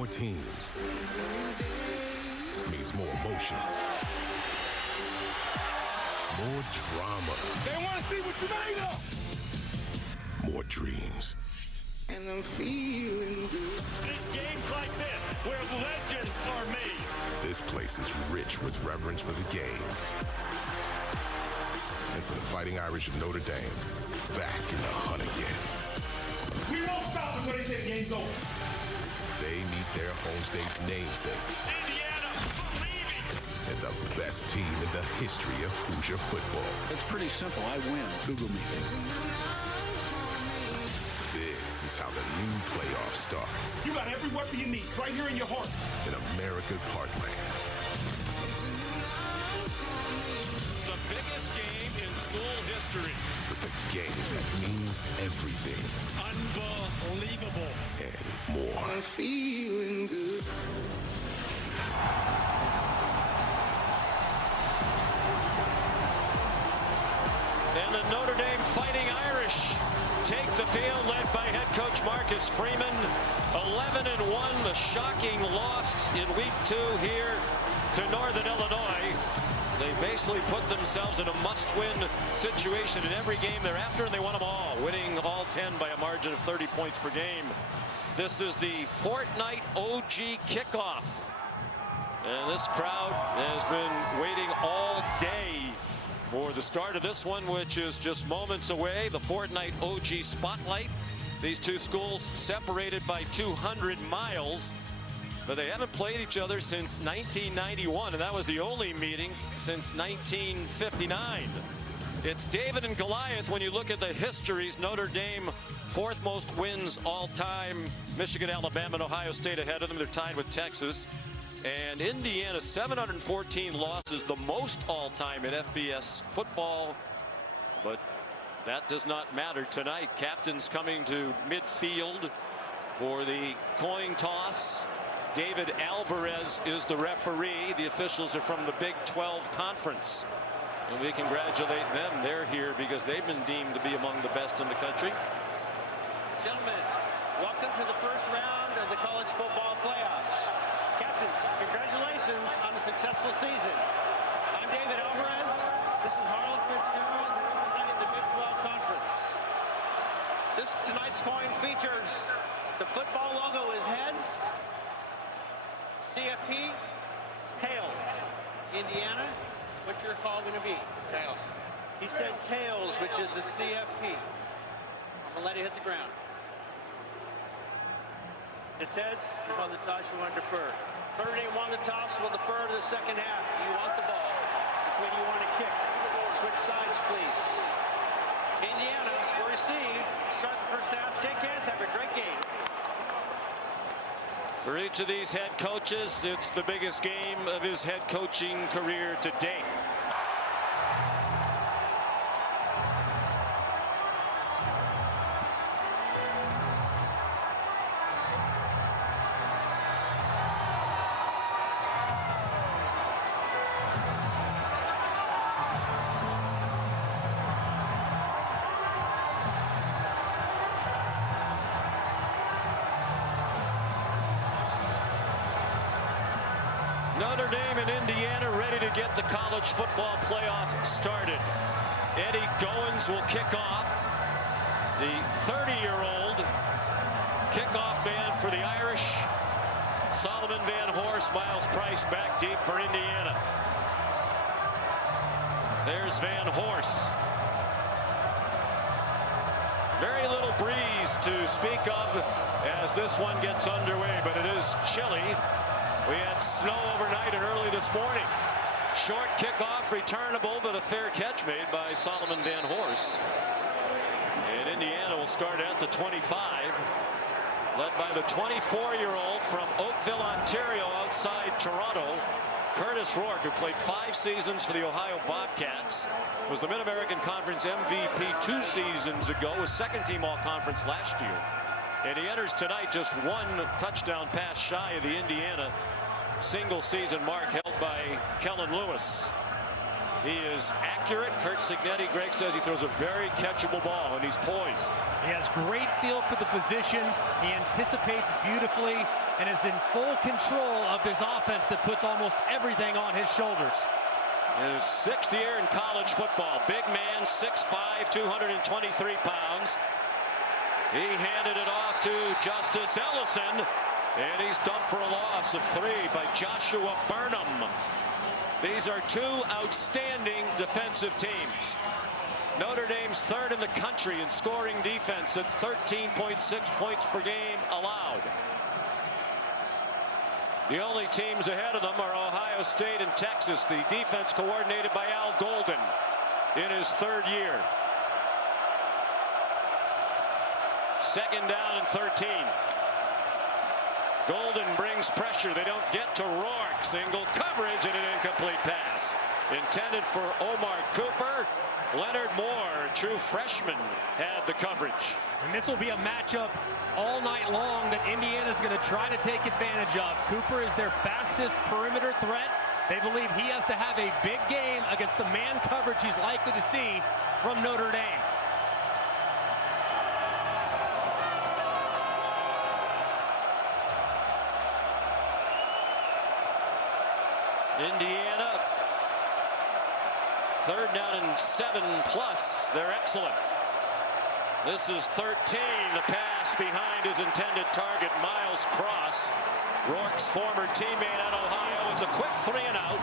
More teams means more emotion, more drama. They want to see what you made of. More dreams. And I'm feeling good. It's games like this where legends are made. This place is rich with reverence for the game. And for the Fighting Irish of Notre Dame, back in the hunt again. We won't stop until they say the game's over. They meet their home state's namesake. Indiana, believing. And the best team in the history of Hoosier football. It's pretty simple. I win. Google me. This is how the new playoff starts. You got every weapon you need right here in your heart. In America's heartland. The biggest game in school history. With a game that means everything. Unbelievable. And more. I'm feeling good. And the Notre Dame Fighting Irish take the field, led by head coach Marcus Freeman. 11-1, the shocking loss in week 2 here to Northern Illinois. They basically put themselves in a must-win situation in every game thereafter, and they won them all, winning all 10 by a margin of 30 points per game. This is the Fortnite OG kickoff. And this crowd has been waiting all day for the start of this one, which is just moments away. The Fortnite OG Spotlight. These two schools separated by 200 miles, but they haven't played each other since 1991, and that was the only meeting since 1959. It's David and Goliath when you look at the histories. Notre Dame, 4th most wins all time. Michigan, Alabama, and Ohio State ahead of them. They're tied with Texas. And Indiana, 714 losses, the most all-time in FBS football. But that does not matter tonight. Captain's coming to midfield for the coin toss. David Alvarez is the referee. The officials are from the Big 12 Conference. And we congratulate them. They're here because they've been deemed to be among the best in the country. Gentlemen, welcome to the first round of the college football playoffs. Captains, congratulations on a successful season. I'm David Alvarez. This is Harlan Fitzgerald, representing the Big 12 Conference. Tonight's coin features the football logo is heads, CFP is tails. Indiana, what's your call going to be? Tails. He said tails, which is the CFP. I'm going to let it hit the ground. It's heads. You won the toss. You want to defer. Notre Dame won the toss. Will defer to the second half. You want the ball. Which way do you want to kick? Switch sides, please. Indiana will receive. Start the first half. Shake hands. Have a great game. For each of these head coaches, it's the biggest game of his head coaching career to date. Notre Dame and Indiana ready to get the college football playoff started. Eddie Goins will kick off. The 30-year-old kickoff man for the Irish. Solomon Van Horst, Miles Price back deep for Indiana. There's Van Horst. Very little breeze to speak of as this one gets underway, but it is chilly. We had snow overnight and early this morning. Short kickoff, returnable, but a fair catch made by Solomon Van Horst. And Indiana will start at the 25, led by the 24-year-old from Oakville, Ontario, outside Toronto, Curtis Rourke, who played 5 seasons for the Ohio Bobcats, was the Mid-American Conference MVP 2 seasons ago, was second-team All-Conference last year. And he enters tonight just 1 touchdown pass shy of the Indiana single-season mark held by Kellen Lewis. He is accurate. Kurt Cignetti, Greg says he throws a very catchable ball, and he's poised. He has great feel for the position. He anticipates beautifully. and is in full control of this offense that puts almost everything on his shoulders. In his 6th year in college football, big man, 6'5", 223 pounds. He handed it off to Justice Ellison, and he's dumped for a loss of 3 by Joshua Burnham. These are 2 outstanding defensive teams. Notre Dame's 3rd in the country in scoring defense at 13.6 points per game allowed. The only teams ahead of them are Ohio State and Texas. The defense coordinated by Al Golden in his 3rd year. 2nd down and 13. Golden brings pressure. They don't get to Rourke. Single coverage and an incomplete pass. Intended for Omar Cooper. Leonard Moore, true freshman, had the coverage. And this will be a matchup all night long that Indiana's going to try to take advantage of. Cooper is their fastest perimeter threat. They believe he has to have a big game against the man coverage he's likely to see from Notre Dame. Indiana, 3rd down and 7+. They're excellent. This is 13. The pass behind his intended target, Miles Cross, Rourke's former teammate at Ohio. It's a quick 3 and out,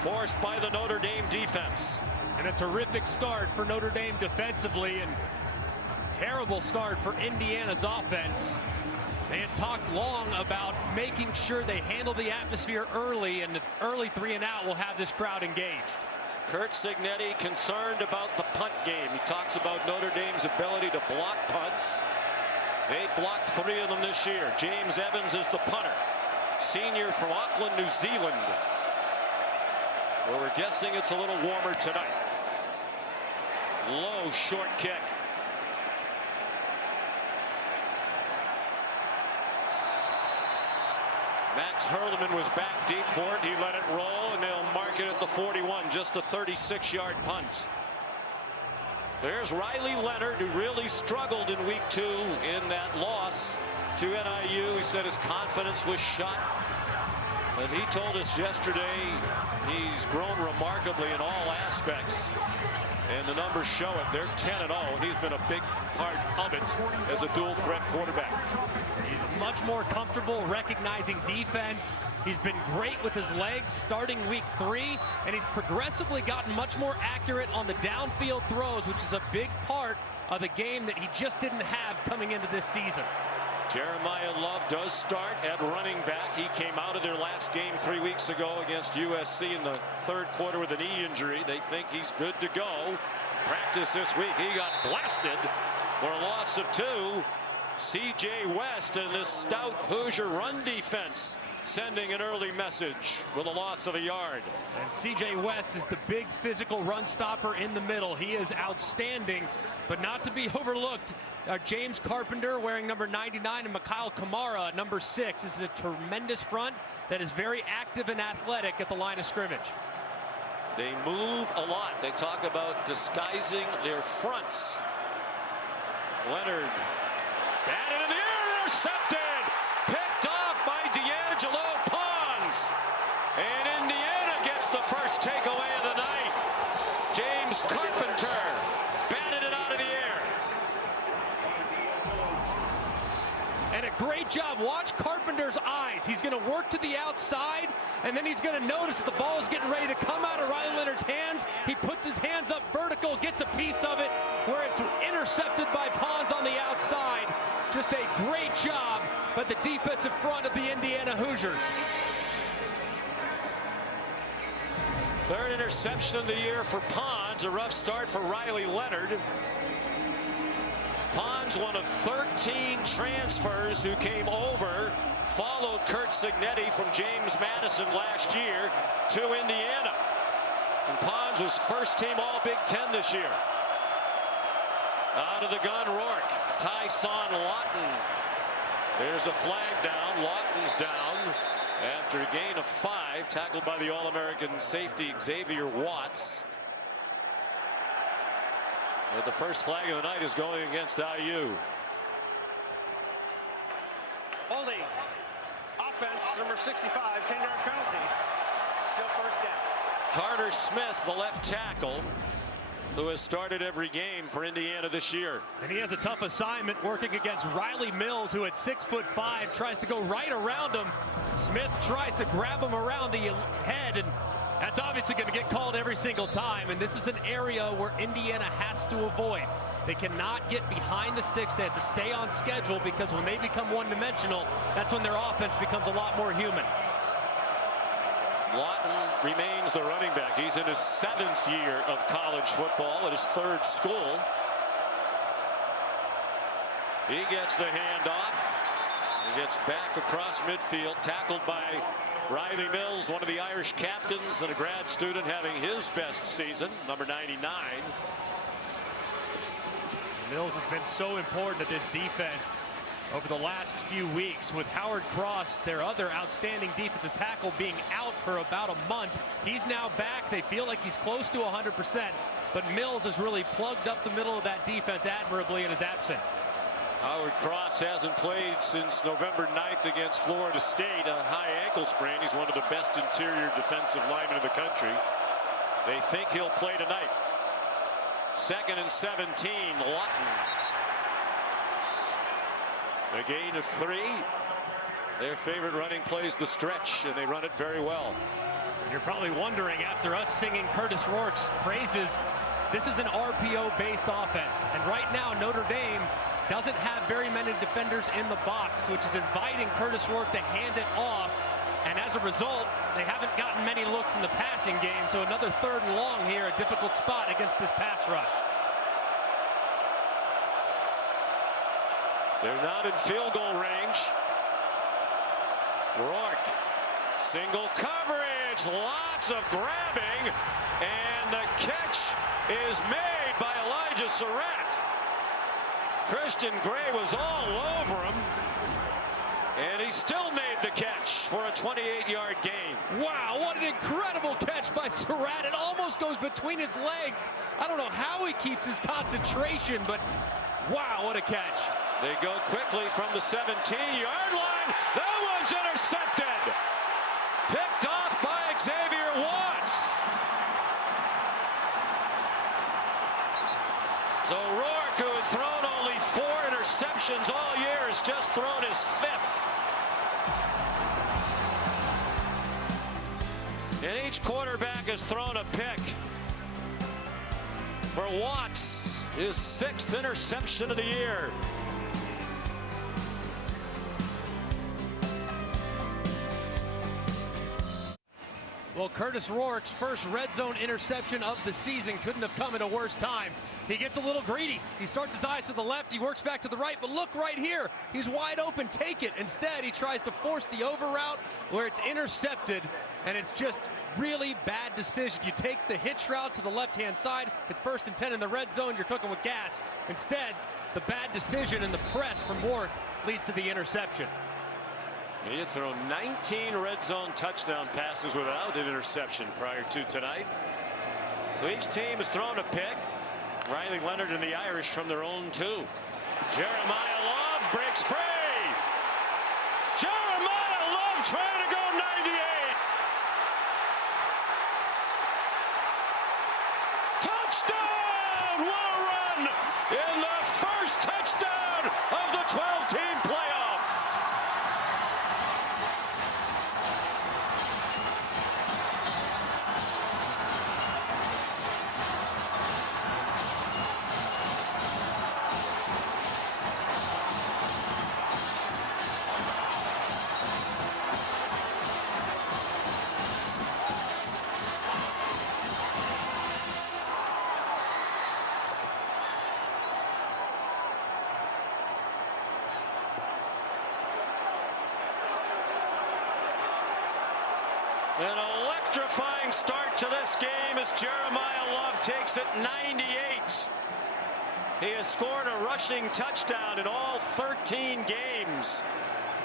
forced by the Notre Dame defense. And a terrific start for Notre Dame defensively, and terrible start for Indiana's offense. They had talked long about making sure they handle the atmosphere early, and the early 3 and out will have this crowd engaged. Curt Cignetti concerned about the punt game. He talks about Notre Dame's ability to block punts. They blocked 3 of them this year. James Evans is the punter, senior from Auckland, New Zealand, where we're guessing it's a little warmer tonight. Low short kick. Max Hurleman was back deep for it. He let it roll, and they'll mark it at the 41. Just a 36-yard punt. There's Riley Leonard, who really struggled in week 2 in that loss to NIU. He said his confidence was shot. And he told us yesterday he's grown remarkably in all aspects. And the numbers show it. They're 10-0, and he's been a big part of it as a dual threat quarterback. He's much more comfortable recognizing defense. He's been great with his legs starting week 3, and he's progressively gotten much more accurate on the downfield throws, which is a big part of the game that he just didn't have coming into this season. Jeremiah Love does start at running back. He came out of their last game 3 weeks ago against USC in the 3rd quarter with a knee injury. They think he's good to go. Practice this week. He got blasted for a loss of 2. C.J. West and this stout Hoosier run defense sending an early message with a loss of a yard. And C.J. West is the big physical run stopper in the middle. He is outstanding, but not to be overlooked. James Carpenter wearing number 99 and Mikhail Kamara number 6. This is a tremendous front that is very active and athletic at the line of scrimmage. They move a lot. They talk about disguising their fronts. Leonard batted in the air, intercepted, picked off by D'Angelo Pons, and Indiana gets the first takeaway of the night. James Carpenter batted it out of the air. And a great job. Watch Carpenter's eyes. He's going to work to the outside, and then he's going to notice the ball is getting ready to come out of Riley Leonard's hands. He puts his hands up vertical, gets a piece of it where it's intercepted by Pons on the outside. Just a great job by the defensive front of the Indiana Hoosiers. 3rd interception of the year for Pons. A rough start for Riley Leonard. Pons, one of 13 transfers who came over, followed Curt Cignetti from James Madison last year to Indiana. And Pons was first team All Big Ten this year. Out of the gun, Rourke. Tyson Lawton. There's a flag down. Lawton's down after a gain of 5, tackled by the All-American safety Xavier Watts. But the first flag of the night is going against IU. Holding. number 65, 10-yard penalty. Still first down. Carter Smith, the left tackle, who has started every game for Indiana this year. And he has a tough assignment working against Riley Mills, who at 6'5" tries to go right around him. Smith tries to grab him around the head, and that's obviously going to get called every single time. And this is an area where Indiana has to avoid. They cannot get behind the sticks. They have to stay on schedule, because when they become one-dimensional, that's when their offense becomes a lot more human. Lawton remains the running back. He's in his 7th year of college football at his 3rd school. He gets the handoff. He gets back across midfield, tackled by Riley Mills, one of the Irish captains and a grad student having his best season, number 99. Mills has been so important to this defense over the last few weeks, with Howard Cross, their other outstanding defensive tackle, being out for about a month. He's now back. They feel like he's close to 100%, but Mills has really plugged up the middle of that defense admirably in his absence. Howard Cross hasn't played since November 9th against Florida State, a high ankle sprain. He's one of the best interior defensive linemen in the country. They think he'll play tonight. 2nd and 17, Lawton. A gain of 3. Their favorite running plays the stretch, and they run it very well. You're probably wondering, after us singing Curtis Rourke's praises, this is an RPO-based offense. And right now, Notre Dame doesn't have very many defenders in the box, which is inviting Curtis Rourke to hand it off. And as a result, they haven't gotten many looks in the passing game. So another 3rd and long here, a difficult spot against this pass rush. They're not in field goal range. Rourke, single coverage, lots of grabbing, and the catch is made by Elijah Surratt. Christian Gray was all over him, and he still made the catch for a 28-yard gain. Wow, what an incredible catch by Surratt. It almost goes between his legs. I don't know how he keeps his concentration, but wow, what a catch. They go quickly from the 17-yard line. That one's intercepted. Picked off by Xavier Watts. So Rourke, who had thrown only 4 interceptions all year, has just thrown his 5th. And each quarterback has thrown a pick. For Watts, his 6th interception of the year. Well, Curtis Rourke's first red zone interception of the season couldn't have come at a worse time. He gets a little greedy. He starts his eyes to the left. He works back to the right. But look right here. He's wide open. Take it. Instead, he tries to force the over route where it's intercepted. And it's just really bad decision. You take the hitch route to the left-hand side. It's 1st and 10 in the red zone. You're cooking with gas. Instead, the bad decision and the press from Rourke leads to the interception. He had thrown 19 red zone touchdown passes without an interception prior to tonight. So each team has thrown a pick. Riley Leonard and the Irish from their own 2. Jeremiah Love breaks free. Jeremiah Love trying to go 98. Touchdown! What a run in the first touchdown of the 12-team playoff. An electrifying start to this game as Jeremiah Love takes it 98. He has scored a rushing touchdown in all 13 games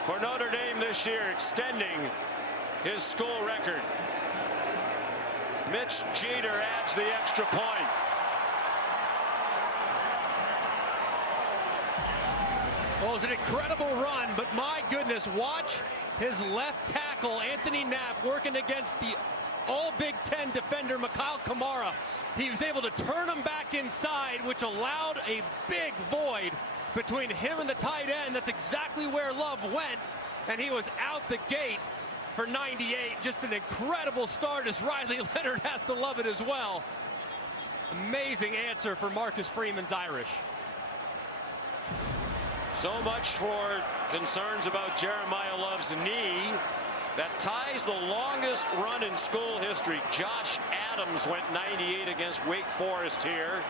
for Notre Dame this year, extending his school record. Mitch Jeter adds the extra point. Well, it was an incredible run, but my goodness, watch his left tackle, Anthony Knapp, working against the all-Big Ten defender, Mikhail Kamara. He was able to turn him back inside, which allowed a big void between him and the tight end. That's exactly where Love went, and he was out the gate for 98. Just an incredible start, as Riley Leonard has to love it as well. Amazing answer for Marcus Freeman's Irish. So much for concerns about Jeremiah Love's knee. That ties the longest run in school history. Josh Adams went 98 against Wake Forest here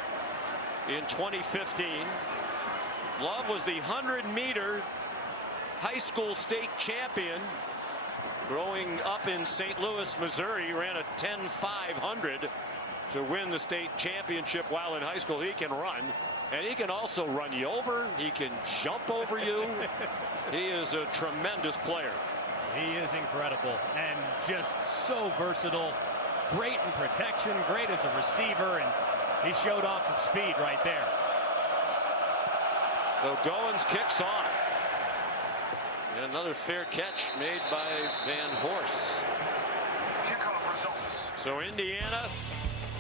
in 2015. Love was the 100-meter high school state champion. Growing up in St. Louis, Missouri, he ran a 10.500 to win the state championship while in high school. He can run, and he can also run you over. He can jump over you. He is a tremendous player. He is incredible and just so versatile. Great in protection, great as a receiver, and he showed off some speed right there. So Goins kicks off. And another fair catch made by Van Horst. So Indiana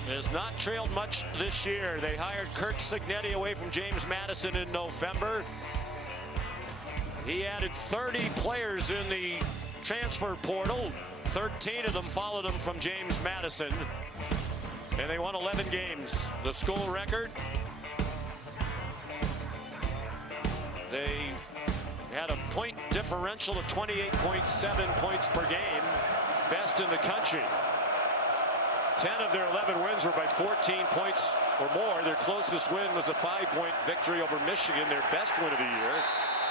has not trailed much this year. They hired Kurt Cignetti away from James Madison in November. He added 30 players in the transfer portal. 13 of them followed him from James Madison. And they won 11 games. The school record, they had a point differential of 28.7 points per game. Best in the country. 10 of their 11 wins were by 14 points or more. Their closest win was a 5-point victory over Michigan, their best win of the year.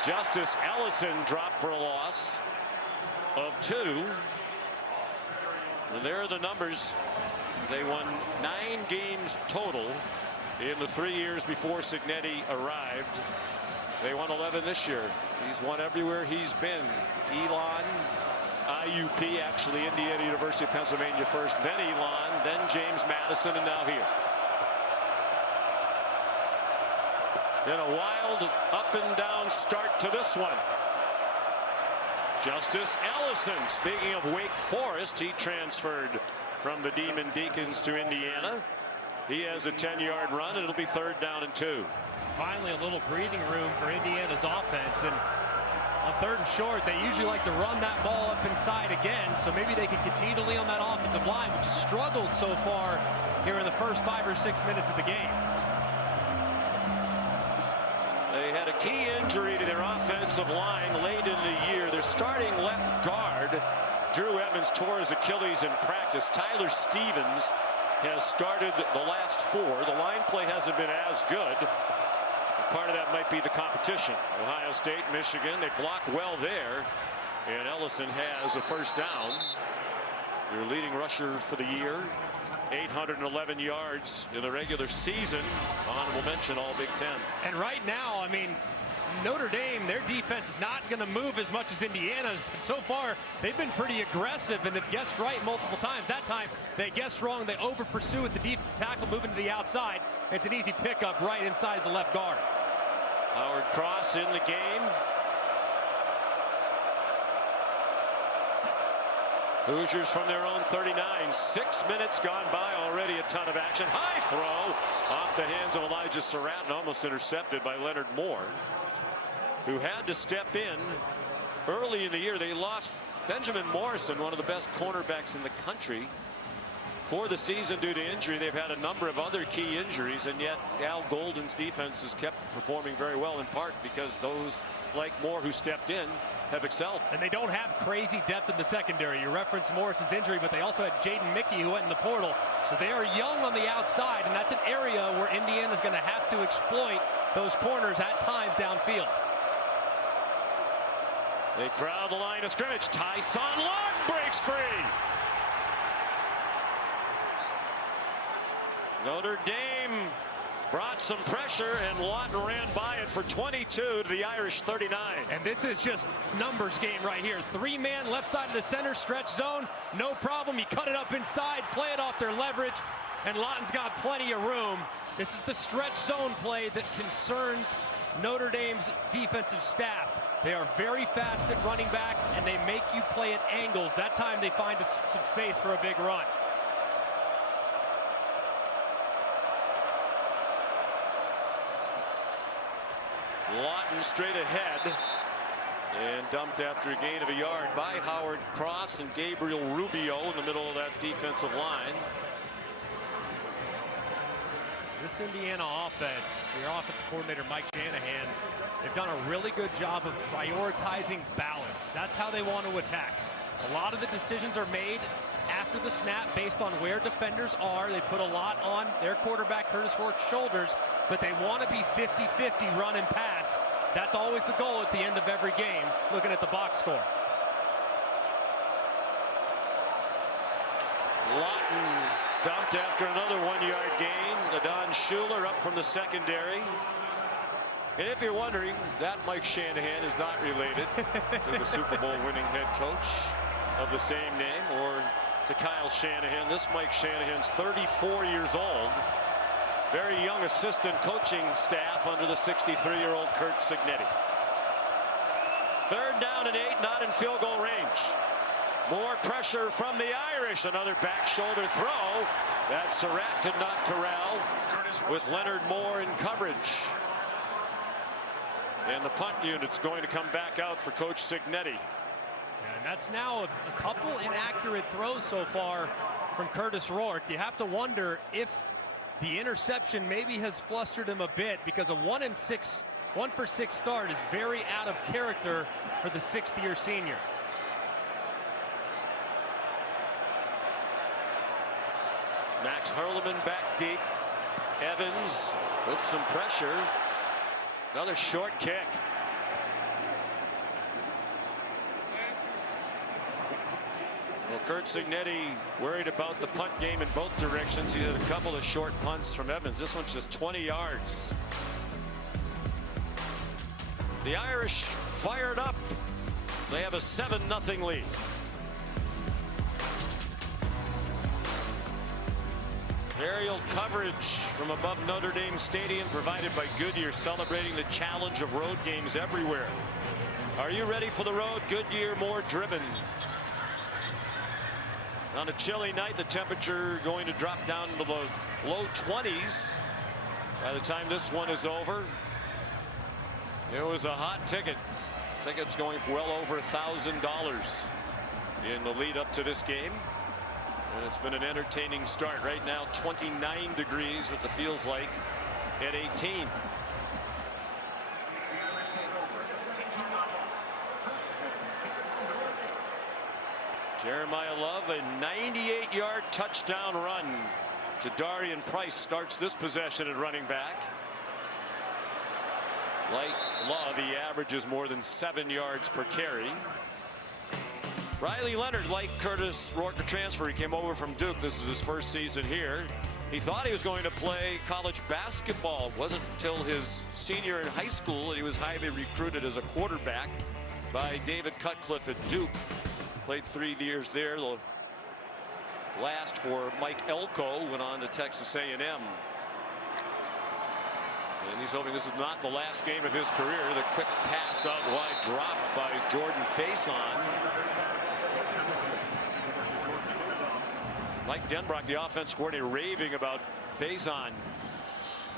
Justice Ellison dropped for a loss of 2. And there are the numbers. They won 9 games total in the 3 years before Cignetti arrived. They won 11 this year. He's won everywhere he's been. Elon, IUP, actually Indiana University of Pennsylvania first, then Elon, then James Madison, and now here. Then a wild up and down start to this one. Justice Ellison, speaking of Wake Forest, he transferred from the Demon Deacons to Indiana. He has a 10-yard run, and it'll be 3rd down and 2. Finally, a little breathing room for Indiana's offense, and on 3rd and short, they usually like to run that ball up inside again, so maybe they can continue to lean on that offensive line, which has struggled so far here in the first 5 or 6 minutes of the game. They had a key injury to their offensive line late in the year. Their starting left guard, Drew Evans, tore his Achilles in practice. Tyler Stevens has started the last 4. The line play hasn't been as good. Part of that might be the competition. Ohio State, Michigan, they block well there. And Ellison has a 1st down. Their leading rusher for the year. 811 yards in the regular season. Honorable mention, all Big Ten. And right now, I mean, Notre Dame, their defense is not going to move as much as Indiana's. So far, they've been pretty aggressive and have guessed right multiple times. That time, they guessed wrong. They over-pursue with the deep tackle moving to the outside. It's an easy pickup right inside the left guard. Howard Cross in the game. Hoosiers from their own 39. 6 minutes gone by, already a ton of action. High throw off the hands of Elijah Surratt and almost intercepted by Leonard Moore, who had to step in early in the year. They lost Benjamin Morrison, one of the best cornerbacks in the country, for the season due to injury. They've had a number of other key injuries, and yet Al Golden's defense has kept performing very well, in part because those like Moore who stepped in have excelled. And they don't have crazy depth in the secondary. You referenced Morrison's injury, but they also had Jaden Mickey, who went in the portal. So they are young on the outside, and that's an area where Indiana's going to have to exploit those corners at times downfield. They crowd the line of scrimmage. Tyson Long breaks free. Notre Dame brought some pressure, and Lawton ran by it for 22 to the Irish 39. And this is just numbers game right here. 3-man left side of the center stretch zone. No problem. You cut it up inside, play it off their leverage. and Lawton's got plenty of room. This is the stretch zone play that concerns Notre Dame's defensive staff. They are very fast at running back, and they make you play at angles. That time they find some space for a big run. Lawton straight ahead and dumped after a gain of a yard by Howard Cross and Gabriel Rubio in the middle of that defensive line. This Indiana offense, your offensive coordinator Mike Shanahan, they've done a really good job of prioritizing balance. That's how they want to attack. A lot of the decisions are made after the snap based on where defenders are. They put a lot on their quarterback Curtis Rourke's shoulders, but they want to be 50-50 run and pass. That's always the goal at the end of every game, looking at the box score. Lawton dumped after another 1-yard gain. Adon Schuler up from the secondary. And if you're wondering, that Mike Shanahan is not related to the Super Bowl winning head coach of the same name, or to Kyle Shanahan. This Mike Shanahan's 34 years old. Very young assistant coaching staff under the 63-year-old Curt Cignetti. 3rd down and 8, not in field goal range. More pressure from the Irish. Another back shoulder throw that Surratt could not corral with Leonard Moore in coverage. And the punt unit's going to come back out for Coach Cignetti. And that's now a couple inaccurate throws so far from Curtis Rourke. You have to wonder if the interception maybe has flustered him a bit, because a 1-for-6 start is very out of character for the 6th-year senior. Max Hurleman back deep. Evans with some pressure. Another short kick. Well, Curt Cignetti worried about the punt game in both directions. He had a couple of short punts from Evans. This one's just 20 yards. The Irish fired up. They have a 7-0 lead. Aerial coverage from above Notre Dame Stadium provided by Goodyear, celebrating the challenge of road games everywhere. Are you ready for the road? Goodyear, more driven. On a chilly night, the temperature going to drop down to the low 20s by the time this one is over. It was a hot ticket. Tickets going for well over $1,000 in the lead up to this game. And it's been an entertaining start. Right now 29 degrees, what the feels like at 18. Jeremiah Love, a 98-yard touchdown run to Darian Price, starts this possession at running back. Like Love, he averages more than 7 yards per carry. Riley Leonard, like Curtis Rourke, the transfer. He came over from Duke. This is his first season here. He thought he was going to play college basketball. It wasn't until his senior in high school that he was highly recruited as a quarterback by David Cutcliffe at Duke. Played 3 years there. The last for Mike Elko, went on to Texas A&M. And he's hoping this is not the last game of his career. The quick pass out wide, dropped by Jordan Faison. Mike Denbrock, the offense coordinator, raving about Faison.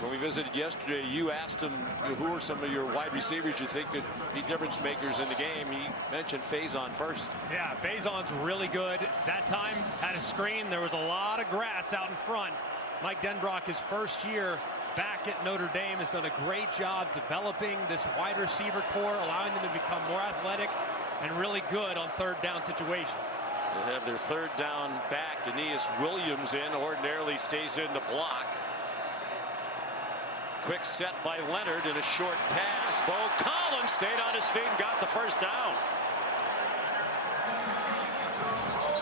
When we visited yesterday, you asked him who are some of your wide receivers you think could be difference makers in the game. He mentioned Faison first. Yeah, Faison's really good. That time had a screen. There was a lot of grass out in front. Mike Denbrock, his first year back at Notre Dame, has done a great job developing this wide receiver core, allowing them to become more athletic and really good on 3rd down situations. They'll have their 3rd down back. Aeneas Williams in, ordinarily stays in the block. Quick set by Leonard and a short pass. Bo Collins stayed on his feet and got the 1st down.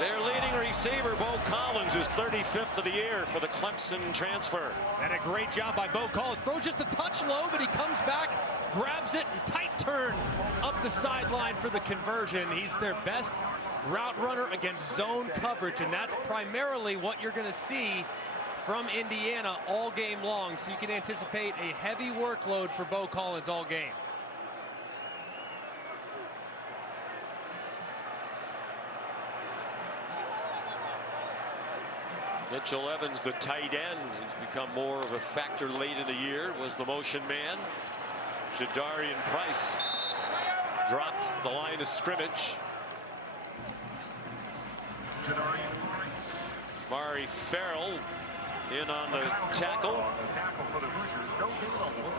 Their leading receiver, Bo Collins, is 35th of the year for the Clemson transfer. And a great job by Bo Collins. Throws just a touch low, but he comes back, grabs it, and tight turn up the sideline for the conversion. He's their best route runner against zone coverage, and that's primarily what you're going to see from Indiana all game long, so you can anticipate a heavy workload for Bo Collins all game. Mitchell Evans, the tight end, he's become more of a factor late in the year, was the motion man. Jadarian Price dropped the line of scrimmage. Mari Farrell in on the tackle. One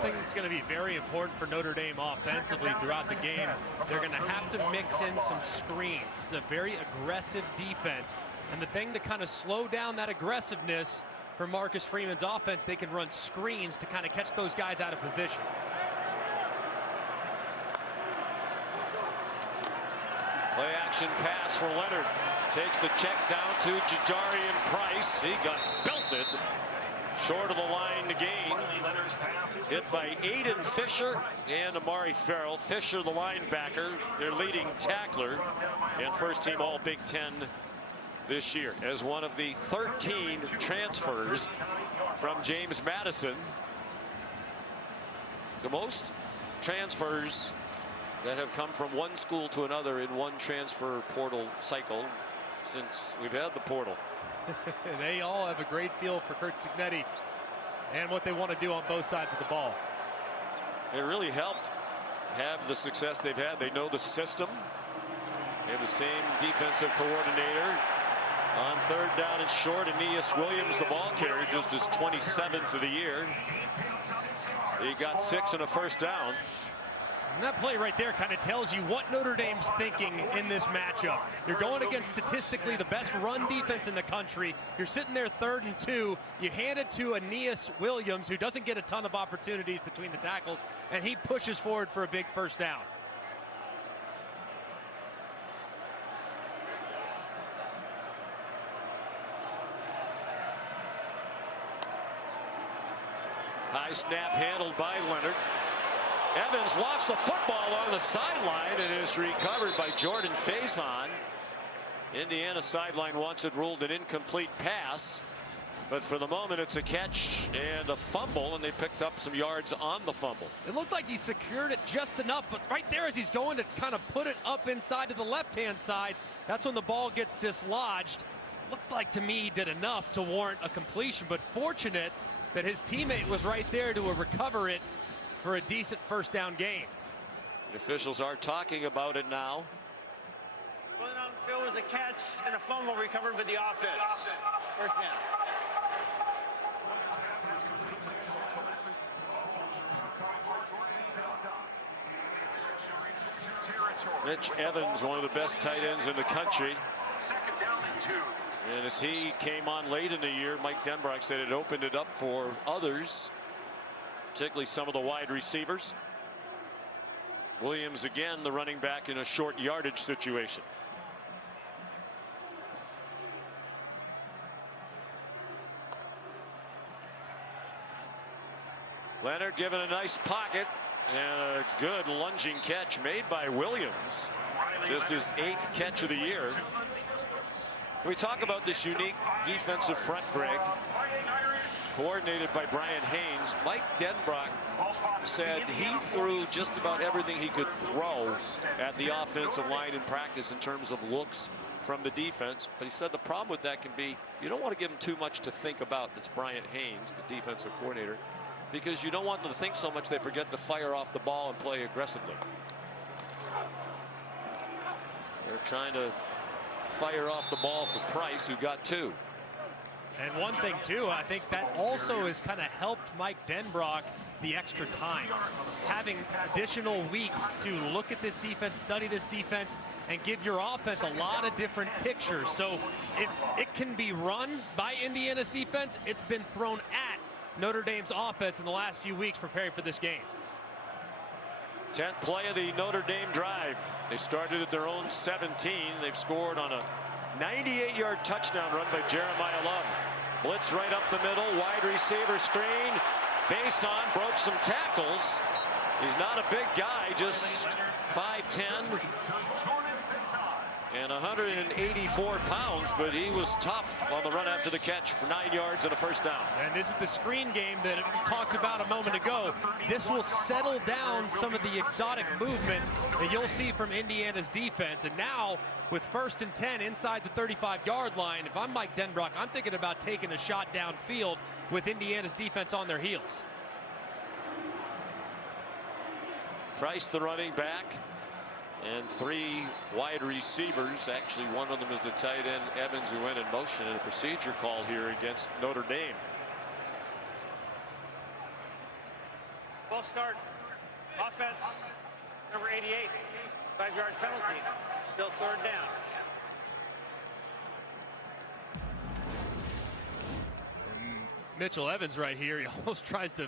thing that's going to be very important for Notre Dame offensively throughout the game, they're going to have to mix in some screens. This is a very aggressive defense. And the thing to kind of slow down that aggressiveness for Marcus Freeman's offense, they can run screens to kind of catch those guys out of position. Play action pass for Leonard. Takes the check down to Jadarian Price. He got belted short of the line to gain. Hit by Aiden Fisher and Amari Farrell. Fisher, the linebacker, their leading tackler and first team All Big Ten this year as one of the 13 transfers from James Madison. The most transfers that have come from one school to another in one transfer portal cycle since we've had the portal. They all have a great feel for Curt Cignetti and what they want to do on both sides of the ball. It really helped have the success they've had. They know the system. They have the same defensive coordinator. On third down and short, Aeneas Williams, the ball carrier, just his 27th of the year. He got 6 and a first down. And that play right there kind of tells you what Notre Dame's thinking in this matchup. You're going against statistically the best run defense in the country. You're sitting there 3rd and 2. You hand it to Aeneas Williams, who doesn't get a ton of opportunities between the tackles, and he pushes forward for a big first down. High snap handled by Leonard. Evans lost the football on the sideline and is recovered by Jordan Faison. Indiana sideline wants it ruled an incomplete pass, but for the moment it's a catch and a fumble, and they picked up some yards on the fumble. It looked like he secured it just enough, but right there as he's going to kind of put it up inside to the left-hand side, that's when the ball gets dislodged. Looked like to me he did enough to warrant a completion, but fortunate that his teammate was right there to recover it for a decent first down gain. The officials are talking about it now. Well, it was a catch and a fumble recovered by the offense. First down. Mitch Evans, one of the best tight ends in the country. And as he came on late in the year, Mike Denbrock said it opened it up for others, particularly some of the wide receivers. Williams again, the running back, in a short yardage situation. Leonard given a nice pocket and a good lunging catch made by Williams. Just his 8th catch of the year. We talk about this unique defensive front, Greg, coordinated by Brian Haynes. Mike Denbrock said he threw just about everything he could throw at the offensive line in practice in terms of looks from the defense. But he said the problem with that can be you don't want to give them too much to think about. That's Brian Haynes, the defensive coordinator, because you don't want them to think so much they forget to fire off the ball and play aggressively. They're trying to fire off the ball for Price, who got 2. And one thing too, I think that also has kind of helped Mike Denbrock the extra time, having additional weeks to look at this defense, study this defense, and give your offense a lot of different pictures. So if it can be run by Indiana's defense, it's been thrown at Notre Dame's offense in the last few weeks preparing for this game. 10th play of the Notre Dame drive. They started at their own 17. They've scored on a 98-yard touchdown run by Jeremiah Love. Blitz right up the middle, wide receiver screen. Face on, broke some tackles. He's not a big guy, just 5'10". and 184 pounds, but he was tough on the run after the catch for 9 yards and a first down. And this is the screen game that we talked about a moment ago. This will settle down some of the exotic movement that you'll see from Indiana's defense. And now, with 1st and 10 inside the 35-yard line, if I'm Mike Denbrock, I'm thinking about taking a shot downfield with Indiana's defense on their heels. Price, the running back, and 3 wide receivers. Actually, one of them is the tight end, Evans, who went in motion in a procedure call here against Notre Dame. False start. Offense, number 88. 5-yard penalty. Still 3rd down. Mitchell Evans right here, he almost tries to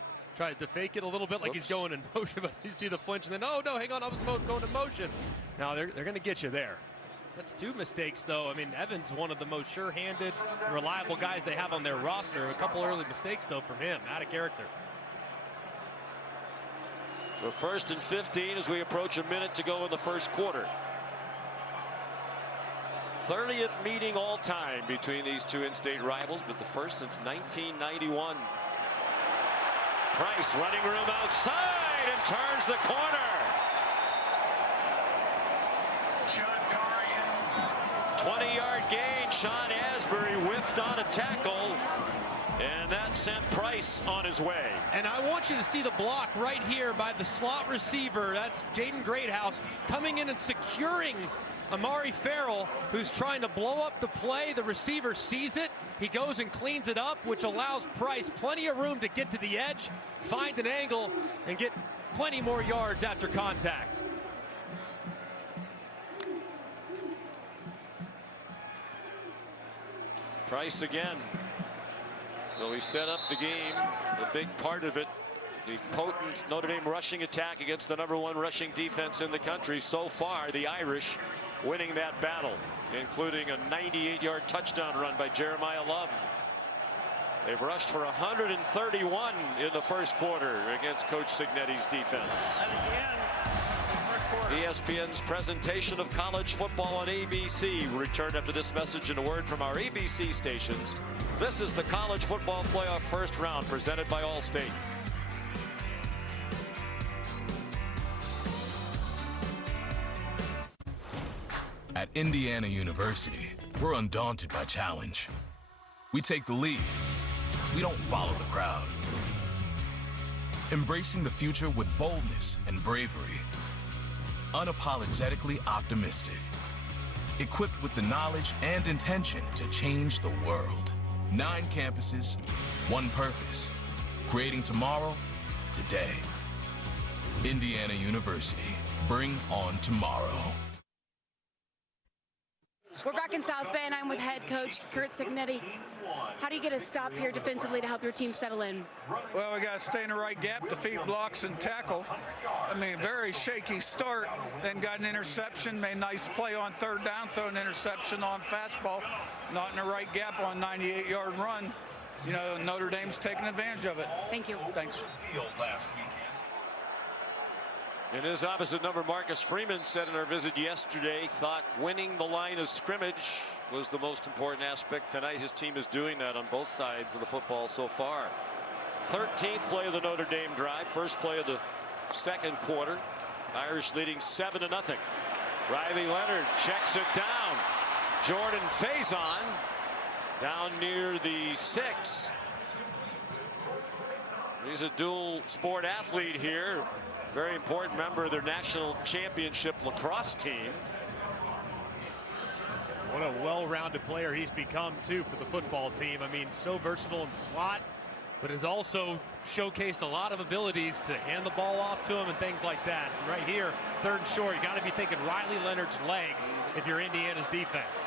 fake it a little bit like he's going in motion, but you see the flinch and then, oh no, hang on, I was going in motion. Now they're going to get you there. That's 2 mistakes though. I mean, Evans, one of the most sure-handed, reliable guys they have on their roster. A couple early mistakes though from him, out of character. So 1st and 15 as we approach a minute to go in the first quarter. 30th meeting all time between these 2 in-state rivals, but the first since 1991. Price running room outside and turns the corner. 20-yard gain. Sean Asbury whiffed on a tackle, and that sent Price on his way. And I want you to see the block right here by the slot receiver. That's Jaden Greathouse coming in and securing Amari Farrell, who's trying to blow up the play. The receiver sees it. He goes and cleans it up, which allows Price plenty of room to get to the edge, find an angle, and get plenty more yards after contact. Price again. So he set up the game, a big part of it. The potent Notre Dame rushing attack against the #1 rushing defense in the country. So far, the Irish winning that battle, including a 98-yard touchdown run by Jeremiah Love. They've rushed for 131 in the first quarter against Coach Cignetti's defense. That is the end of the first quarter. ESPN's presentation of college football on ABC will return after this message and a word from our ABC stations. This is the College Football Playoff first round presented by Allstate. At Indiana University, we're undaunted by challenge. We take the lead. We don't follow the crowd. Embracing the future with boldness and bravery. Unapologetically optimistic. Equipped with the knowledge and intention to change the world. 9 campuses, 1 purpose. Creating tomorrow, today. Indiana University. Bring on tomorrow. We're back in South Bend. I'm with head coach Curt Cignetti. How do you get a stop here defensively to help your team settle in? Well, we got to stay in the right gap, defeat blocks and tackle. I mean, very shaky start, then got an interception, made a nice play on 3rd down, throw an interception on fastball, not in the right gap on 98-yard run. You know, Notre Dame's taking advantage of it. Thank you. Thanks. In his opposite number, Marcus Freeman said in our visit yesterday, thought winning the line of scrimmage was the most important aspect tonight. His team is doing that on both sides of the football so far. 13th play of the Notre Dame drive, first play of the second quarter. Irish leading 7-0. Riley Leonard checks it down. Jordan Faison down near the 6. He's a dual sport athlete here. Very important member of their national championship lacrosse team. What a well-rounded player he's become, too, for the football team. I mean, so versatile in the slot, but has also showcased a lot of abilities to hand the ball off to him and things like that. And right here, 3rd and short, you got to be thinking Riley Leonard's legs if you're Indiana's defense.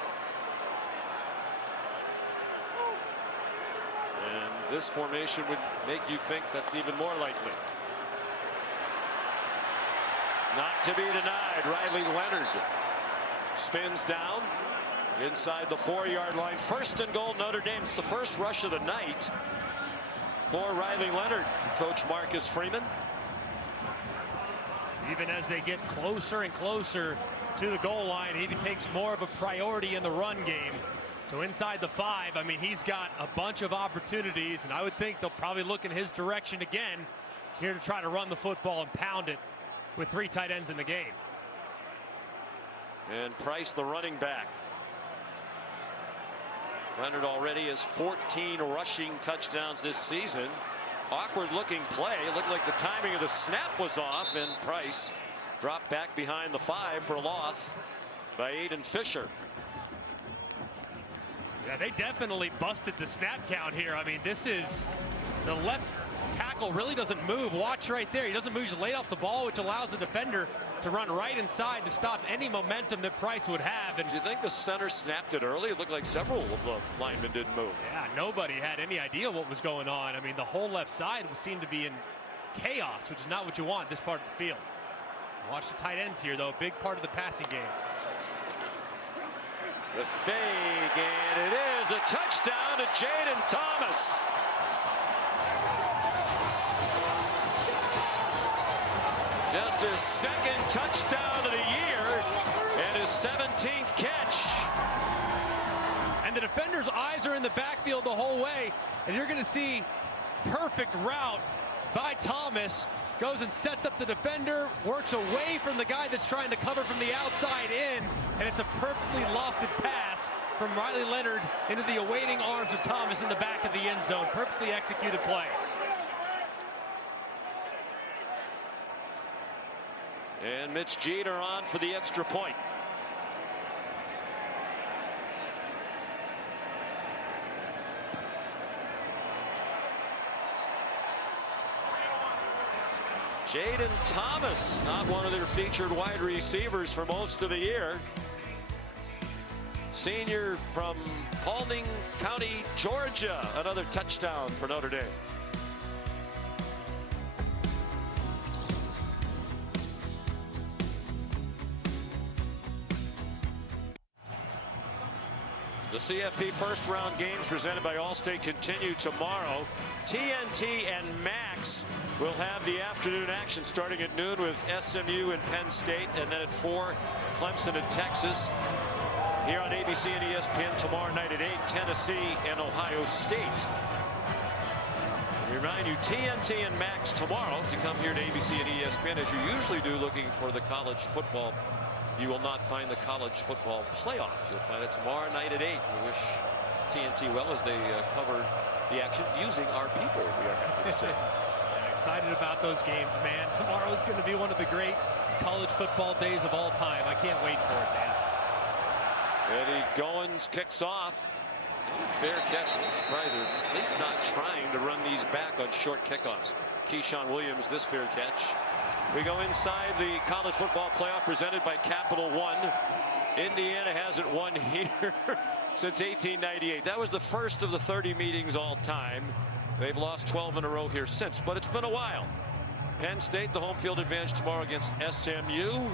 And this formation would make you think that's even more likely. Not to be denied. Riley Leonard spins down inside the 4-yard line. 1st and goal, Notre Dame. It's the first rush of the night for Riley Leonard, for Coach Marcus Freeman. Even as they get closer and closer to the goal line. He even takes more of a priority in the run game. So inside the 5, I mean, he's got a bunch of opportunities, and I would think they'll probably look in his direction again here to try to run the football and pound it with 3 tight ends in the game. And Price, the running back. Leonard already has 14 rushing touchdowns this season. Awkward looking play. It looked like the timing of the snap was off, and Price dropped back behind the 5 for a loss by Aiden Fisher. Yeah, they definitely busted the snap count here. I mean, this is the left tackle really doesn't move. Watch right there. He doesn't move. He's laid off the ball, which allows the defender to run right inside to stop any momentum that Price would have. And do you think the center snapped it early? It looked like several of the linemen didn't move. Yeah, nobody had any idea what was going on. I mean, the whole left side seemed to be in chaos, which is not what you want this part of the field. Watch the tight ends here, though. Big part of the passing game. The fake, and it is a touchdown to Jaden Thomas. Just his 2nd touchdown of the year and his 17th catch. And the defender's eyes are in the backfield the whole way, and you're going to see perfect route by Thomas. Goes and sets up the defender, works away from the guy that's trying to cover from the outside in, and it's a perfectly lofted pass from Riley Leonard into the awaiting arms of Thomas in the back of the end zone. Perfectly executed play. And Mitch Jeter on for the extra point. Jaden Thomas, not one of their featured wide receivers for most of the year. Senior from Paulding County, Georgia. Another touchdown for Notre Dame. The CFP first-round games presented by Allstate continue tomorrow. TNT and Max will have the afternoon action starting at noon with SMU and Penn State, and then at 4, Clemson and Texas. Here on ABC and ESPN tomorrow night at 8, Tennessee and Ohio State. We remind you, TNT and Max tomorrow. If you come here to ABC and ESPN, as you usually do, looking for the college football, you will not find the college football playoff. You'll find it tomorrow night at 8. We wish TNT well as they cover the action using our people, we are happy to say. Yeah, excited about those games, man. Tomorrow is going to be one of the great college football days of all time. I can't wait for it, man. Eddie Goins kicks off. Fair catch. I'm surprised they're at least not trying to run these back on short kickoffs. Keyshawn Williams, this fair catch. We go inside the college football playoff presented by Capital One. Indiana hasn't won here since 1898. That was the first of the 30 meetings all time. They've lost 12 in a row here since, but it's been a while. Penn State, the home field advantage tomorrow against SMU.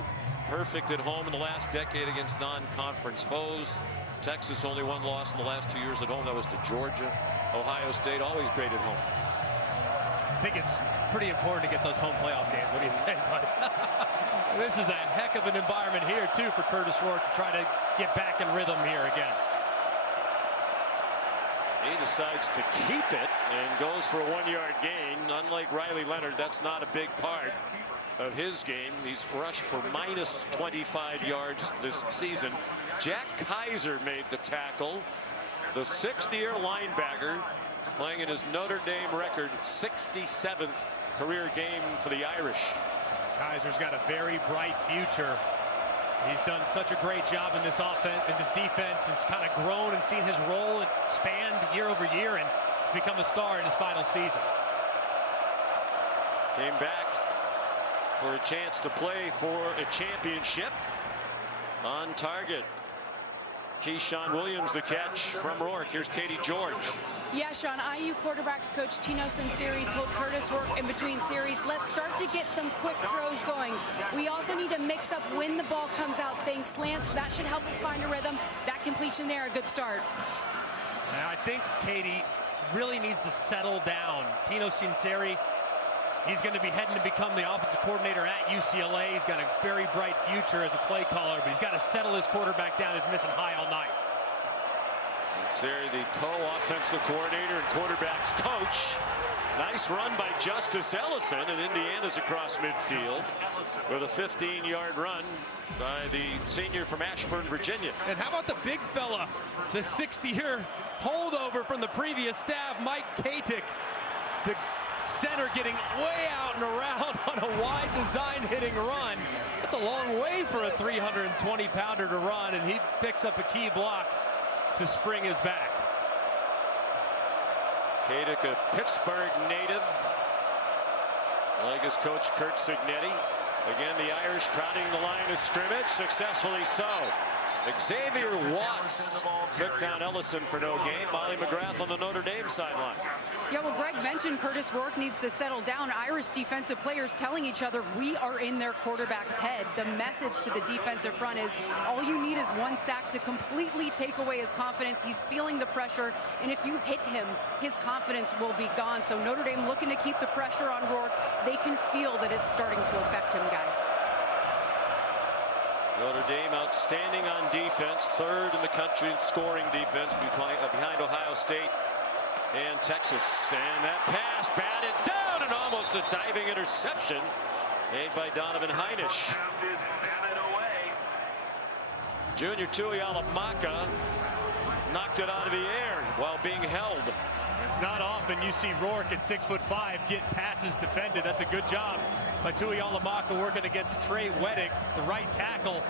Perfect at home in the last decade against non-conference foes. Texas only one loss in the last 2 years at home. That was to Georgia. Ohio State always great at home. I think it's pretty important to get those home playoff games. What do you say, bud? This is a heck of an environment here, too, for Curtis Rourke to try to get back in rhythm here against. He decides to keep it and goes for a 1-yard gain. Unlike Riley Leonard, that's not a big part of his game. He's rushed for minus 25 yards this season. Jack Kaiser made the tackle. The 6th-year linebacker playing in his Notre Dame record 67th career game for the Irish. Kaiser's got a very bright future. He's done such a great job in this offense, and this defense has kind of grown and seen his role expand year over year, and he's become a star in his final season. Came back for a chance to play for a championship. On target. Keyshawn Williams the catch from Rourke. Here's Katie George. Yeah, Sean, IU quarterbacks coach Tino Sinceri told Curtis Rourke in between series, let's start to get some quick throws going. We also need to mix up when the ball comes out. Thanks, slants. That should help us find a rhythm. That completion there, a good start. Now, I think Katie really needs to settle down. Tino Sinceri He's going to be heading to become the offensive coordinator at UCLA. He's got a very bright future as a play caller, but he's got to settle his quarterback down. He's missing high all night. Sinceri, the co-offensive coordinator and quarterbacks coach. Nice run by Justice Ellison, and Indiana's across midfield with a 15-yard run by the senior from Ashburn, Virginia. And how about the big fella, the 60-year holdover from the previous staff, Mike Katic, the center getting way out and around on a wide design hitting run. That's a long way for a 320-pounder to run, and he picks up a key block to spring his back. Katic, a Pittsburgh native, like his coach Curt Cignetti. Again, the Irish crowding the line of scrimmage, successfully so. Xavier Watts took down Ellison for no gain. Molly McGrath on the Notre Dame sideline. Yeah, well, Greg mentioned Curtis Rourke needs to settle down. Irish defensive players telling each other we are in their quarterback's head. The message to the defensive front is all you need is one sack to completely take away his confidence. He's feeling the pressure, and if you hit him, his confidence will be gone. So Notre Dame looking to keep the pressure on Rourke. They can feel that it's starting to affect him, guys. Notre Dame outstanding on defense, third in the country in scoring defense behind Ohio State and Texas. And that pass batted down, and almost a diving interception made by Donovan Heinisch. Junior Tuihalamaka knocked it out of the air while being held. It's not often you see Rourke at 6'5" get passes defended. That's a good job by Tuihalamaka working against Trey Weddick, the right tackle,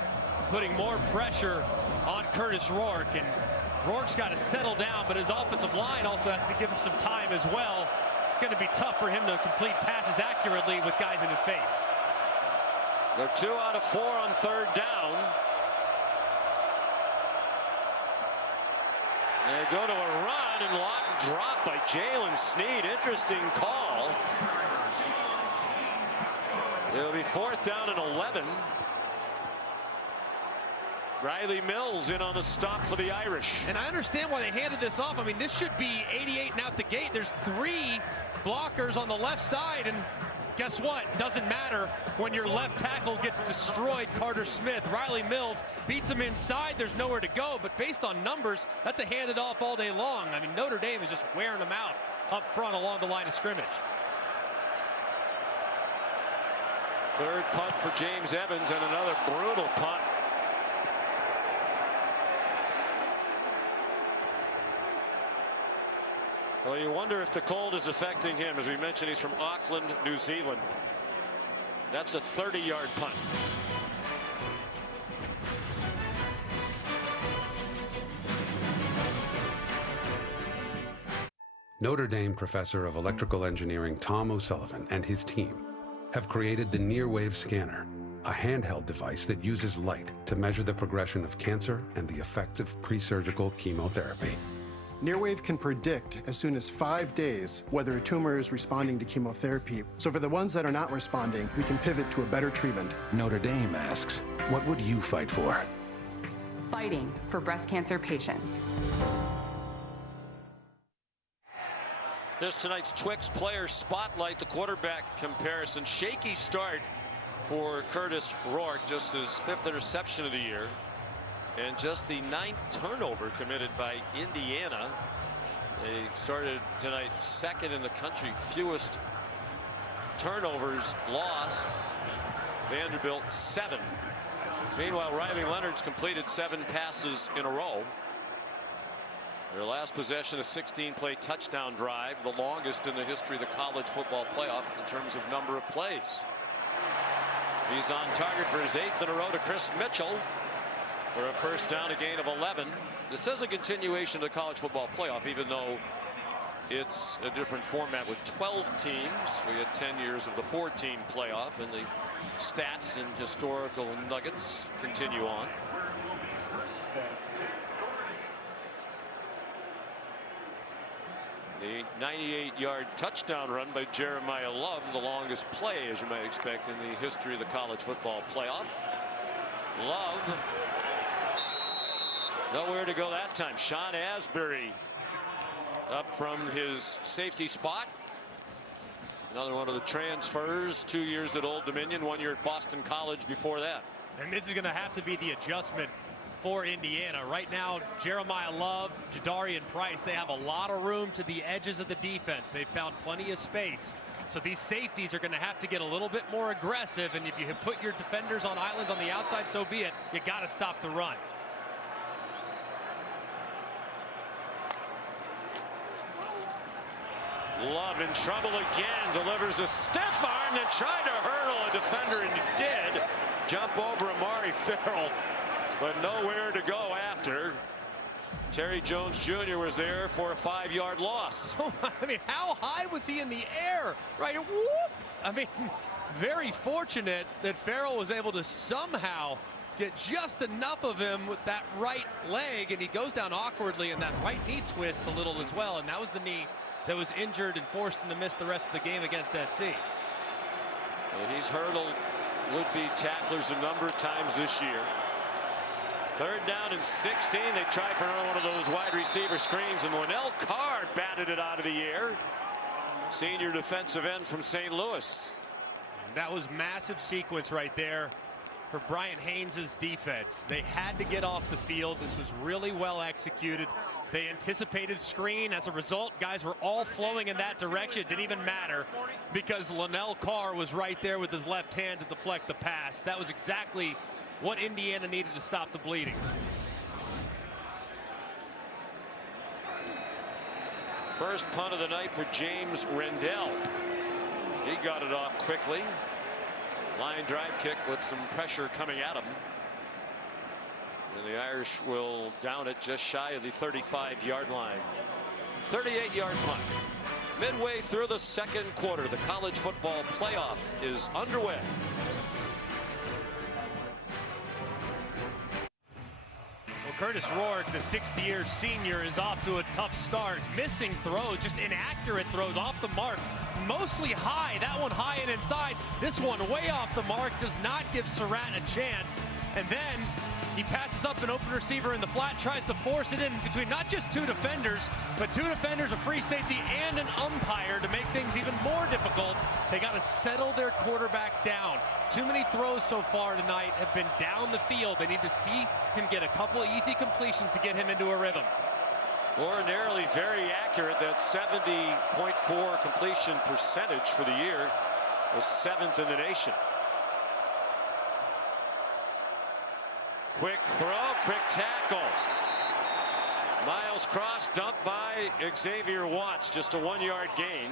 putting more pressure on Curtis Rourke. And Rourke's got to settle down, but his offensive line also has to give him some time as well. It's going to be tough for him to complete passes accurately with guys in his face. They're 2 out of 4 on third down. They go to a run and drop by Jalen Snead. Interesting call. It'll be 4th down and 11. Riley Mills in on the stop for the Irish. And I understand why they handed this off. I mean, this should be 88 and out the gate. There's 3 blockers on the left side, and guess what? Doesn't matter when your left tackle gets destroyed. Carter Smith, Riley Mills beats him inside. There's nowhere to go, but based on numbers, that's a handed off all day long. I mean, Notre Dame is just wearing them out up front along the line of scrimmage. Third punt for James Evans, and another brutal punt. Well, you wonder if the cold is affecting him. As we mentioned, he's from Auckland, New Zealand. That's a 30-yard punt. Notre Dame professor of electrical engineering Tom O'Sullivan and his team have created the Near-Wave Scanner, a handheld device that uses light to measure the progression of cancer and the effects of pre-surgical chemotherapy. Nearwave can predict as soon as 5 days whether a tumor is responding to chemotherapy. So for the ones that are not responding, we can pivot to a better treatment. Notre Dame asks, what would you fight for? Fighting for breast cancer patients. There's tonight's Twix Player Spotlight, the quarterback comparison. Shaky start for Curtis Rourke, just his 5th interception of the year. And just the 9th turnover committed by Indiana. They started tonight 2nd in the country, fewest turnovers lost. Vanderbilt 7. Meanwhile, Riley Leonard's completed 7 passes in a row. Their last possession, a 16-play touchdown drive, the longest in the history of the college football playoff in terms of number of plays. He's on target for his 8th in a row to Chris Mitchell for a first down, a gain of 11. This is a continuation of the college football playoff, even though it's a different format with 12 teams. We had 10 years of the 4-team playoff, and the stats and historical nuggets continue on. The 98-yard touchdown run by Jeremiah Love, the longest play, as you might expect, in the history of the college football playoff. Love, nowhere to go that time. Sean Asbury up from his safety spot. Another one of the transfers, 2 years at Old Dominion, 1 year at Boston College before that. And this is going to have to be the adjustment for Indiana. Right now, Jeremiah Love, Jadarian Price, they have a lot of room to the edges of the defense. They've found plenty of space. So these safeties are going to have to get a little bit more aggressive. And if you have put your defenders on islands on the outside, so be it. You got to stop the run. Love in trouble again, delivers a stiff arm, then tried to hurdle a defender, and he did. Jump over Amari Farrell, but nowhere to go after. Terry Jones Jr. was there for a 5-yard loss. I mean, how high was he in the air? Right, whoop! I mean, very fortunate that Farrell was able to somehow get just enough of him with that right leg, and he goes down awkwardly, and that right knee twists a little as well, and that was the knee that was injured and forced him to miss the rest of the game against SC. Well, he's hurdled would-be tacklers a number of times this year. 3rd down and 16. They try for another one of those wide receiver screens, and Linnell Carr batted it out of the air. Senior defensive end from St. Louis. That was massive sequence right there for Brian Haynes' defense. They had to get off the field. This was really well executed. They anticipated screen. As a result, guys were all flowing in that direction. It didn't even matter because Linnell Carr was right there with his left hand to deflect the pass. That was exactly what Indiana needed to stop the bleeding. First punt of the night for James Rendell. He got it off quickly. Line drive kick with some pressure coming at him. And the Irish will down it just shy of the 35-yard line. 38-yard punt. Midway through the 2nd quarter, the college football playoff is underway. Well, Curtis Rourke, the 6th-year senior, is off to a tough start. Missing throws, just inaccurate throws off the mark. Mostly high. That one high and inside. This one way off the mark. Does not give Surratt a chance. And then he passes up an open receiver in the flat, tries to force it in between not just 2 defenders, but 2 defenders, a free safety, and an umpire to make things even more difficult. They got to settle their quarterback down. Too many throws so far tonight have been down the field. They need to see him get a couple of easy completions to get him into a rhythm. Ordinarily very accurate. That 70.4 completion percentage for the year was 7th in the nation. Quick throw, quick tackle. Miles Cross dumped by Xavier Watts, just a 1-yard gain.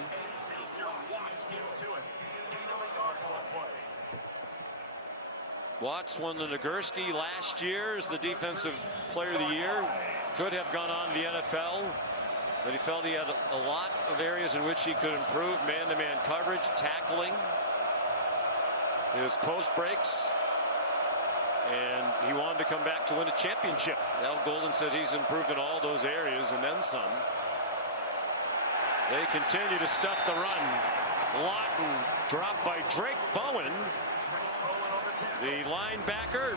Watts won the Nagurski last year as the defensive player of the year. Could have gone on to the NFL, but he felt he had a lot of areas in which he could improve. Man-to-man coverage, tackling, his post breaks, and he wanted to come back to win a championship. Al Golden said he's improved in all those areas and then some. They continue to stuff the run. Lawton dropped by Drake Bowen, the linebacker,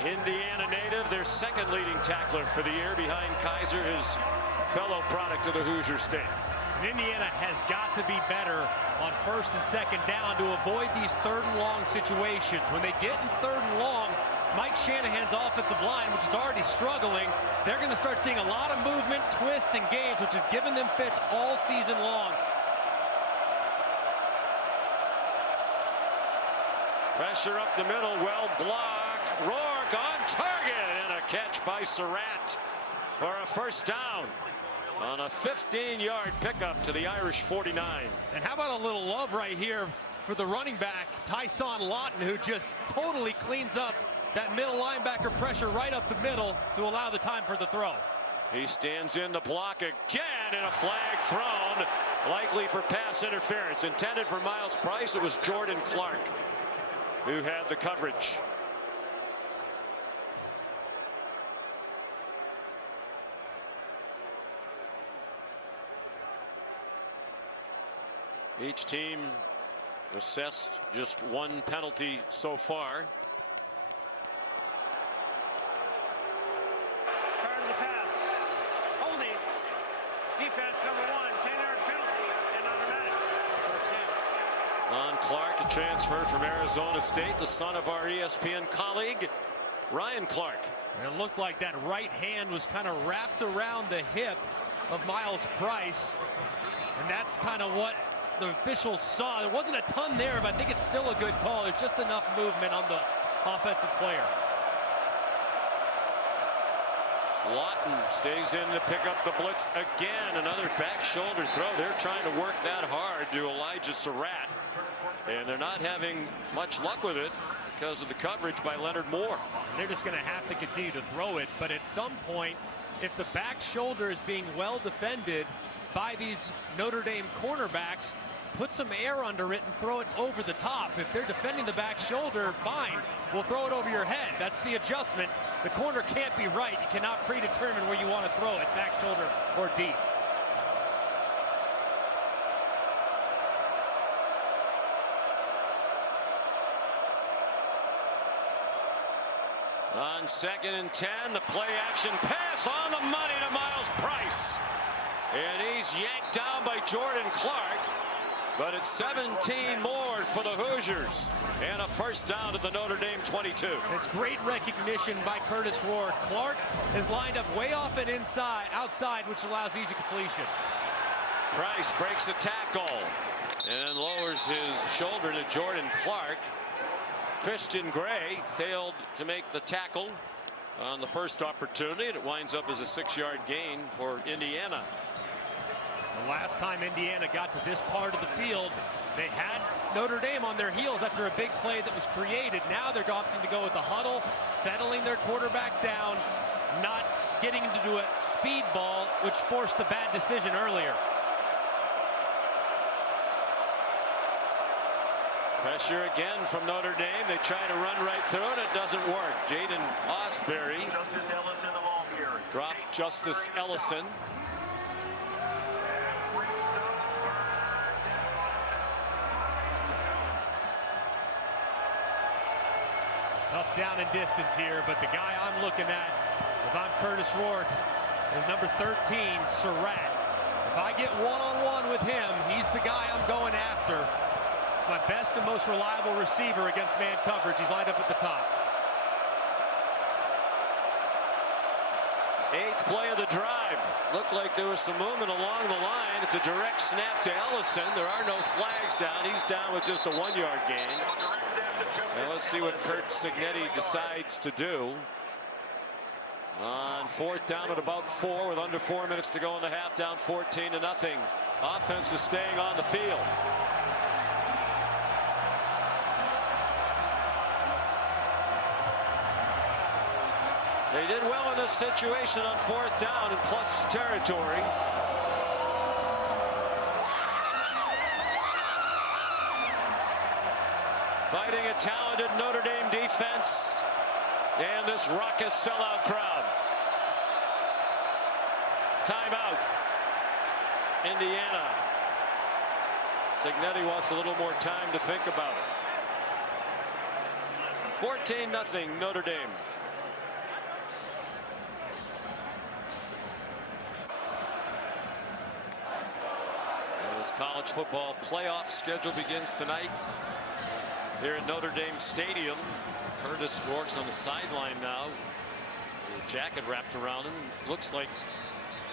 Indiana native, their 2nd leading tackler for the year behind Kaiser, his fellow product of the Hoosier State. And Indiana has got to be better on 1st and 2nd down to avoid these 3rd and long situations. When they get in 3rd and long, Mike Shanahan's offensive line, which is already struggling, they're going to start seeing a lot of movement, twists, and games, which have given them fits all season long. Pressure up the middle, well blocked. Rourke on target, and a catch by Surratt for a 1st down on a 15-yard pickup to the Irish 49. And how about a little love right here for the running back, Tyson Lawton, who just totally cleans up that middle linebacker pressure right up the middle to allow the time for the throw. He stands in the block again, and a flag thrown, likely for pass interference. Intended for Miles Price. It was Jordan Clark who had the coverage. Each team assessed just 1 penalty so far. Prior to the pass, holding, defense number 1, 10-yard penalty, and automatic. 1st down. On Clark, a transfer from Arizona State, the son of our ESPN colleague, Ryan Clark. It looked like that right hand was kind of wrapped around the hip of Miles Price. And that's kind of what the officials saw. There wasn't a ton there, but I think it's still a good call. There's just enough movement on the offensive player. Lawton stays in to pick up the blitz again. Another back shoulder throw. They're trying to work that hard to Elijah Surratt. And they're not having much luck with it because of the coverage by Leonard Moore. They're just going to have to continue to throw it. But at some point, if the back shoulder is being well defended by these Notre Dame cornerbacks, put some air under it and throw it over the top. If they're defending the back shoulder, fine. We'll throw it over your head. That's the adjustment. The corner can't be right. You cannot predetermine where you want to throw it, back shoulder or deep. On 2nd and 10, the play action pass on the money to Miles Price. And he's yanked down by Jordan Clark. But it's 17 more for the Hoosiers. And a first down to the Notre Dame 22. It's great recognition by Curtis Rourke. Clark is lined up way off and outside, which allows easy completion. Price breaks a tackle and lowers his shoulder to Jordan Clark. Christian Gray failed to make the tackle on the first opportunity, and it winds up as a 6-yard gain for Indiana. The last time Indiana got to this part of the field, they had Notre Dame on their heels after a big play that was created. Now they're opting to go with the huddle, settling their quarterback down, not getting into a speed ball, which forced the bad decision earlier. Pressure again from Notre Dame. They try to run right through it. It doesn't work. Jaden Osbury dropped Justice Ellison. Tough down and distance here, but the guy I'm looking at, if I'm Curtis Rourke, is number 13, Surratt. If I get one-on-one with him, he's the guy I'm going after. It's my best and most reliable receiver against man coverage. He's lined up at the top. 8th play of the drive. Looked like there was some movement along the line. It's a direct snap to Ellison. There are no flags down. He's down with just a 1-yard gain. And let's see what Kurt Cignetti decides to do. On 4th down at about 4 with under 4 minutes to go in the half, down 14-0. Offense is staying on the field. They did well in this situation on 4th down in plus territory. Fighting a talented Notre Dame defense and this raucous sellout crowd. Timeout. Indiana. Cignetti wants a little more time to think about it. 14-0 Notre Dame. College football playoff schedule begins tonight here at Notre Dame Stadium. Curtis Rourke's on the sideline now. The jacket wrapped around him. Looks like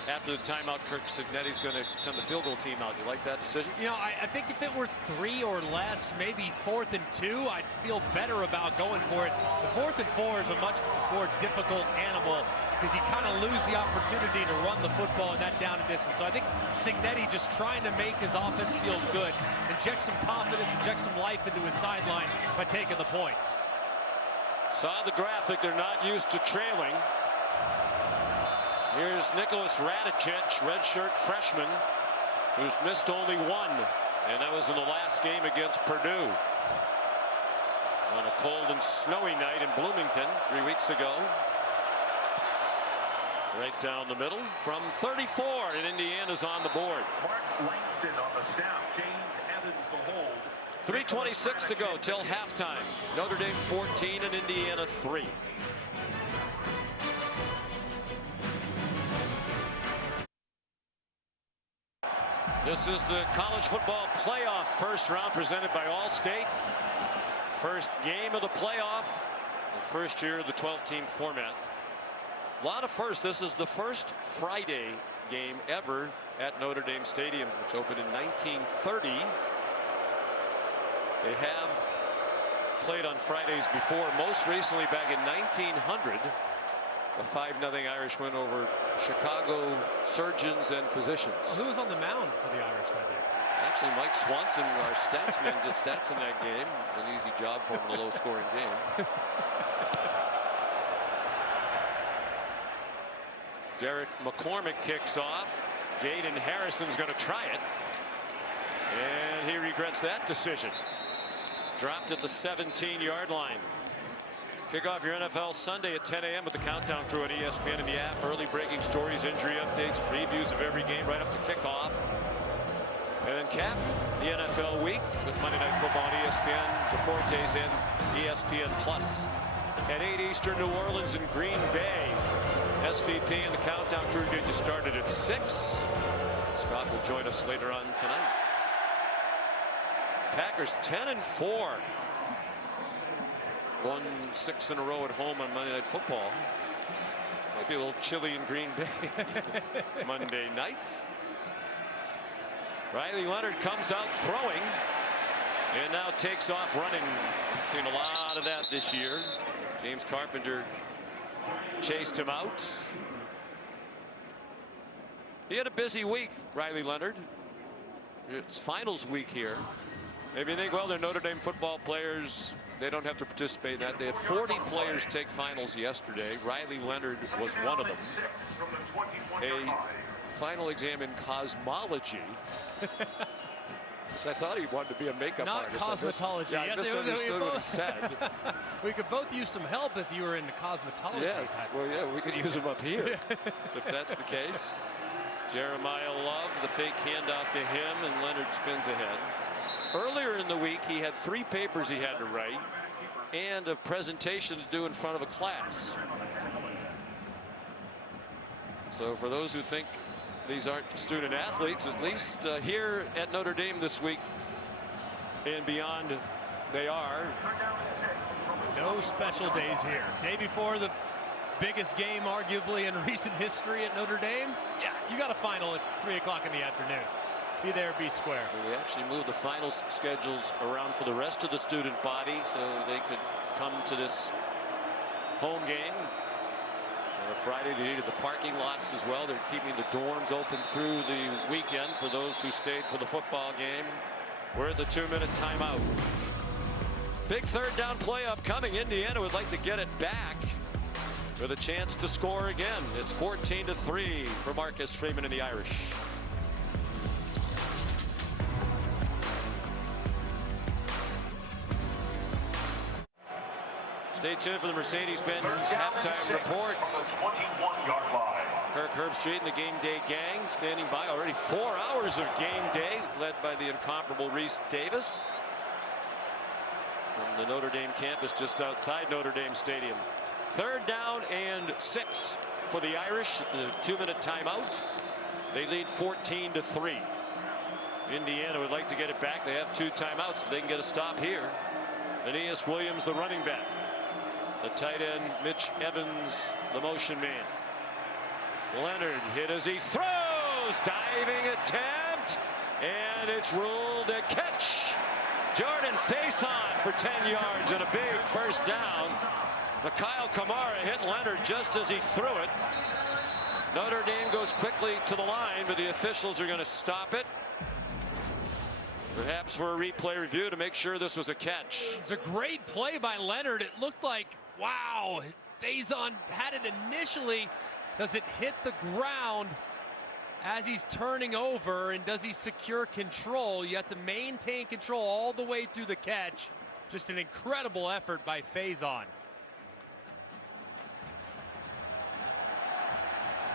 after the timeout, Kirk Cignetti's going to send the field goal team out. You like that decision? You know, I think if it were 3 or less, maybe 4th and 2, I'd feel better about going for it. The 4th and 4 is a much more difficult animal because you kind of lose the opportunity to run the football in that down and distance. So I think Cignetti just trying to make his offense feel good, inject some confidence, inject some life into his sideline by taking the points. Saw the graphic. They're not used to trailing. Here's Nicholas Radicic, redshirt freshman, who's missed only 1, and that was in the last game against Purdue on a cold and snowy night in Bloomington 3 weeks ago. Right down the middle from 34, and Indiana's on the board. Mark Langston on the snap. James Evans the hold. 3:26 to go till halftime. Notre Dame 14 and Indiana 3. This is the college football playoff first round presented by Allstate. First game of the playoff, the first year of the 12-team format. A lot of firsts. This is the first Friday game ever at Notre Dame Stadium, which opened in 1930. They have played on Fridays before, most recently back in 1900. A 5-0 Irish win over Chicago surgeons and physicians. Who was on the mound for the Irish that day? Actually, Mike Swanson, our statsman, did stats in that game. It was an easy job for him in a low-scoring game. Derek McCormick kicks off. Jaden Harrison's going to try it. And he regrets that decision. Dropped at the 17-yard line. Kick off your NFL Sunday at 10 a.m. with the Countdown Crew on ESPN and the app. Early breaking stories, injury updates, previews of every game right up to kickoff. And then cap the NFL week with Monday Night Football on ESPN, Deportes, and ESPN Plus. At 8 Eastern, New Orleans and Green Bay. SVP and the Countdown Crew get you started at 6. Scott will join us later on tonight. Packers 10-4. Won 6 in a row at home on Monday Night Football. Might be a little chilly in Green Bay Monday night. Riley Leonard comes out throwing and now takes off running. We've seen a lot of that this year. James Carpenter chased him out. He had a busy week, Riley Leonard. It's finals week here. Maybe you think, well, they're Notre Dame football players. They don't have to participate in that. They had 40 players take finals yesterday. Riley Leonard was one of them. A final exam in cosmology. I thought he wanted to be a makeup artist. Not cosmetology. I misunderstood what he said. We could both use some help if you were into cosmetology. Yes, well, yeah, we could use him up here if that's the case. Jeremiah Love, the fake handoff to him, and Leonard spins ahead. Earlier in the week, he had 3 papers he had to write and a presentation to do in front of a class. So for those who think these aren't student athletes, at least here at Notre Dame this week and beyond, they are. No special days here. Day before the biggest game arguably in recent history at Notre Dame. Yeah, you got a final at 3 o'clock in the afternoon. Be there, be square. Well, they actually moved the finals schedules around for the rest of the student body so they could come to this home game. On Friday, they needed the parking lots as well. They're keeping the dorms open through the weekend for those who stayed for the football game. We're at the 2-minute timeout. Big third down play upcoming. Indiana would like to get it back with a chance to score again. It's 14-3 for Marcus Freeman and the Irish. Stay tuned for the Mercedes-Benz halftime report. Kirk Herbstreit and the Game Day gang standing by. Already 4 hours of game day, led by the incomparable Reese Davis from the Notre Dame campus just outside Notre Dame Stadium. 3rd down and 6 for the Irish at the 2-minute timeout. They lead 14-3. Indiana would like to get it back. They have 2 timeouts. They can get a stop here. Aeneas Williams, the running back. The tight end, Mitch Evans, the motion man. Leonard hit as he throws. Diving attempt. And it's ruled a catch. Jordan Faison for 10 yards and a big first down. Mikhail Kamara hit Leonard just as he threw it. Notre Dame goes quickly to the line, but the officials are going to stop it. Perhaps for a replay review to make sure this was a catch. It's a great play by Leonard. It looked like, wow, Faison had it initially. Does it hit the ground as he's turning over, and does he secure control? You have to maintain control all the way through the catch. Just an incredible effort by Faison.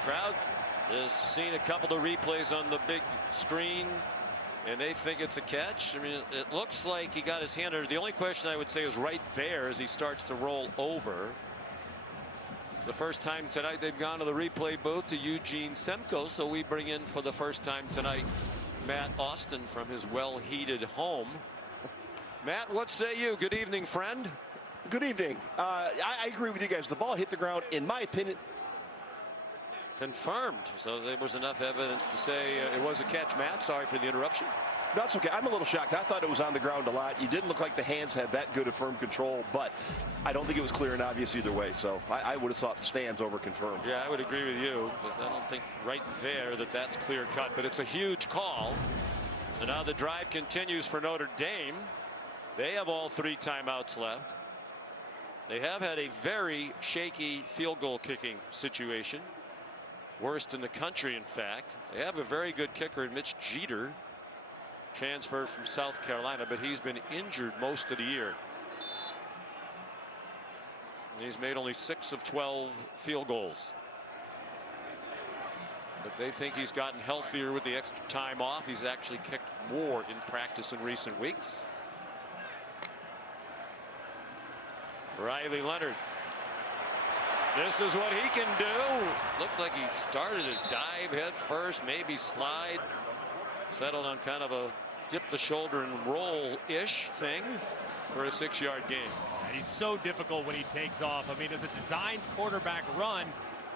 Crowd has seen a couple of replays on the big screen, and they think it's a catch. I mean, it looks like he got his hand under. The only question I would say is right there as he starts to roll over. The first time tonight they've gone to the replay booth to Eugene Semko, so we bring in for the first time tonight Matt Austin from his well-heated home. Matt, what say you? Good evening, friend. Good evening. I agree with you guys. The ball hit the ground, in my opinion. Confirmed. So there was enough evidence to say it was a catch. Matt, sorry for the interruption. That's okay. I'm a little shocked. I thought it was on the ground a lot. You didn't look like the hands had that good of firm control, but I don't think it was clear and obvious either way. So I would have thought stands over confirmed. Yeah, I would agree with you, because I don't think right there that that's clear cut, but it's a huge call. So now the drive continues for Notre Dame. They have all 3 timeouts left. They have had a very shaky field goal kicking situation. Worst in the country, in fact. They have a very good kicker in Mitch Jeter, transferred from South Carolina, but he's been injured most of the year. He's made only 6 of 12 field goals. But they think he's gotten healthier with the extra time off. He's actually kicked more in practice in recent weeks. Riley Leonard. This is what he can do. Looked like he started a dive head first, maybe slide. Settled on kind of a dip the shoulder and roll-ish thing for a 6-yard gain. He's so difficult when he takes off. I mean, as a designed quarterback run,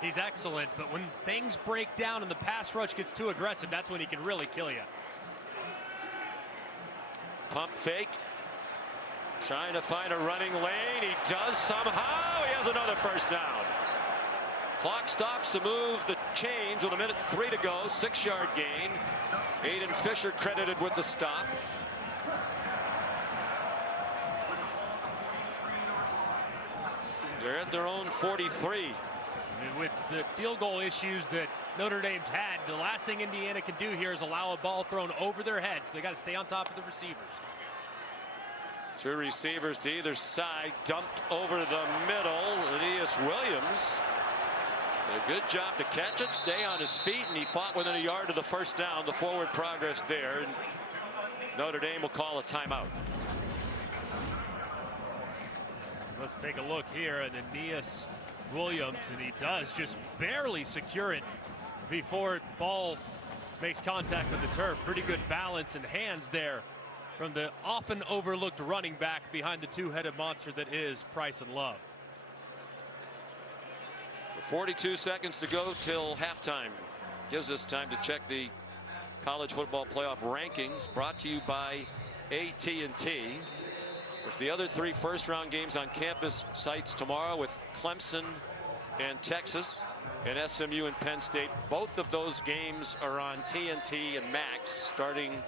he's excellent. But when things break down and the pass rush gets too aggressive, that's when he can really kill you. Pump fake. Trying to find a running lane. He does somehow. He has another first down. Clock stops to move the chains with 1:03 to go. 6-yard gain. Aiden Fisher credited with the stop. They're at their own 43. With the field goal issues that Notre Dame's had, the last thing Indiana can do here is allow a ball thrown over their heads. They got to stay on top of the receivers. 2 receivers to either side, dumped over the middle. Aeneas Williams, a good job to catch it, stay on his feet, and he fought within a yard of the first down. The forward progress there, and Notre Dame will call a timeout. Let's take a look here at Aeneas Williams, and he does just barely secure it before ball makes contact with the turf. Pretty good balance and hands there from the often overlooked running back behind the 2-headed monster that is Bryson Love. 42 seconds to go till halftime. Gives us time to check the college football playoff rankings, brought to you by AT&T. With the other 3 first-round games on campus sites tomorrow, with Clemson and Texas and SMU and Penn State. Both of those games are on TNT and Max starting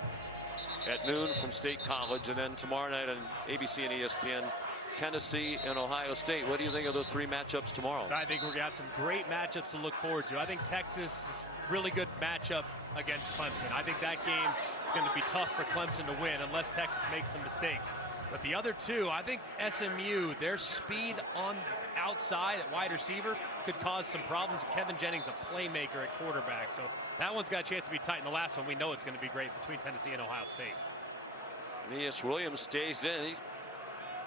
at noon from State College, and then tomorrow night on ABC and ESPN, Tennessee and Ohio State. What do you think of those 3 matchups tomorrow? I think we've got some great matchups to look forward to. I think Texas is a really good matchup against Clemson. I think that game is going to be tough for Clemson to win unless Texas makes some mistakes. But the other 2, I think SMU, their speed on outside at wide receiver could cause some problems. Kevin Jennings, a playmaker at quarterback. So that one's got a chance to be tight. And the last one, we know it's going to be great between Tennessee and Ohio State. Aeneas Williams stays in. He's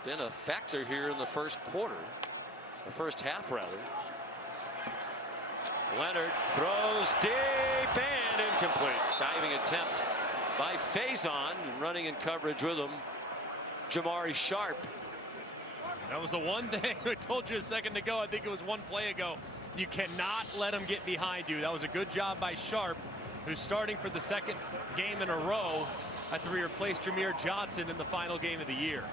been a factor here in the first quarter, the first half rather. Leonard throws deep and incomplete. Diving attempt by Faison, and running in coverage with him, Jamari Sharp. That was the one thing I told you a second ago. I think it was one play ago. You cannot let him get behind you. That was a good job by Sharp, who's starting for the 2nd game in a row after he replaced Jameer Johnson in the final game of the year.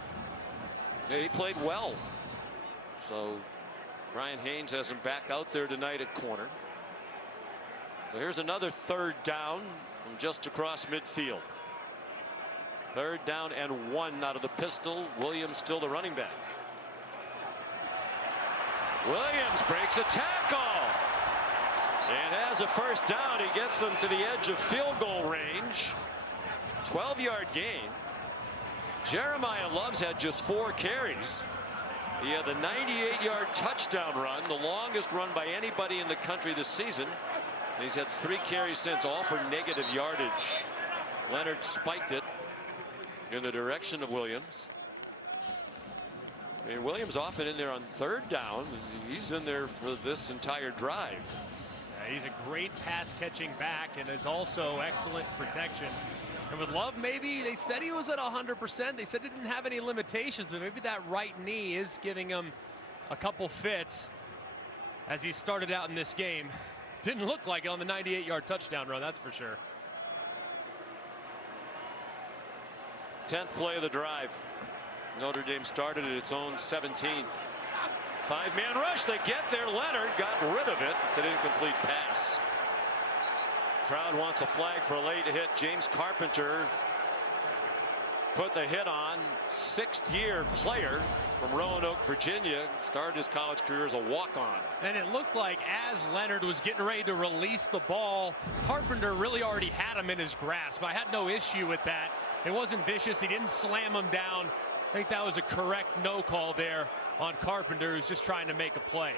Yeah, he played well. So Brian Haynes has him back out there tonight at corner. So here's another 3rd down from just across midfield. 3rd down and 1 out of the pistol. Williams still the running back. Williams breaks a tackle and has a first down. He gets them to the edge of field goal range. 12-yard gain. Jeremiah Love's had just 4 carries. He had the 98-yard touchdown run, the longest run by anybody in the country this season. And he's had 3 carries since, all for negative yardage. Leonard spiked it in the direction of Williams. I mean, Williams often in there on 3rd down. He's in there for this entire drive. Yeah, he's a great pass catching back and is also excellent protection. And with Love, maybe they said he was at 100%. They said he didn't have any limitations, but maybe that right knee is giving him a couple fits as he started out in this game. Didn't look like it on the 98-yard touchdown run, that's for sure. 10th play of the drive. Notre Dame started at its own 17. 5-man rush. They get there. Leonard got rid of it. It's an incomplete pass. Crowd wants a flag for a late hit. James Carpenter put the hit on. 6th-year player from Roanoke, Virginia. Started his college career as a walk-on. And it looked like as Leonard was getting ready to release the ball, Carpenter really already had him in his grasp. I had no issue with that. It wasn't vicious. He didn't slam him down. I think that was a correct no call there on Carpenter, who's just trying to make a play.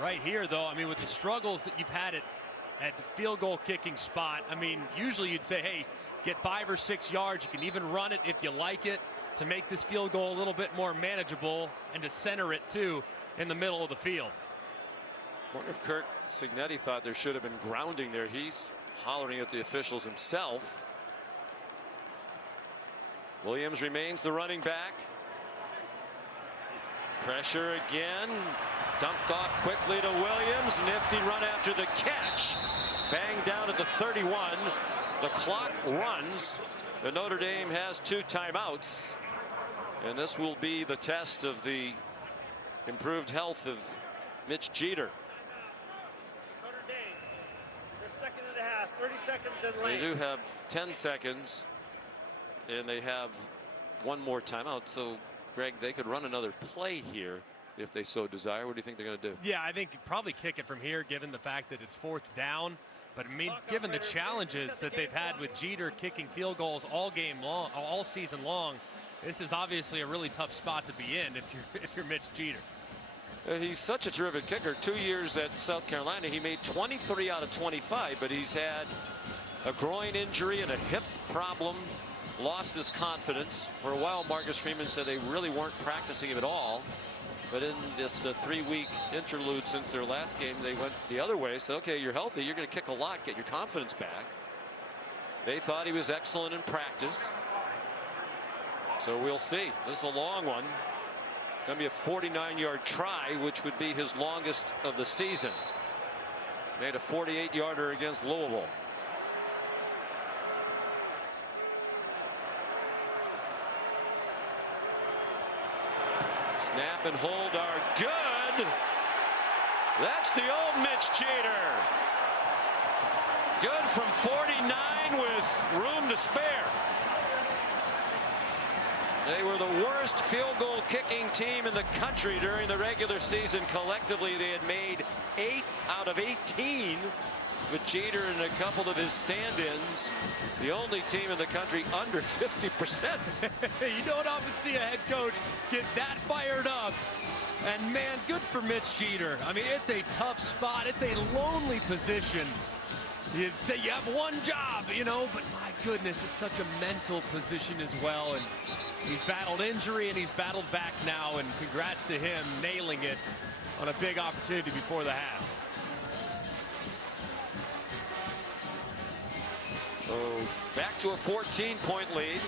Right here, though, I mean, with the struggles that you've had at the field goal kicking spot, I mean, usually you'd say, hey, get 5 or 6 yards. You can even run it if you like it to make this field goal a little bit more manageable and to center it, too, in the middle of the field. I wonder if Kirk Cignetti thought there should have been grounding there. He's hollering at the officials himself. Williams remains the running back. Pressure again. Dumped off quickly to Williams. Nifty run after the catch. Banged down at the 31. The clock runs. The Notre Dame has 2 timeouts. And this will be the test of the improved health of Mitch Jeter. Notre Dame, their second and a half, 30 seconds in lane. They do have 10 seconds. And they have 1 more timeout. So, Greg, they could run another play here if they so desire. What do you think they're going to do? Yeah, I think probably kick it from here, given the fact that it's 4th down. But I mean, given the challenges that they've had with Jeter kicking field goals all game long, all season long, this is obviously a really tough spot to be in if you're Mitch Jeter. He's such a terrific kicker. 2 years at South Carolina, he made 23 out of 25, but he's had a groin injury and a hip problem. Lost his confidence. For a while, Marcus Freeman said they really weren't practicing him at all. But in this 3-week interlude since their last game, they went the other way. So, okay, you're healthy. You're going to kick a lot, get your confidence back. They thought he was excellent in practice. So we'll see. This is a long one. Going to be a 49-yard try, which would be his longest of the season. Made a 48-yarder against Louisville. Snap and hold are good. That's the old Mitch Jeter. Good from 49 with room to spare. They were the worst field goal kicking team in the country during the regular season. Collectively, they had made 8 out of 18 with Jeter and a couple of his stand-ins. The only team in the country under 50%. You don't often see a head coach get that fired up. And man, good for Mitch Jeter. I mean, it's a tough spot. It's a lonely position. You say you have one job, you know, but my goodness, it's such a mental position as well. And he's battled injury and he's battled back now. And congrats to him nailing it on a big opportunity before the half. So back to a 14-point lead.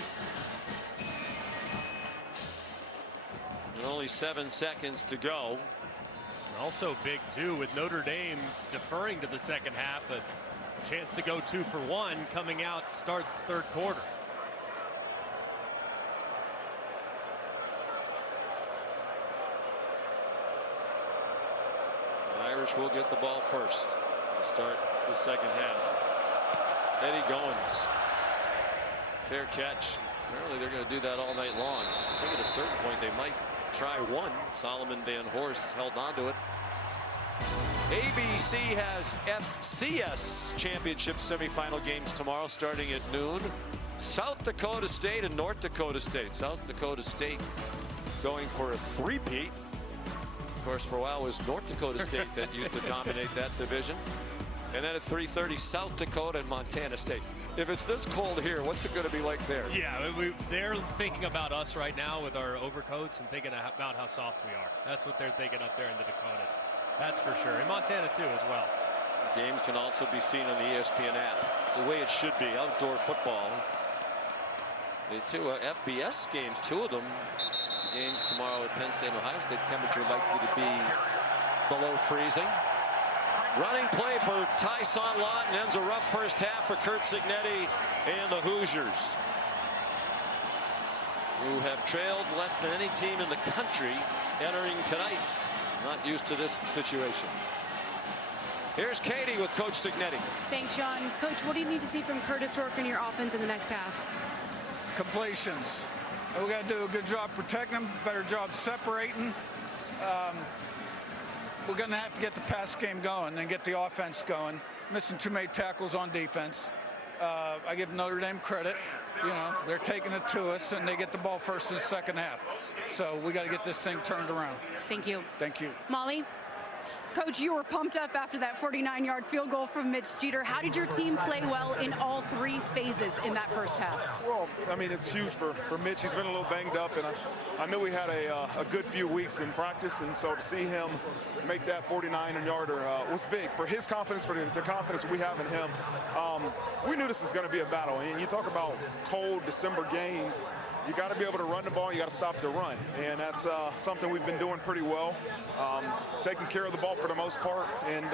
And only 7 seconds to go. Also big, too, with Notre Dame deferring to the second half. A chance to go 2 for 1 coming out start third quarter. The Irish will get the ball first to start the second half. Eddie Goins. Fair catch. Apparently they're going to do that all night long. I think at a certain point they might try one. Solomon Van Horst held on to it. ABC has FCS championship semifinal games tomorrow starting at noon. South Dakota State and North Dakota State. South Dakota State going for a three-peat. Of course, for a while it was North Dakota State that used to dominate that division. And then at 3:30, South Dakota and Montana State. If it's this cold here, what's it going to be like there? Yeah, they're thinking about us right now with our overcoats and thinking about how soft we are. That's what they're thinking up there in the Dakotas. That's for sure. In Montana, too, as well. Games can also be seen on the ESPN app. It's the way it should be. Outdoor football. The two FBS games, two of them. The games tomorrow at Penn State and Ohio State, temperature likely to be below freezing. Running play for Tyson Lawton ends a rough first half for Curt Cignetti and the Hoosiers, who have trailed less than any team in the country entering tonight. Not used to this situation. Here's Katie with Coach Cignetti. Thanks, Sean. Coach, what do you need to see from Curtis Rourke in your offense in the next half? Completions. We got to do a good job protecting them, better job separating. We're going to have to get the pass game going and get the offense going. Missing too many tackles on defense. I give Notre Dame credit. You know, they're taking it to us, and they get the ball first in the second half. So we got to get this thing turned around. Thank you. Thank you. Molly? Coach, you were pumped up after that 49-yard field goal from Mitch Jeter. How did your team play well in all three phases in that first half? Well, I mean, it's huge for Mitch. He's been a little banged up, and I knew he had a good few weeks in practice, and so to see him make that 49-yarder was big for his confidence, for the confidence we have in him. We knew this was going to be a battle, and you talk about cold December games. You got to be able to run the ball. You got to stop the run, and that's something we've been doing pretty well, taking care of the ball for the most part, and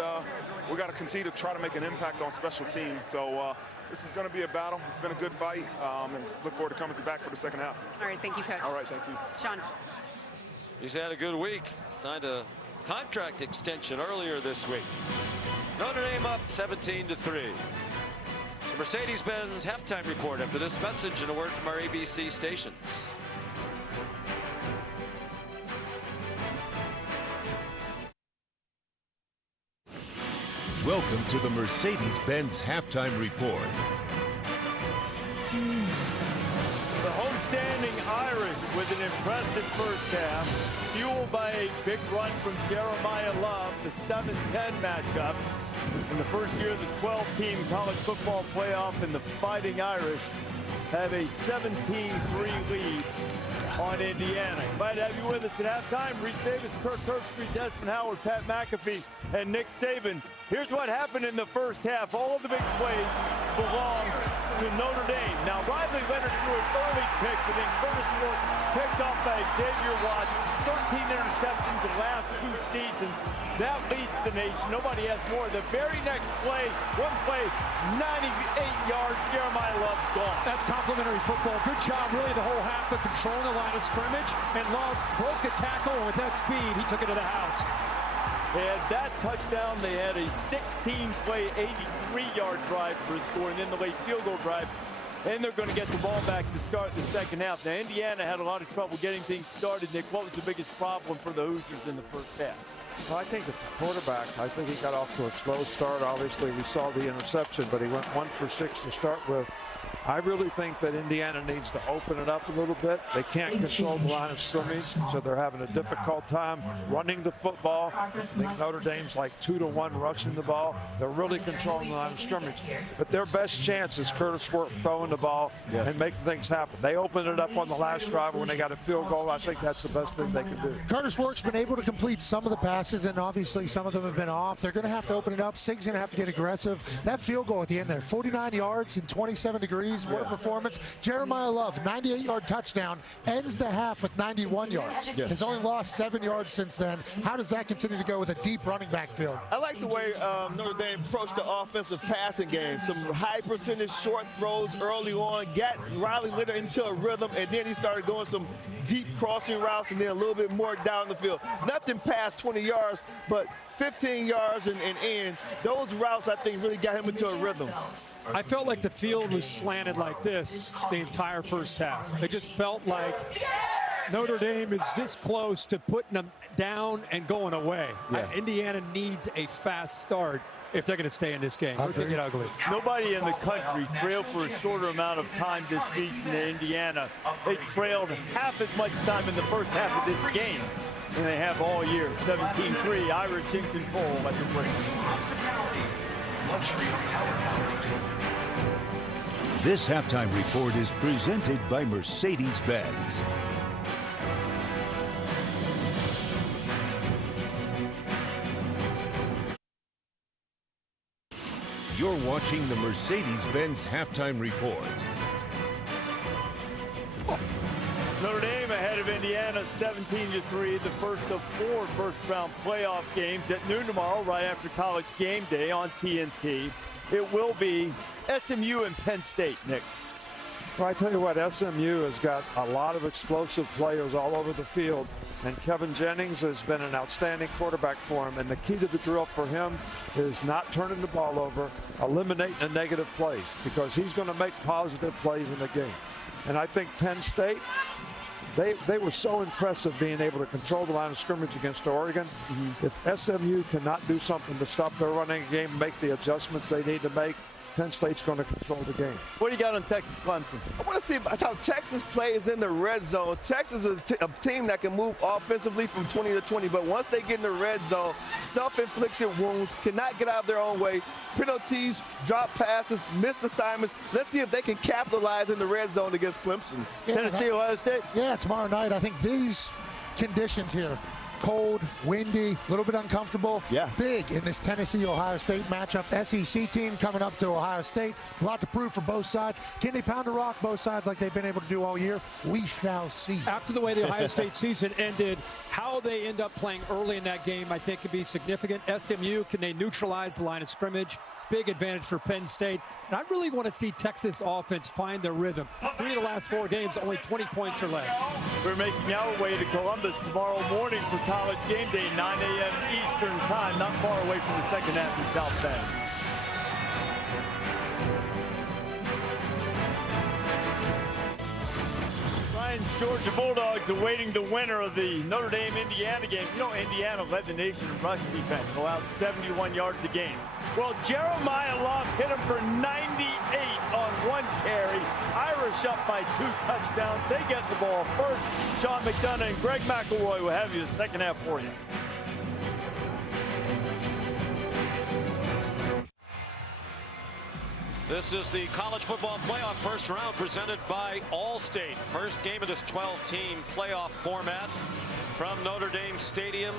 we got to continue to try to make an impact on special teams. So this is going to be a battle. It's been a good fight, and look forward to coming back for the second half. All right, thank you, Coach. All right, thank you. Sean. He's had a good week. Signed a contract extension earlier this week. Notre Dame up 17-3. The Mercedes-Benz halftime report after this message and a word from our ABC stations. Welcome to the Mercedes-Benz halftime report. The homestanding Irish with an impressive first half, fueled by a big run from Jeremiah Love, the 7-10 matchup. In the first year of the 12-team college football playoff, and the Fighting Irish have a 17-3 lead on Indiana. Glad to have you with us at halftime. Reese Davis, Kirk Herbstreit, Desmond Howard, Pat McAfee, and Nick Saban. Here's what happened in the first half. All of the big plays belong to Notre Dame. Now, Riley Leonard threw an early pick, but then Curtis Rourke picked off by Xavier Watts. 13 interceptions the last 2 seasons. That leads the nation. Nobody has more. The very next play, one play, 98 yards, Jeremiah Love gone. That's complimentary football. Good job, really, the whole half of controlling the line of scrimmage. And Love broke a tackle, and with that speed, he took it to the house. They had that touchdown. They had a 16-play, 83-yard drive for a score, and then the late field goal drive. And they're going to get the ball back to start the second half. Now, Indiana had a lot of trouble getting things started. Nick, what was the biggest problem for the Hoosiers in the first half? Well, I think it's the quarterback. I think he got off to a slow start. Obviously, we saw the interception, but he went 1 for 6 to start with. I really think that Indiana needs to open it up a little bit. They can't control the line of scrimmage, so they're having a difficult time running the football. I think Notre Dame's like 2-to-1 rushing the ball. They're really controlling the line of scrimmage. But their best chance is Curtis Rourke throwing the ball and making things happen. They opened it up on the last drive when they got a field goal. I think that's the best thing they can do. Curtis Rourke's been able to complete some of the passes, and obviously some of them have been off. They're going to have to open it up. Sig's going to have to get aggressive. That field goal at the end there, 49 yards in 27 degrees. What a performance. Jeremiah Love, 98-yard touchdown, ends the half with 91 yards. Has only lost 7 yards since then. How does that continue to go with a deep running back field? I like the way Notre Dame approached the offensive passing game. Some high percentage short throws early on, got Riley Leonard into a rhythm, and then he started going some deep crossing routes and then a little bit more down the field. Nothing past 20 yards, but 15 yards and ends. Those routes, I think, really got him into a rhythm. I felt like the field was slanted like this the entire first half. It just felt like Notre Dame is this close to putting them down and going away. Indiana needs a fast start if they're going to stay in this game. It could get ugly. Nobody in the country trailed for a shorter amount of time this season than Indiana. They trailed half as much time in the first half of this game than they have all year. 17-3, Irish in control at the break. This halftime report is presented by Mercedes-Benz. You're watching the Mercedes-Benz Halftime Report. Notre Dame ahead of Indiana 17-3, the first of 4 first-round playoff games at noon tomorrow, right after College Game Day on TNT. It will be SMU and Penn State, Nick. Well, I tell you what, SMU has got a lot of explosive players all over the field, and Kevin Jennings has been an outstanding quarterback for him, and the key to the drill for him is not turning the ball over, eliminating the negative plays, because he's going to make positive plays in the game. And I think Penn State, they were so impressive being able to control the line of scrimmage against Oregon. If SMU cannot do something to stop their running game, make the adjustments they need to make, Penn State's going to control the game. What do you got on Texas Clemson? I want to see how Texas plays in the red zone. Texas is a team that can move offensively from 20 to 20, but once they get in the red zone, self-inflicted wounds, cannot get out of their own way, penalties, drop passes, missed assignments. Let's see if they can capitalize in the red zone against Clemson. Yeah, Tennessee, Ohio State? Yeah, tomorrow night. I think these conditions here, cold, windy, a little bit uncomfortable. Yeah. Big in this Tennessee-Ohio State matchup. SEC team coming up to Ohio State. A lot to prove for both sides. Can they pound the rock both sides like they've been able to do all year? We shall see. After the way the Ohio State season ended, how they end up playing early in that game, I think, could be significant. SMU, can they neutralize the line of scrimmage? Big advantage for Penn State. And I really want to see Texas offense find their rhythm. 3 of the last 4 games, only 20 points or less. We're making our way to Columbus tomorrow morning for College Game Day, 9 a.m. Eastern Time, not far away from the second half in South Bend. Ryan's Georgia Bulldogs awaiting the winner of the Notre Dame-Indiana game. You know, Indiana led the nation in rush defense, allowed 71 yards a game. Well, Jeremiah Love hit him for 98 on 1 carry. Irish up by 2 touchdowns. They get the ball first. Sean McDonough and Greg McElroy will have you the second half for you. This is the college football playoff first round presented by Allstate. First game of this 12-team playoff format from Notre Dame Stadium.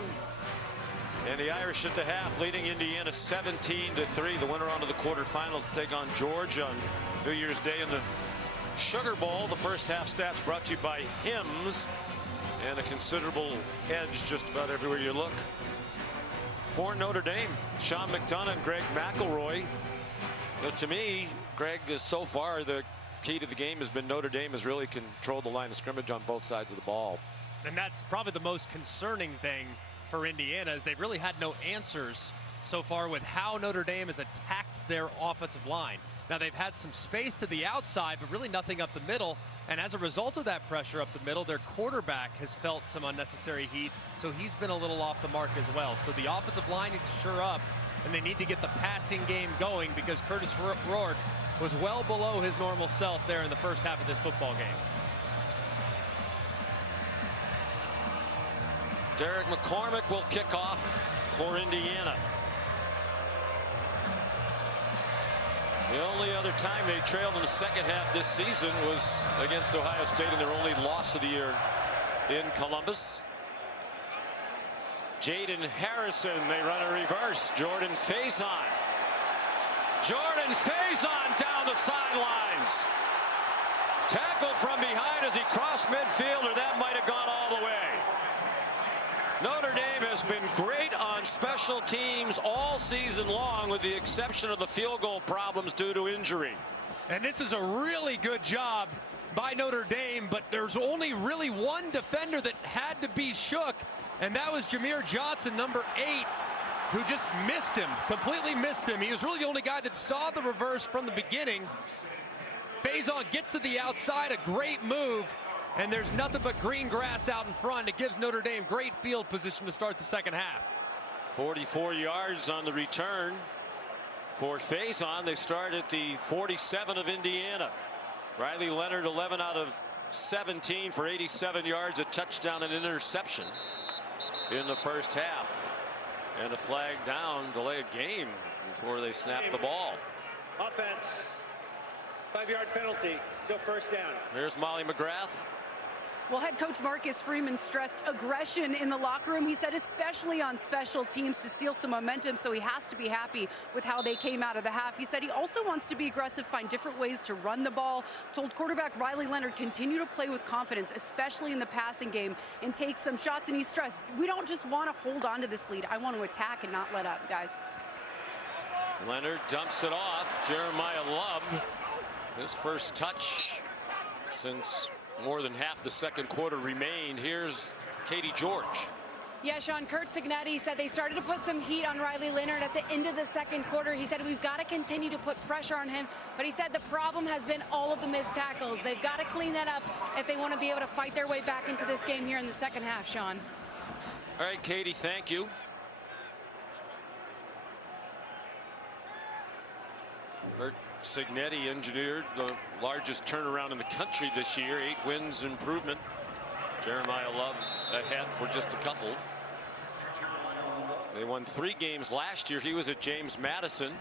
And the Irish at the half leading Indiana 17-3. The winner onto the quarterfinals to take on Georgia on New Year's Day in the Sugar Bowl. The first half stats brought to you by Hims, and a considerable edge just about everywhere you look for Notre Dame. Sean McDonough and Greg McElroy. But to me, Greg, so far the key to the game has been Notre Dame has really controlled the line of scrimmage on both sides of the ball. And that's probably the most concerning thing for Indiana, is they've really had no answers so far with how Notre Dame has attacked their offensive line. Now, they've had some space to the outside, but really nothing up the middle. And as a result of that pressure up the middle, their quarterback has felt some unnecessary heat, so he's been a little off the mark as well. So the offensive line needs to shore up, and they need to get the passing game going, because Curtis Rourke was well below his normal self there in the first half of this football game. Derek McCormick will kick off for Indiana. The only other time they trailed in the second half this season was against Ohio State in their only loss of the year in Columbus. Jaden Harrison, they run a reverse. Jordan Faison. Jordan Faison down the sidelines. Tackled from behind as he crossed midfield, or that might have gone all the way. Notre Dame has been great on special teams all season long, with the exception of the field goal problems due to injury. And this is a really good job by Notre Dame, but there's only really one defender that had to be shook, and that was Jameer Johnson, number 8, who just missed him, completely missed him. He was really the only guy that saw the reverse from the beginning. Faison gets to the outside, a great move, and there's nothing but green grass out in front. It gives Notre Dame great field position to start the second half. 44 yards on the return for Faison. They start at the 47 of Indiana. Riley Leonard, 11 out of 17 for 87 yards, a touchdown and interception in the first half. And a flag down, delay of game before they snap the ball. Offense, 5-yard penalty, still first down. There's Molly McGrath. Well, head coach Marcus Freeman stressed aggression in the locker room. He said especially on special teams to steal some momentum, so he has to be happy with how they came out of the half. He said he also wants to be aggressive, find different ways to run the ball. Told quarterback Riley Leonard continue to play with confidence, especially in the passing game, and take some shots. And he stressed, we don't just want to hold on to this lead. I want to attack and not let up, guys. Leonard dumps it off. Jeremiah Love, his first touch since more than half the second quarter remained. Here's Katie George. Yeah, Sean, Curt Cignetti said they started to put some heat on Riley Leonard at the end of the second quarter. He said we've got to continue to put pressure on him, but he said the problem has been all of the missed tackles. They've got to clean that up if they want to be able to fight their way back into this game here in the second half, Sean. All right, Katie, thank you. Curt Cignetti engineered the largest turnaround in the country this year. 8 wins improvement. Jeremiah Love ahead for just a couple. They won 3 games last year. He was at James Madison.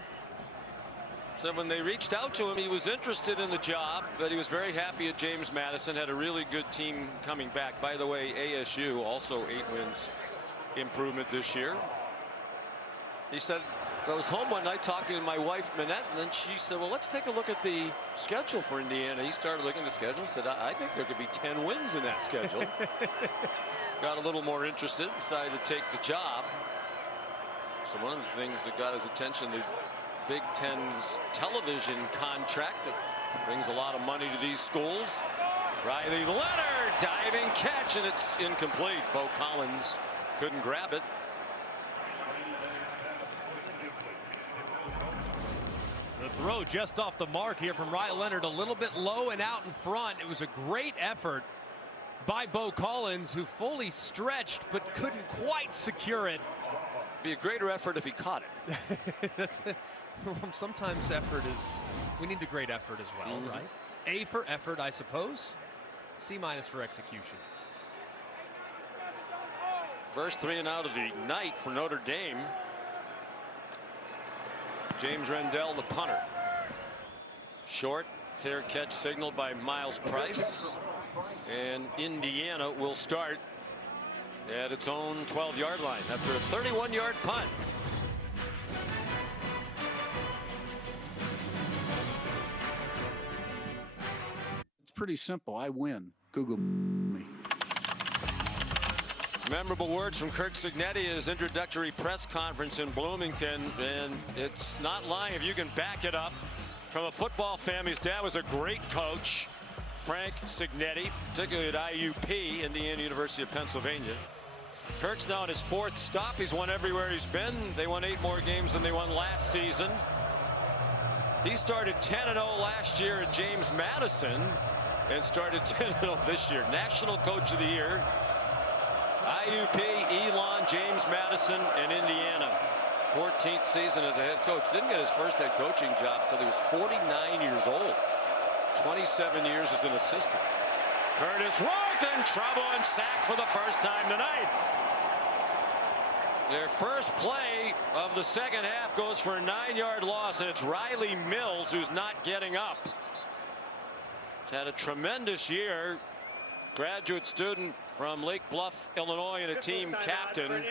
So when they reached out to him, he was interested in the job, but he was very happy at James Madison. Had a really good team coming back. By the way, ASU also 8 wins improvement this year. He said, I was home one night talking to my wife, Minette, and then she said, well, let's take a look at the schedule for Indiana. He started looking at the schedule and said, I think there could be 10 wins in that schedule. Got a little more interested, decided to take the job. So one of the things that got his attention, the Big Ten's television contract that brings a lot of money to these schools. Riley Leonard, diving catch, and it's incomplete. Bo Collins couldn't grab it. The throw just off the mark here from Riley Leonard, a little bit low and out in front. It was a great effort by Bo Collins, who fully stretched but couldn't quite secure it. Be a greater effort if he caught it. Sometimes effort is, we need a great effort as well, right? A for effort, I suppose. C- for execution. First 3 and out of the night for Notre Dame. James Rendell, the punter. Short, fair catch signaled by Miles Price. And Indiana will start at its own 12-yard line after a 31-yard punt. It's pretty simple. I win. Google me. Memorable words from Curt Cignetti at his introductory press conference in Bloomington, and it's not lying if you can back it up. From a football family, his dad was a great coach, Frank Cignetti, particularly at IUP, Indiana University of Pennsylvania. Curt's now at his 4th stop. He's won everywhere he's been. They won 8 more games than they won last season. He started 10-0 last year at James Madison and started 10-0 this year. National Coach of the Year. IUP, Elon, James Madison, and Indiana. 14th season as a head coach. Didn't get his first head coaching job until he was 49 years old. 27 years as an assistant. Curtis Rourke in trouble and sacked for the first time tonight. Their first play of the second half goes for a 9-yard loss, and it's Riley Mills who's not getting up. He's had a tremendous year. Graduate student from Lake Bluff, Illinois, and a team captain.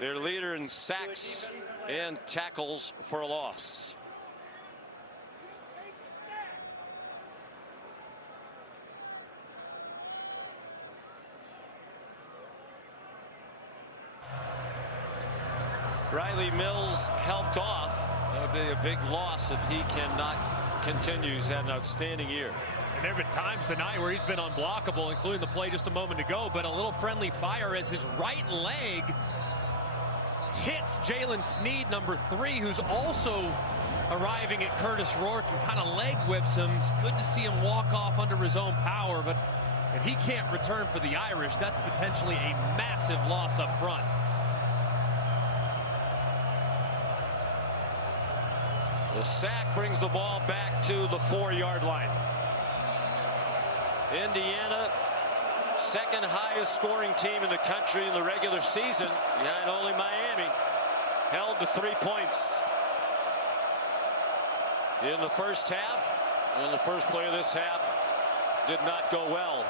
Their leader in sacks and tackles for a loss. Riley Mills helped off. That would be a big loss if he cannot continue. He's had an outstanding year. And there have been times tonight where he's been unblockable, including the play just a moment ago, but a little friendly fire as his right leg hits Jalen Sneed, number 3, who's also arriving at Curtis Rourke, and kind of leg whips him. It's good to see him walk off under his own power, but if he can't return for the Irish, that's potentially a massive loss up front. The sack brings the ball back to the 4-yard line. Indiana, second highest scoring team in the country in the regular season, behind only Miami, held to 3 points in the first half. And the first play of this half did not go well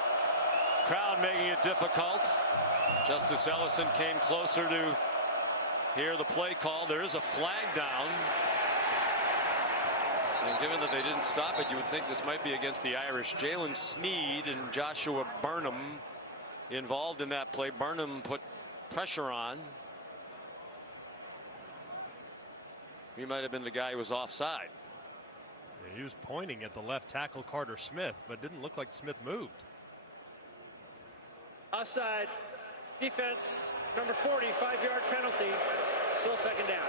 Crowd making it difficult. Justice Ellison came closer to hear the play call. There is a flag down. And given that they didn't stop it, you would think this might be against the Irish. Jalen Sneed and Joshua Burnham involved in that play. Burnham put pressure on. He might have been the guy who was offside. Yeah, he was pointing at the left tackle Carter Smith, but didn't look like Smith moved. Offside. Defense. Number 40. 5-yard penalty. Still second down.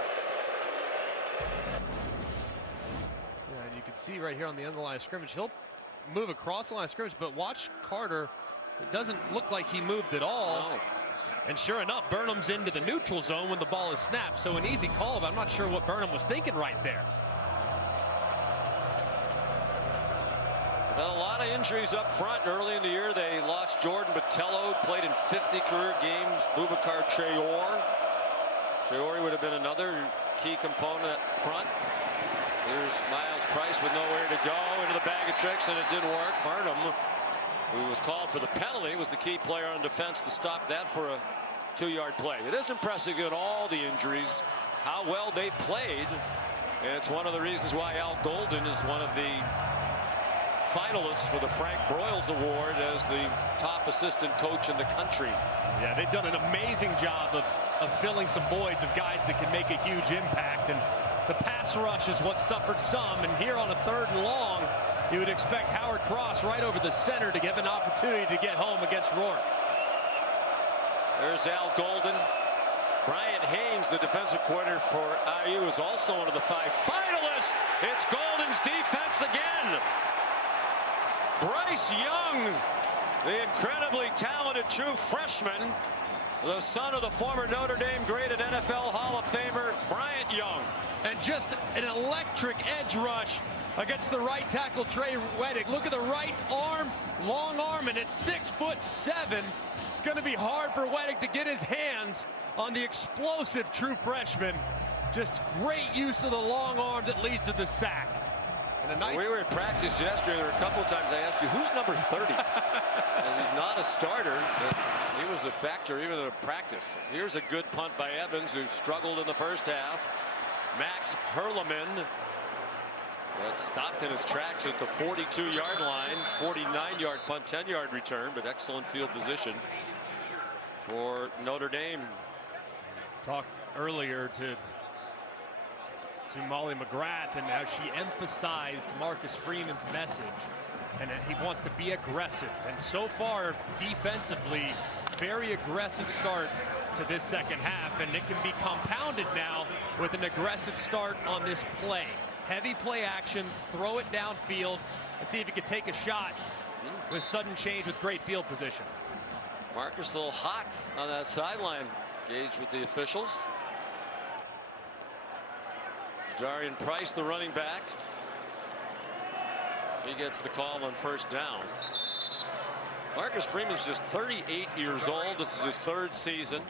Yeah, and you can see right here on the end of the line of scrimmage, he'll move across the line of scrimmage, but watch Carter. It doesn't look like he moved at all. No. And sure enough, Burnham's into the neutral zone when the ball is snapped. So an easy call, but I'm not sure what Burnham was thinking right there. They've had a lot of injuries up front. Early in the year, they lost Jordan Botello, played in 50 career games. Boubacar Traore. Traore would have been another key component up front. Here's Miles Price with nowhere to go into the bag of tricks, and it didn't work. Burnham, who was called for the penalty, was the key player on defense to stop that for a 2-yard play. It is impressive in all the injuries how well they've played, and it's one of the reasons why Al Golden is one of the finalists for the Frank Broyles Award as the top assistant coach in the country. Yeah, they've done an amazing job of filling some voids of guys that can make a huge impact, and the pass rush is what suffered some, and here on a 3rd and long, you would expect Howard Cross right over the center to give an opportunity to get home against Rourke. There's Al Golden. Brian Haynes, the defensive coordinator for IU, is also one of the 5 finalists. It's Golden's defense again. Bryce Young, the incredibly talented true freshman, the son of the former Notre Dame great and NFL Hall of Famer Bryant Young. And just an electric edge rush against the right tackle Trey Weddick. Look at the right arm, long arm, and at 6'7", it's going to be hard for Weddick to get his hands on the explosive true freshman. Just great use of the long arm that leads to the sack. And a nice... We were at practice yesterday. There were a couple of times I asked you, who's number 30? As he's not a starter, but he was a factor even in practice. Here's a good punt by Evans, who struggled in the first half. Max Hurleman got stopped in his tracks at the 42-yard line. 49-yard punt, 10-yard return, but excellent field position for Notre Dame. Talked earlier to Molly McGrath and how she emphasized Marcus Freeman's message and that he wants to be aggressive. And so far, defensively, very aggressive start to this second half, and it can be compounded now with an aggressive start on this play. Heavy play action, throw it downfield, and see if he can take a shot with sudden change with great field position. Marcus a little hot on that sideline. Engaged with the officials. Jarian Price, the running back. He gets the call on first down. Marcus Freeman's just 38 years old. This is his 3rd season.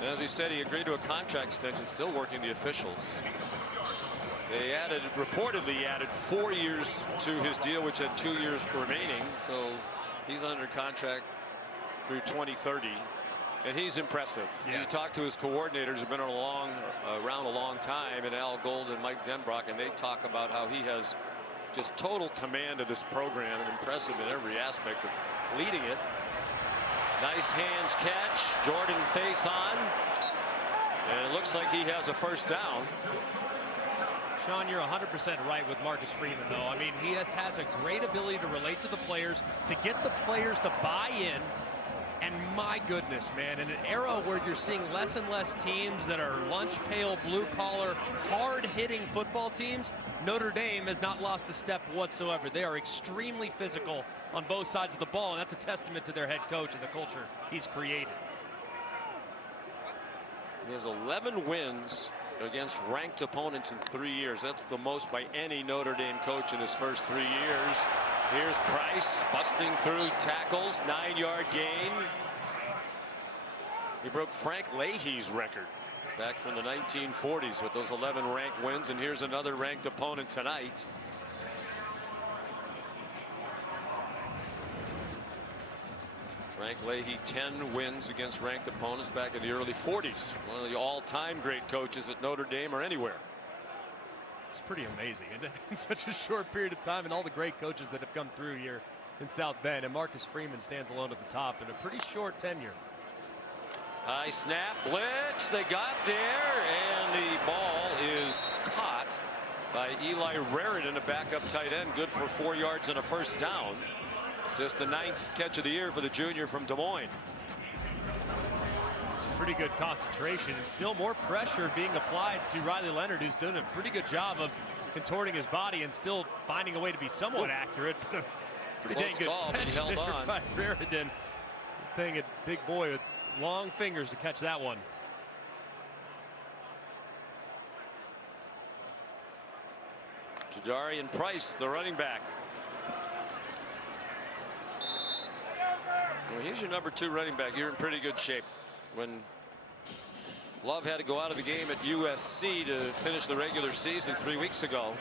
And as he said, he agreed to a contract extension, still working the officials. They reportedly added 4 years to his deal, which had 2 years remaining. So he's under contract through 2030. And he's impressive. Yes. You talk to his coordinators who've been around a long time, and Al Gold and Mike Denbrock, and they talk about how he has just total command of this program and impressive in every aspect of leading it. Nice hands catch. Jordan face on. And it looks like he has a first down. Sean, you're 100% right with Marcus Freeman, though. I mean, he has a great ability to relate to the players, to get the players to buy in. And my goodness, man, in an era where you're seeing less and less teams that are lunch pail, blue collar, hard hitting football teams, Notre Dame has not lost a step whatsoever. They are extremely physical on both sides of the ball, and that's a testament to their head coach and the culture he's created. He has 11 wins against ranked opponents in 3 years. That's the most by any Notre Dame coach in his first 3 years. Here's Price busting through tackles, 9-yard gain. He broke Frank Leahy's record back from the 1940s with those 11 ranked wins, and here's another ranked opponent tonight. Frank Leahy, 10 wins against ranked opponents back in the early 40s. One of the all-time great coaches at Notre Dame or anywhere. It's pretty amazing, isn't it? In such a short period of time, and all the great coaches that have come through here in South Bend. And Marcus Freeman stands alone at the top in a pretty short tenure. High snap, blitz, they got there, and the ball is caught by Eli Raridan, a backup tight end, good for 4 yards and a first down. Just the 9th catch of the year for the junior from Des Moines. Pretty good concentration, and still more pressure being applied to Riley Leonard, who's done a pretty good job of contorting his body and still finding a way to be somewhat accurate. But a pretty dang good call, but he held on. By Raridan. Thing a big boy with long fingers to catch that one. Jadarian Price, the running back. Well, here's your number 2 running back. You're in pretty good shape. When Love had to go out of the game at USC to finish the regular season 3 weeks ago,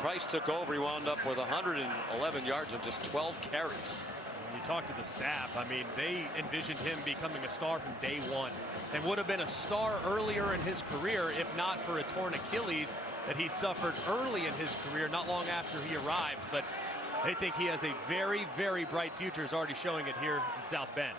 Price took over. He wound up with 111 yards and just 12 carries. When you talk to the staff, I mean, they envisioned him becoming a star from day one, and would have been a star earlier in his career if not for a torn Achilles that he suffered early in his career, not long after he arrived. But they think he has a very, very bright future. Is already showing it here in South Bend.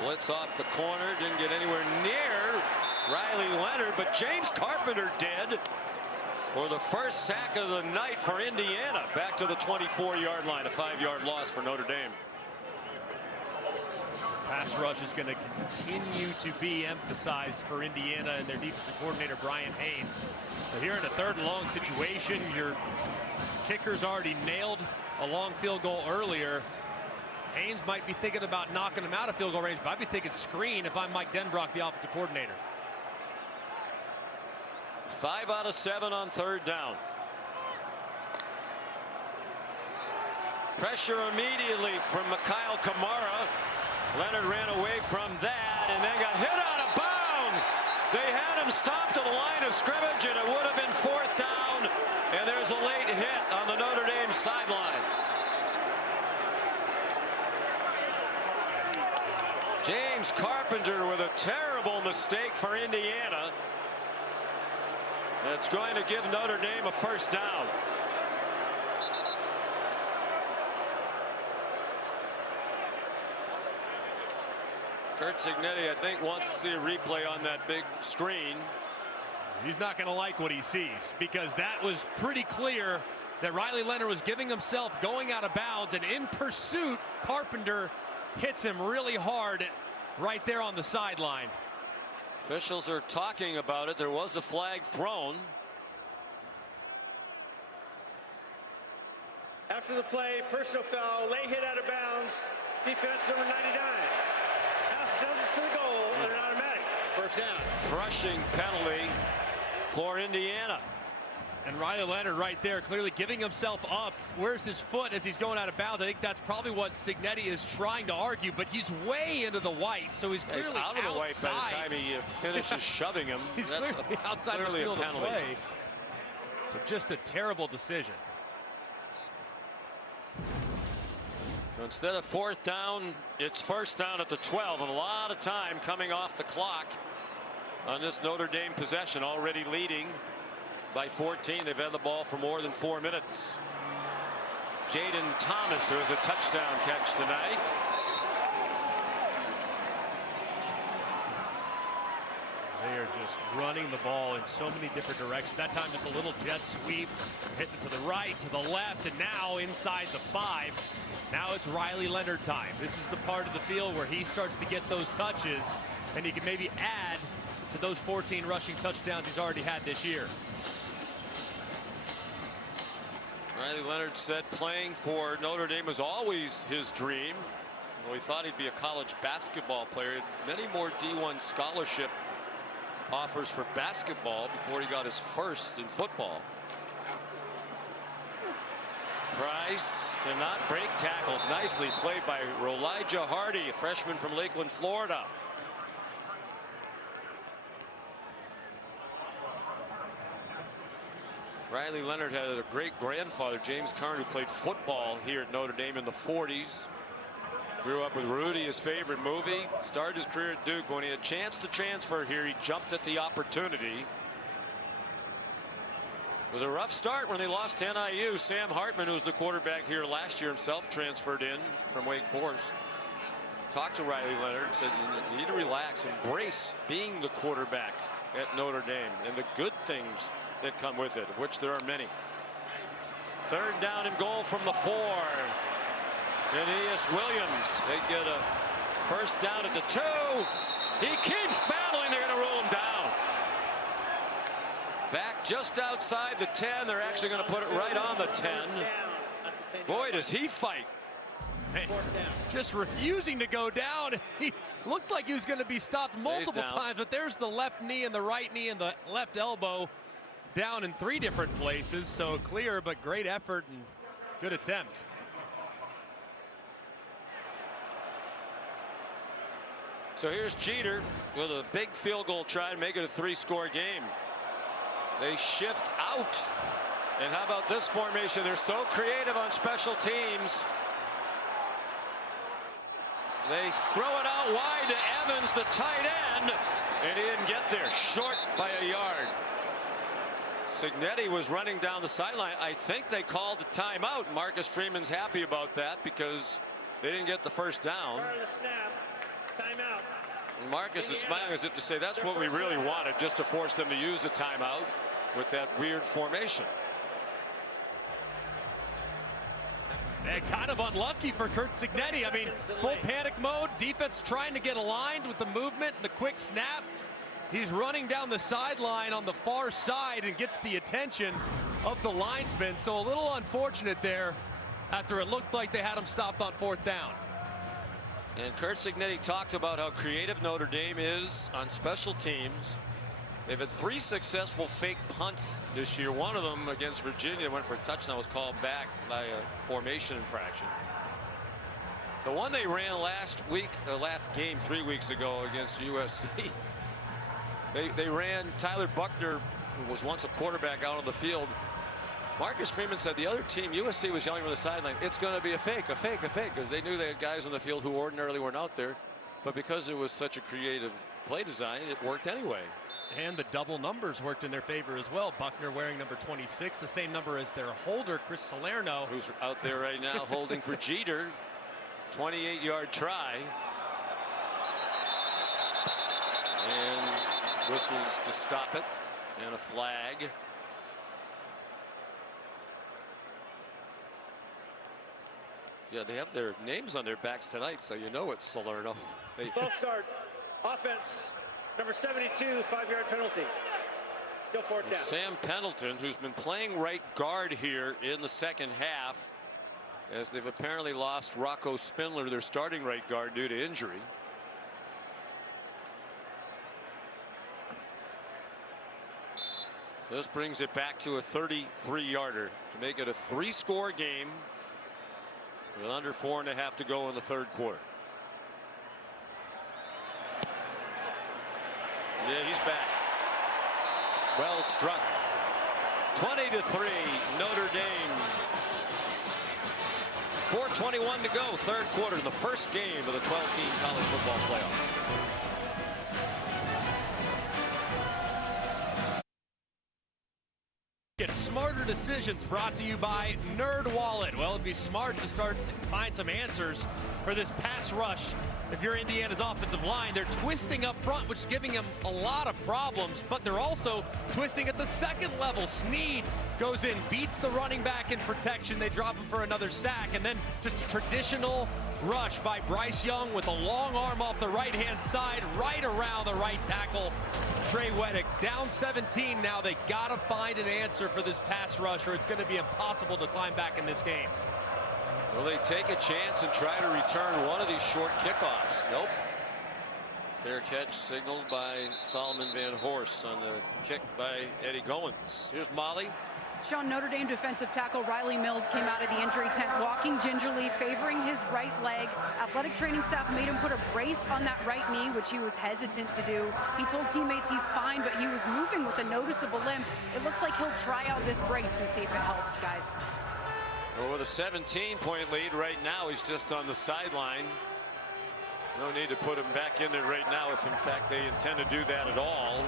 Blitz off the corner, didn't get anywhere near Riley Leonard, but James Carpenter did for the first sack of the night for Indiana. Back to the 24-yard line, a 5-yard loss for Notre Dame. Pass rush is going to continue to be emphasized for Indiana and their defensive coordinator, Brian Haynes. So here in a 3rd and long situation, your kicker's already nailed a long field goal earlier. Haynes might be thinking about knocking him out of field goal range, but I'd be thinking screen if I'm Mike Denbrock, the offensive coordinator. 5 out of 7 on 3rd down. Pressure immediately from Mikhail Kamara. Leonard ran away from that and then got hit out of bounds. They had him stopped at the line of scrimmage, and it would have been 4th down. And there's a late hit on the Notre Dame sideline. James Carpenter with a terrible mistake for Indiana. That's going to give Notre Dame a first down. Kurt Cignetti, I think, wants to see a replay on that big screen. He's not going to like what he sees, because that was pretty clear that Riley Leonard was giving himself going out of bounds, and in pursuit, Carpenter hits him really hard right there on the sideline. Officials are talking about it. There was a flag thrown. After the play, personal foul, lay hit out of bounds, defense number 99. Half does it to the goal, and an automatic first down. Crushing penalty for Indiana. And Riley Leonard right there clearly giving himself up. Where's his foot as he's going out of bounds? I think that's probably what Cignetti is trying to argue, but he's way into the white, so he's clearly out of the white by the time he finishes shoving him. He's that's clearly outside the field of play. But just a terrible decision. So instead of 4th down, it's 1st down at the 12, and a lot of time coming off the clock on this Notre Dame possession, already leading by 14. They've had the ball for more than 4 minutes. Jaden Thomas, who has a touchdown catch tonight. They are just running the ball in so many different directions. That time it's a little jet sweep, hitting to the right, to the left, and now inside the 5. Now it's Riley Leonard time. This is the part of the field where he starts to get those touches, and he can maybe add to those 14 rushing touchdowns he's already had this year. Riley Leonard said playing for Notre Dame was always his dream. Well, he thought he'd be a college basketball player. Many more D1 scholarship offers for basketball before he got his first in football. Price cannot break tackles. Nicely played by Rolijah Hardy, a freshman from Lakeland, Florida. Riley Leonard had a great grandfather, James Carn, who played football here at Notre Dame in the 40s. Grew up with Rudy, his favorite movie. Started his career at Duke. When he had a chance to transfer here, he jumped at the opportunity. It was a rough start when they lost to NIU. Sam Hartman, who was the quarterback here last year himself, transferred in from Wake Forest. Talked to Riley Leonard, said you need to relax, embrace being the quarterback at Notre Dame and the good things that come with it, of which there are many. 3rd down and goal from the 4. Aeneas Williams, they get a 1st down at the 2. He keeps battling. They're going to roll him down. Back just outside the 10. They're actually going to put it right on the 10. Boy, does he fight. Man, just refusing to go down. He looked like he was going to be stopped multiple times, but there's the left knee and the right knee and the left elbow down in 3 different places. So clear, but great effort and good attempt. So here's Jeter with a big field goal try to make it a 3-score game. They shift out. And how about this formation? They're so creative on special teams. They throw it out wide to Evans, the tight end, and he didn't get there. Short by a yard. Cignetti was running down the sideline. I think they called a timeout. Marcus Freeman's happy about that because they didn't get the 1st down. Timeout. And Marcus is smiling as if to say that's what we really wanted, just to force them to use a timeout with that weird formation. And kind of unlucky for Curt Cignetti. I mean, full panic mode, defense trying to get aligned with the movement and the quick snap. He's running down the sideline on the far side and gets the attention of the linesman. So a little unfortunate there after it looked like they had him stopped on 4th down. And Curt Cignetti talked about how creative Notre Dame is on special teams. They've had 3 successful fake punts this year. One of them against Virginia went for a touchdown, was called back by a formation infraction. The one they ran last game 3 weeks ago against USC. They ran Tyler Buckner, who was once a quarterback, out on the field. Marcus Freeman said the other team, USC, was yelling from the sideline, it's going to be a fake, because they knew they had guys on the field who ordinarily weren't out there. But because it was such a creative play design, it worked anyway. And the double numbers worked in their favor as well. Buckner wearing number 26, the same number as their holder, Chris Salerno. Who's out there right now holding for Jeter. 28-yard try. And whistles to stop it. And a flag. Yeah, they have their names on their backs tonight, so you know it's Salerno. False start. Offense. Number 72, 5-yard penalty. Still 4th down. Sam Pendleton, who's been playing right guard here in the 2nd half, as they've apparently lost Rocco Spindler, their starting right guard, due to injury. So this brings it back to a 33-yarder to make it a 3-score game with under 4.5 to go in the 3rd quarter. Yeah, he's back. Well struck. 20-3, Notre Dame. 4:21 to go, 3rd quarter, the first game of the 12-team college football playoff. Get smarter decisions, brought to you by NerdWallet. Well, it'd be smart to start to find some answers for this pass rush. If you're Indiana's offensive line, they're twisting up front, which is giving them a lot of problems, but they're also twisting at the 2nd level. Snead goes in, beats the running back in protection. They drop him for another sack, and then just a traditional rush by Bryce Young with a long arm off the right-hand side, right around the right tackle, Trey Weddick. Down 17 now. They got to find an answer for this pass rush, or it's going to be impossible to climb back in this game. Will they take a chance and try to return one of these short kickoffs? Nope. Fair catch signaled by Solomon Van Horst on the kick by Eddie Goins. Here's Molly. Sean, Notre Dame defensive tackle Riley Mills came out of the injury tent walking gingerly, favoring his right leg. Athletic training staff made him put a brace on that right knee, which he was hesitant to do. He told teammates he's fine, but he was moving with a noticeable limp. It looks like he'll try out this brace and see if it helps, guys. Well, with a 17-point lead right now, he's just on the sideline. No need to put him back in there right now if, in fact, they intend to do that at all.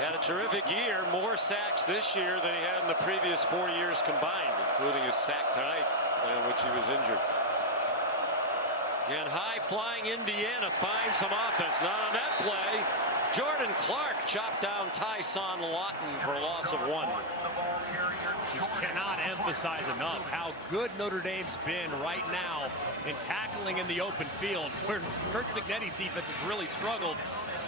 Had a terrific year, more sacks this year than he had in the previous 4 years combined, including his sack tonight, in which he was injured. And high-flying Indiana finds some offense. Not on that play. Jordan Clark chopped down Tyson Lawton for a loss of 1. Just cannot emphasize enough how good Notre Dame's been right now in tackling in the open field, where Curt Cignetti's defense has really struggled.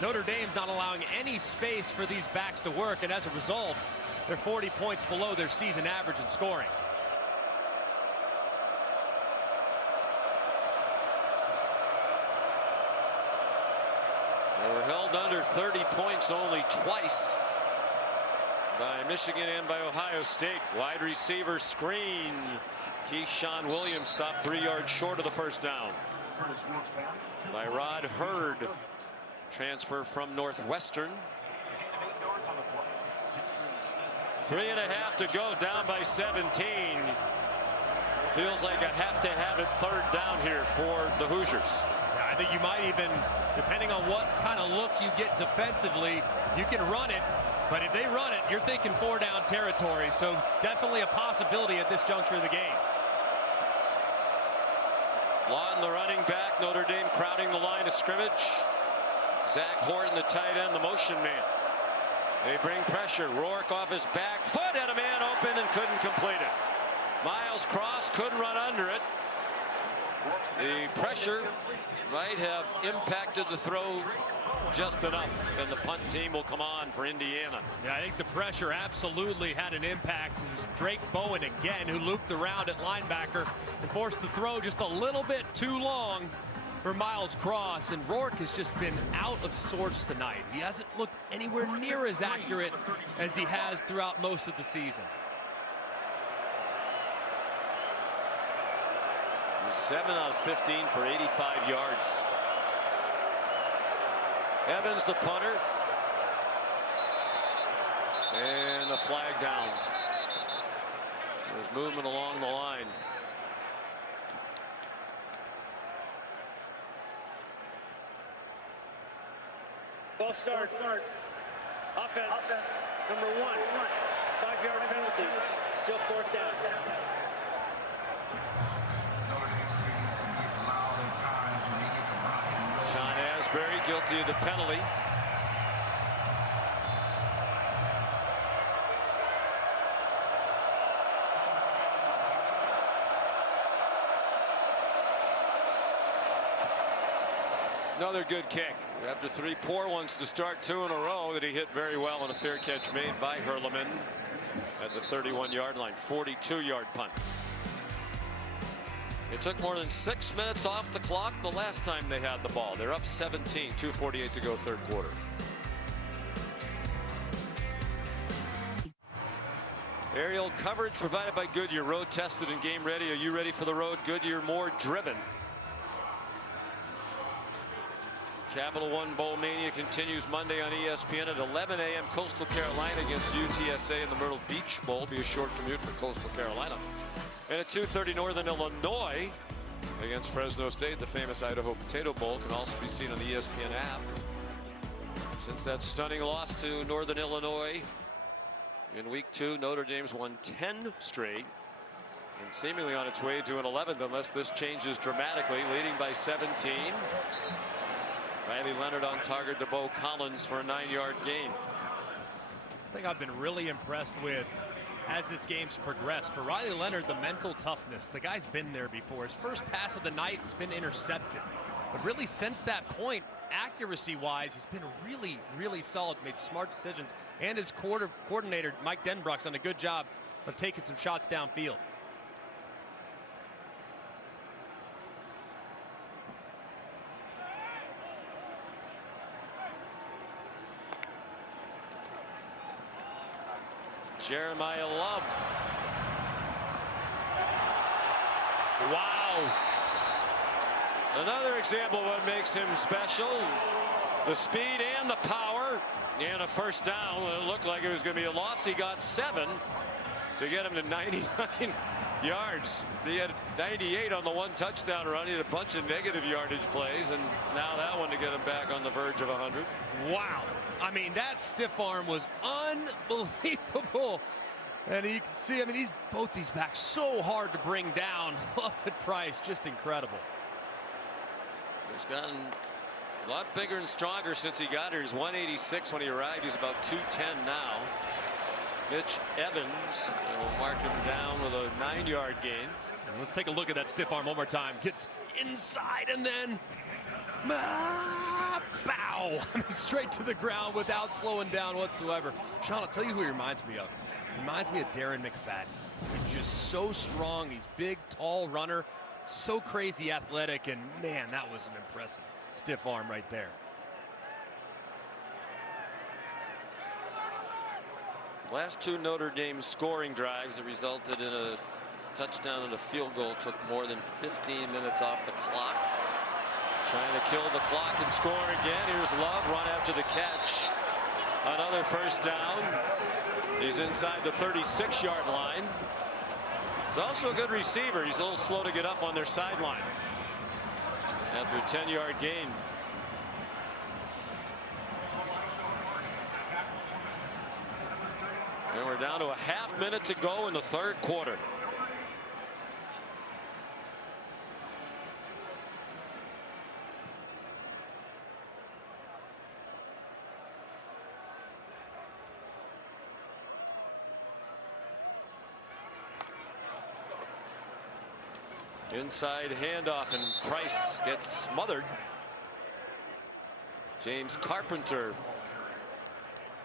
Notre Dame's not allowing any space for these backs to work, and as a result, they're 40 points below their season average in scoring. They were held under 30 points only twice by Michigan and by Ohio State. Wide receiver screen. Keyshawn Williams stopped 3 yards short of the first down by Rod Hurd, transfer from Northwestern. 3.5 to go, down by 17. Feels like a have to have it third down here for the Hoosiers. Yeah, I think you might even, depending on what kind of look you get defensively, you can run it. But if they run it, you're thinking 4-down territory. So definitely a possibility at this juncture of the game. Lawton, the running back. Notre Dame crowding the line of scrimmage. Zach Horton, the tight end, the motion man. They bring pressure. Rourke off his back foot, had a man open and couldn't complete it. Miles Cross couldn't run under it. The pressure might have impacted the throw just enough, and the punt team will come on for Indiana. Yeah, I think the pressure absolutely had an impact. It was Drake Bowen again, who looped around at linebacker and forced the throw just a little bit too long for Miles Cross. And Rourke has just been out of sorts tonight. He hasn't looked anywhere near as accurate as he has throughout most of the season. He's 7 out of 15 for 85 yards. Evans, the punter. And a flag down. There's movement along the line. Ball start. Offense. Number 1. 5-yard penalty. Still 4th down. Sean Asbury guilty of the penalty. Another good kick after 3 poor ones to start 2 in a row that he hit very well on a fair catch made by Hurleman at the 31-yard line. 42-yard punt. It took more than 6 minutes off the clock the last time they had the ball. They're up 17, 2:48 to go, third quarter. Aerial coverage provided by Goodyear. Road tested and game ready. Are you ready for the road? Goodyear, more driven. Capital One Bowl Mania continues Monday on ESPN at 11 a.m. Coastal Carolina against UTSA in the Myrtle Beach Bowl. Be a short commute for Coastal Carolina. And at 2:30, Northern Illinois against Fresno State. The famous Idaho Potato Bowl can also be seen on the ESPN app. Since that stunning loss to Northern Illinois in week 2, Notre Dame's won 10 straight and seemingly on its way to an 11th unless this changes dramatically, leading by 17. Riley Leonard on target to Bo Collins for a 9-yard gain. I think I've been really impressed with, as this game's progressed, for Riley Leonard, the mental toughness. The guy's been there before. His first pass of the night has been intercepted. But really since that point, accuracy-wise, he's been really, really solid. Made smart decisions. And his coordinator, Mike Denbrock's done a good job of taking some shots downfield. Jeremiah Love. Wow. Another example of what makes him special. The speed and the power. And a first down. It looked like it was going to be a loss. He got 7 to get him to 99 yards. He had 98 on the 1 touchdown run. He had a bunch of negative yardage plays, and now that one to get him back on the verge of 100. Wow. I mean, that stiff arm was unbelievable. And you can see, I mean, both these backs so hard to bring down. Love at Price, just incredible. He's gotten a lot bigger and stronger since he got here. He's 186 when he arrived. He's about 210 now. Mitch Evans will mark him down with a 9-yard gain. And let's take a look at that stiff arm one more time. Gets inside and then bow. I mean, straight to the ground without slowing down whatsoever. Sean, I'll tell you who he reminds me of. He reminds me of Darren McFadden. He's just so strong. He's big, tall runner, so crazy athletic, and man, that was an impressive stiff arm right there. Last 2 Notre Dame scoring drives that resulted in a touchdown and a field goal took more than 15 minutes off the clock. Trying to kill the clock and score again. Here's Love, run after the catch. Another first down. He's inside the 36-yard line. He's also a good receiver. He's a little slow to get up on their sideline after a 10-yard gain. And we're down to a half minute to go in the 3rd quarter. Inside handoff, and Price gets smothered. James Carpenter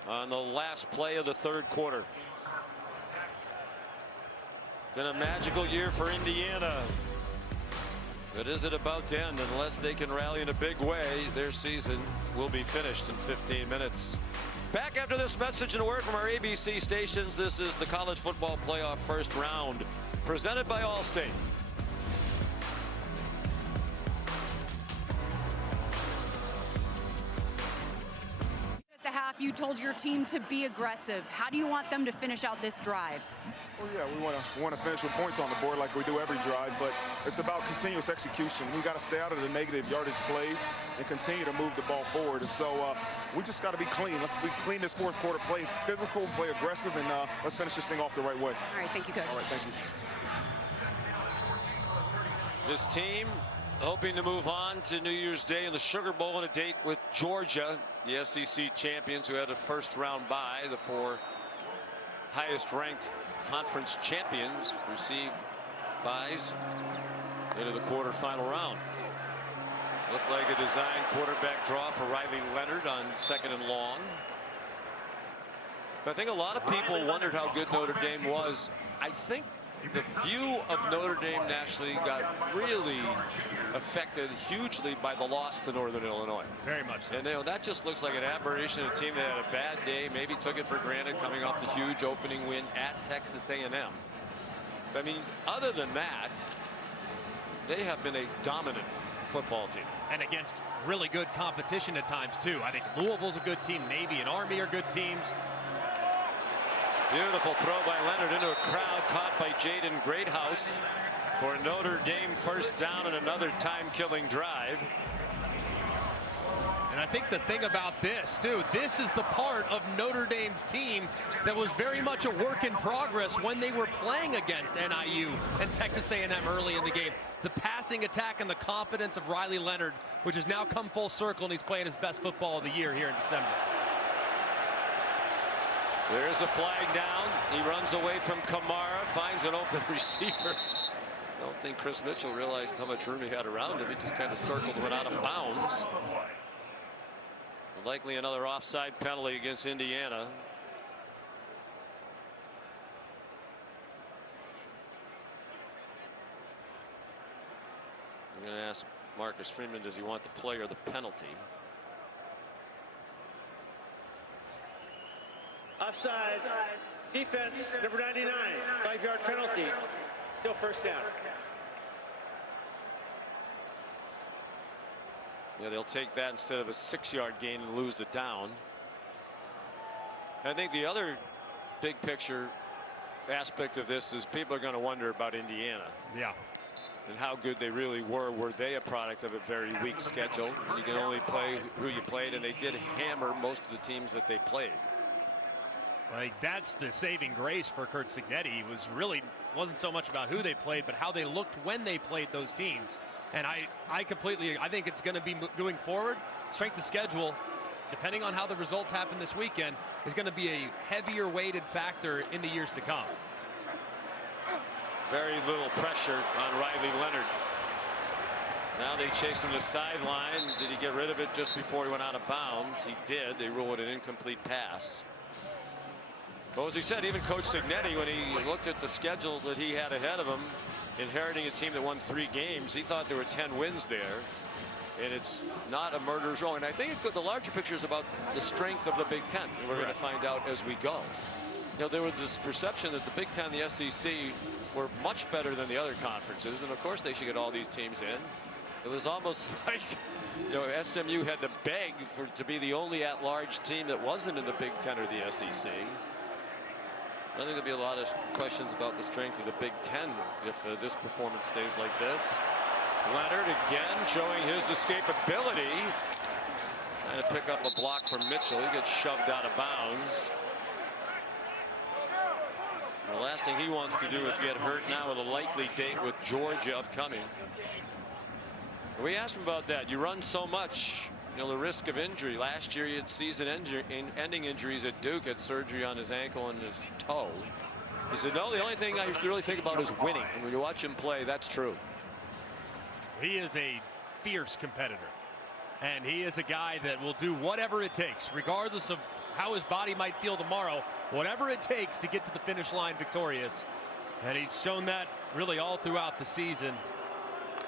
on the last play of the 3rd quarter. Been a magical year for Indiana. But is it about to end? Unless they can rally in a big way, their season will be finished in 15 minutes. Back after this message and a word from our ABC stations. This is the College Football Playoff First Round, presented by Allstate. You told your team to be aggressive. How do you want them to finish out this drive? Well, yeah, we want to finish with points on the board like we do every drive, but it's about continuous execution. We got to stay out of the negative yardage plays and continue to move the ball forward. And so we just got to be clean. Let's be clean this 4th quarter. Play physical, play aggressive, and let's finish this thing off the right way. All right, thank you, Coach. All right, thank you. This team hoping to move on to New Year's Day in the Sugar Bowl and a date with Georgia, the SEC champions who had a first-round bye. The 4 highest-ranked conference champions received byes into the quarterfinal round. Looked like a design quarterback draw for Riley Leonard on 2nd and long. But I think a lot of people wondered how good Notre Dame was. I think the view of Notre Dame nationally got really affected hugely by the loss to Northern Illinois. Very much so. And that just looks like an aberration of a team that had a bad day, maybe took it for granted coming off the huge opening win at Texas A&M. I mean, other than that, they have been a dominant football team. And against really good competition at times, too. I think Louisville's a good team. Navy and Army are good teams. Beautiful throw by Leonard into a crowd, caught by Jaden Greathouse for a Notre Dame first down and another time-killing drive. And I think the thing about this, too, this is the part of Notre Dame's team that was very much a work in progress when they were playing against NIU and Texas A&M early in the game. The passing attack and the confidence of Riley Leonard, which has now come full circle, and he's playing his best football of the year here in December. There's a flag down. He runs away from Kamara, finds an open receiver. Don't think Chris Mitchell realized how much room he had around him. He just kind of circled and went out of bounds. Likely another offside penalty against Indiana. I'm going to ask Marcus Freeman, does he want the play or the penalty? Offside. Defense, number 99. 5-yard penalty. Still first down. Yeah, they'll take that instead of a 6-yard gain and lose the down. I think the other big picture aspect of this is people are going to wonder about Indiana. Yeah. And how good they really were. Were they a product of a very weak schedule? You can only play who you played, and they did hammer most of the teams that they played. Like, that's the saving grace for Curt Cignetti. It wasn't so much about who they played, but how they looked when they played those teams. And I think it's going to be going forward. Strength of schedule, depending on how the results happen this weekend, is going to be a heavier weighted factor in the years to come. Very little pressure on Riley Leonard. Now they chase him to the sideline. Did he get rid of it just before he went out of bounds? He did. They ruled it an incomplete pass. But as he said, even Coach Cignetti, when he looked at the schedule that he had ahead of him, inheriting a team that won 3 games, he thought there were 10 wins there. And it's not a murderer's row. And I think the larger picture is about the strength of the Big Ten. And we're going to find out as we go. You know, there was this perception that the Big Ten, the SEC, were much better than the other conferences. And of course they should get all these teams in. It was almost like, you know, SMU had to beg to be the only at-large team that wasn't in the Big Ten or the SEC. I think there'll be a lot of questions about the strength of the Big Ten if this performance stays like this. Leonard again showing his escapability. Trying to pick up a block from Mitchell. He gets shoved out of bounds. The last thing he wants to do is get hurt now with a likely date with Georgia upcoming. We asked him about that. You run so much, you know, the risk of injury. Last year he had season-ending injuries at Duke, had surgery on his ankle and his toe. He said, no, the only thing I really think about is winning. And when you watch him play, that's true. He is a fierce competitor. And he is a guy that will do whatever it takes, regardless of how his body might feel tomorrow, whatever it takes to get to the finish line victorious. And he's shown that really all throughout the season.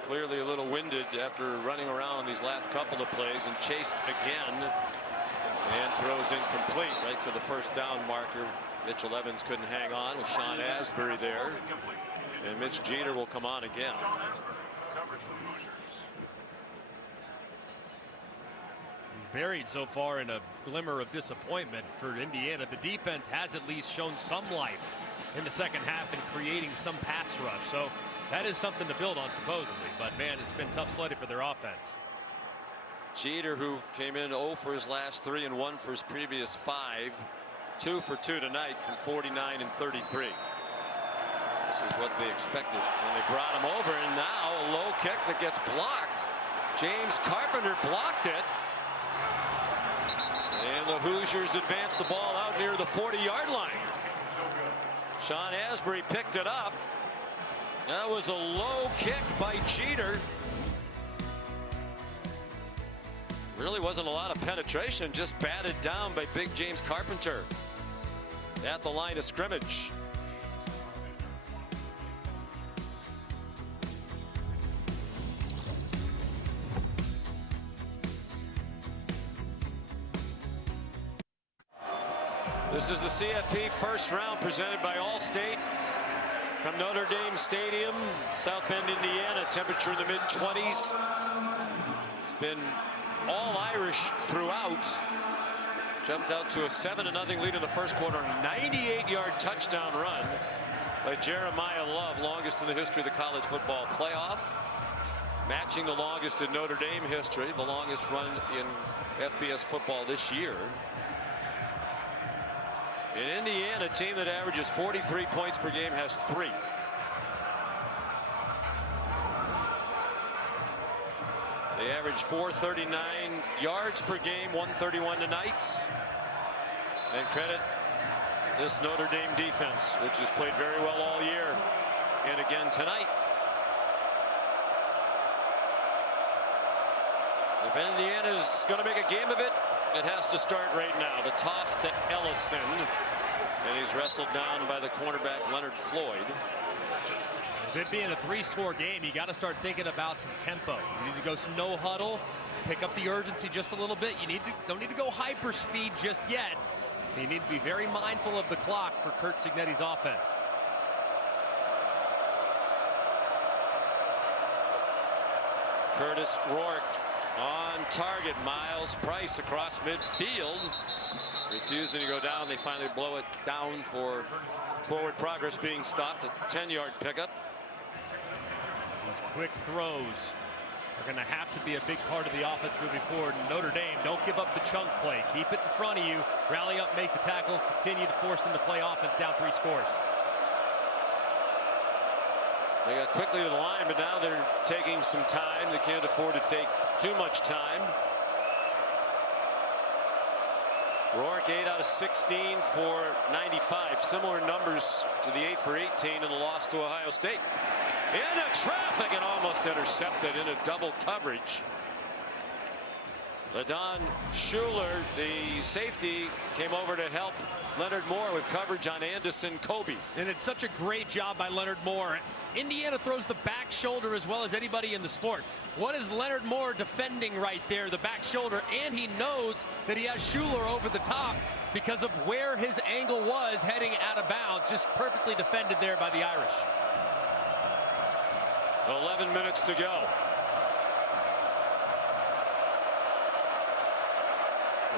Clearly a little winded after running around these last couple of plays, and chased again and throws incomplete right to the first down marker. Mitchell Evans couldn't hang on with Sean Asbury there, and Mitch Jeter will come on again. Buried so far in a glimmer of disappointment for Indiana. The defense has at least shown some life in the second half in creating some pass rush. So that is something to build on, supposedly. But, man, it's been tough sledding for their offense. Jeter, who came in 0 for his last 3 and 1 for his previous 5. 2 for 2 tonight from 49 and 33. This is what they expected when they brought him over. And now a low kick that gets blocked. James Carpenter blocked it. And the Hoosiers advance the ball out near the 40-yard line. Sean Asbury picked it up. That was a low kick by Jeter. Really wasn't a lot of penetration, just batted down by big James Carpenter at the line of scrimmage. This is the CFP first round presented by Allstate from Notre Dame Stadium, South Bend, Indiana. Temperature in the mid-20s. It's been all Irish throughout. Jumped out to a 7-0 lead in the first quarter. 98-yard touchdown run by Jeremiah Love, longest in the history of the college football playoff. Matching the longest in Notre Dame history, the longest run in FBS football this year. In Indiana, a team that averages 43 points per game has 3. They average 439 yards per game, 131 tonight. And credit this Notre Dame defense, which has played very well all year, and again tonight. If Indiana's going to make a game of it, it has to start right now. The toss to Ellison, and he's wrestled down by the cornerback Leonard Floyd. With it being a 3-score game, you got to start thinking about some tempo. You need to go some no huddle, pick up the urgency just a little bit. Don't need to go hyper speed just yet. You need to be very mindful of the clock for Curt Cignetti's offense. Curtis Rourke on target. Miles Price across midfield. Refusing to go down. They finally blow it down for forward progress being stopped. A 10-yard pickup. These quick throws are going to have to be a big part of the offense moving forward. Notre Dame, don't give up the chunk play. Keep it in front of you. Rally up, make the tackle, continue to force them to play offense down 3 scores. They got quickly to the line, but now they're taking some time. They can't afford to take too much time. Rourke 8 out of 16 for 95. Similar numbers to the 8 for 18 in the loss to Ohio State. Into traffic and almost intercepted in a double coverage. LaDon Schuler, the safety, came over to help Leonard Moore with coverage on Anderson Kobe. And it's such a great job by Leonard Moore. Indiana throws the back shoulder as well as anybody in the sport. What is Leonard Moore defending right there? The back shoulder, and he knows that he has Schuler over the top because of where his angle was heading out of bounds. Just perfectly defended there by the Irish. 11 minutes to go.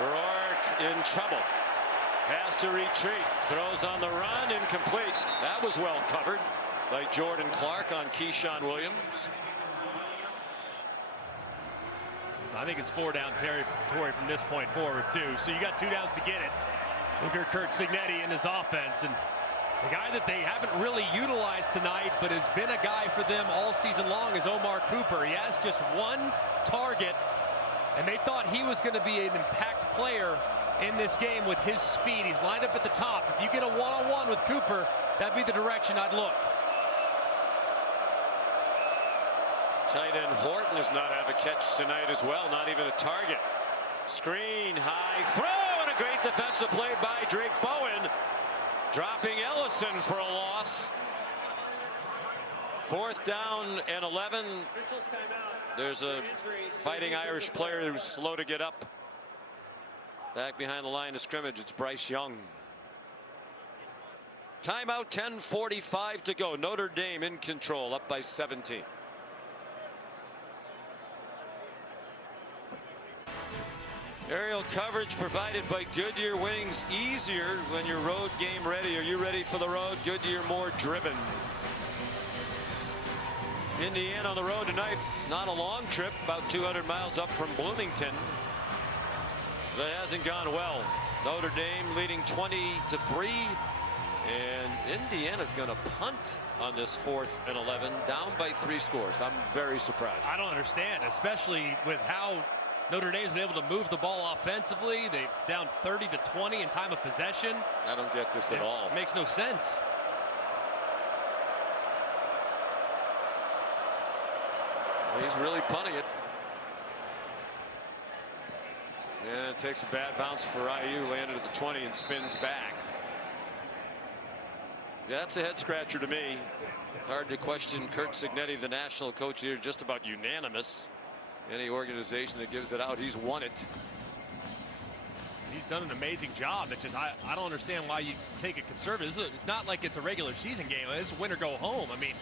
Rourke in trouble. Has to retreat. Throws on the run. Incomplete. That was well covered by Jordan Clark on Keyshawn Williams. I think it's 4 down territory from this point forward, too. So you got 2 downs to get it. Look at Curt Cignetti in his offense. And the guy that they haven't really utilized tonight, but has been a guy for them all season long, is Omar Cooper. He has just 1 target, and they thought he was going to be an impact player in this game with his speed. He's lined up at the top. If you get a one-on-one with Cooper, that'd be the direction I'd look. Tight end Horton does not have a catch tonight as well, not even a target. Screen, high throw, and a great defensive play by Drake Bowen, dropping Ellison for a loss. 4th down and 11. There's a Fighting Irish player who's slow to get up. Back behind the line of scrimmage, it's Bryce Young. Timeout, 10:45 to go. Notre Dame in control, up by 17. Aerial coverage provided by Goodyear Wings. Easier when you're road game ready. Are you ready for the road? Goodyear, more driven. Indiana on the road tonight. Not a long trip, about 200 miles up from Bloomington. That hasn't gone well. Notre Dame leading 20-3. And Indiana's going to punt on this 4th and 11, down by 3 scores. I'm very surprised. I don't understand, especially with how Notre Dame's been able to move the ball offensively. They're down 30-20 in time of possession. I don't get this at all. It makes no sense. He's really punting it. And it takes a bad bounce for IU, landed at the 20 and spins back. Yeah, that's a head scratcher to me. Hard to question Curt Cignetti, the national coach here, just about unanimous. Any organization that gives it out, he's won it. He's done an amazing job. It's just I don't understand why you take a conservative. It's not like it's a regular season game. It's win or go home. I mean,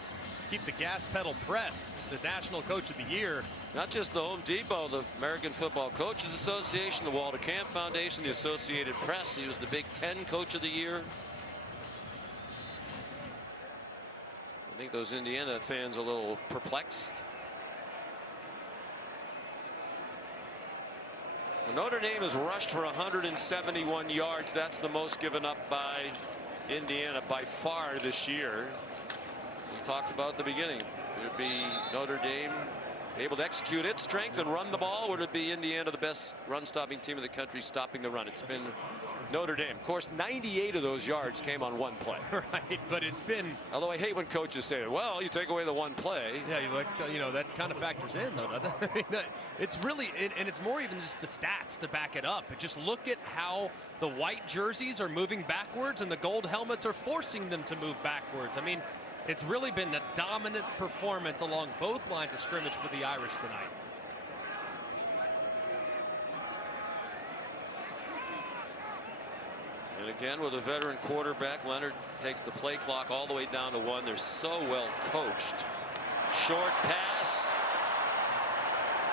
keep the gas pedal pressed. The national coach of the year. Not just the Home Depot, the American Football Coaches Association, the Walter Camp Foundation, the Associated Press. He was the Big Ten Coach of the Year. I think those Indiana fans are a little perplexed. Well, Notre Dame has rushed for 171 yards. That's the most given up by Indiana by far this year. We talked about at the beginning. Would it be Notre Dame able to execute its strength and run the ball? Or would it be Indiana, the best run-stopping team in the country, stopping the run? It's been Notre Dame. Of course, 98 of those yards came on 1 play. Right, but it's been. Although I hate when coaches say, well, you take away the 1 play. Yeah, you know, that kind of factors in, though. I mean, it's really, and it's more even just the stats to back it up. But just look at how the white jerseys are moving backwards and the gold helmets are forcing them to move backwards. I mean, it's really been a dominant performance along both lines of scrimmage for the Irish tonight. And again, with a veteran quarterback, Leonard takes the play clock all the way down to 1. They're so well coached. Short pass.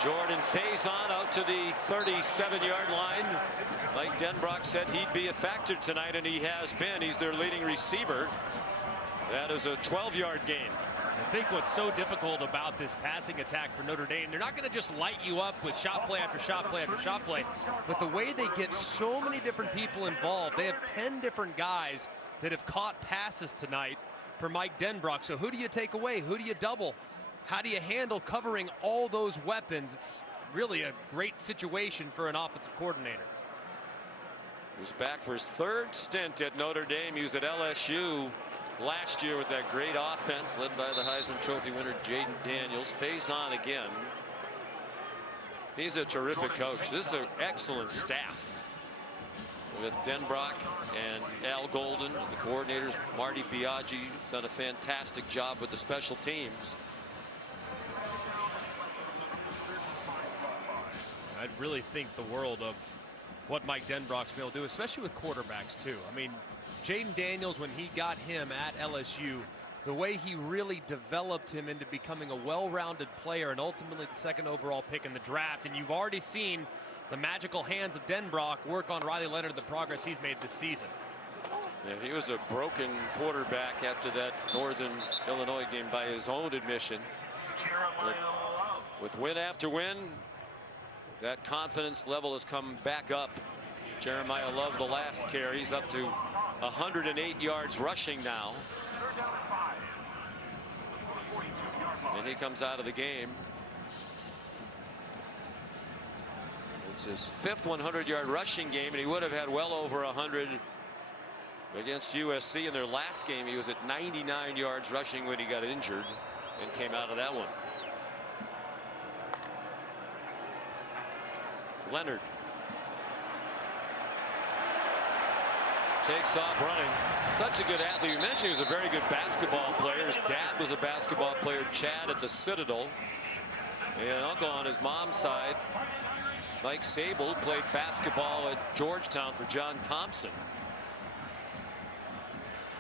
Jordan Faison out to the 37-yard line. Like Denbrock said, he'd be a factor tonight, and he has been. He's their leading receiver. That is a 12-yard gain. I think what's so difficult about this passing attack for Notre Dame, they're not going to just light you up with shot play after shot play after shot play, but the way they get so many different people involved. They have 10 different guys that have caught passes tonight for Mike Denbrock. So who do you take away? Who do you double? How do you handle covering all those weapons? It's really a great situation for an offensive coordinator. He's back for his 3rd stint at Notre Dame. He was at LSU last year with that great offense led by the Heisman Trophy winner Jaden Daniels. Faison again. He's a terrific coach. This is an excellent staff with Denbrock and Al Golden as the coordinators. Marty Biaggi done a fantastic job with the special teams. I really think the world of what Mike Denbrock's been able to do, especially with quarterbacks too. I mean, Jaden Daniels, when he got him at LSU, the way he really developed him into becoming a well-rounded player and ultimately the 2nd overall pick in the draft. And you've already seen the magical hands of Denbrock work on Riley Leonard, the progress he's made this season. Yeah, he was a broken quarterback after that Northern Illinois game by his own admission. With win after win, that confidence level has come back up. Jeremiah Love, the last carry, he's up to 108 yards rushing now. And he comes out of the game. It's his 5th 100-yard rushing game, and he would have had well over 100 against USC in their last game. He was at 99 yards rushing when he got injured and came out of that one. Leonard takes off running. Such a good athlete. You mentioned he was a very good basketball player. His dad was a basketball player, Chad, at the Citadel. And uncle on his mom's side, Mike Sable, played basketball at Georgetown for John Thompson.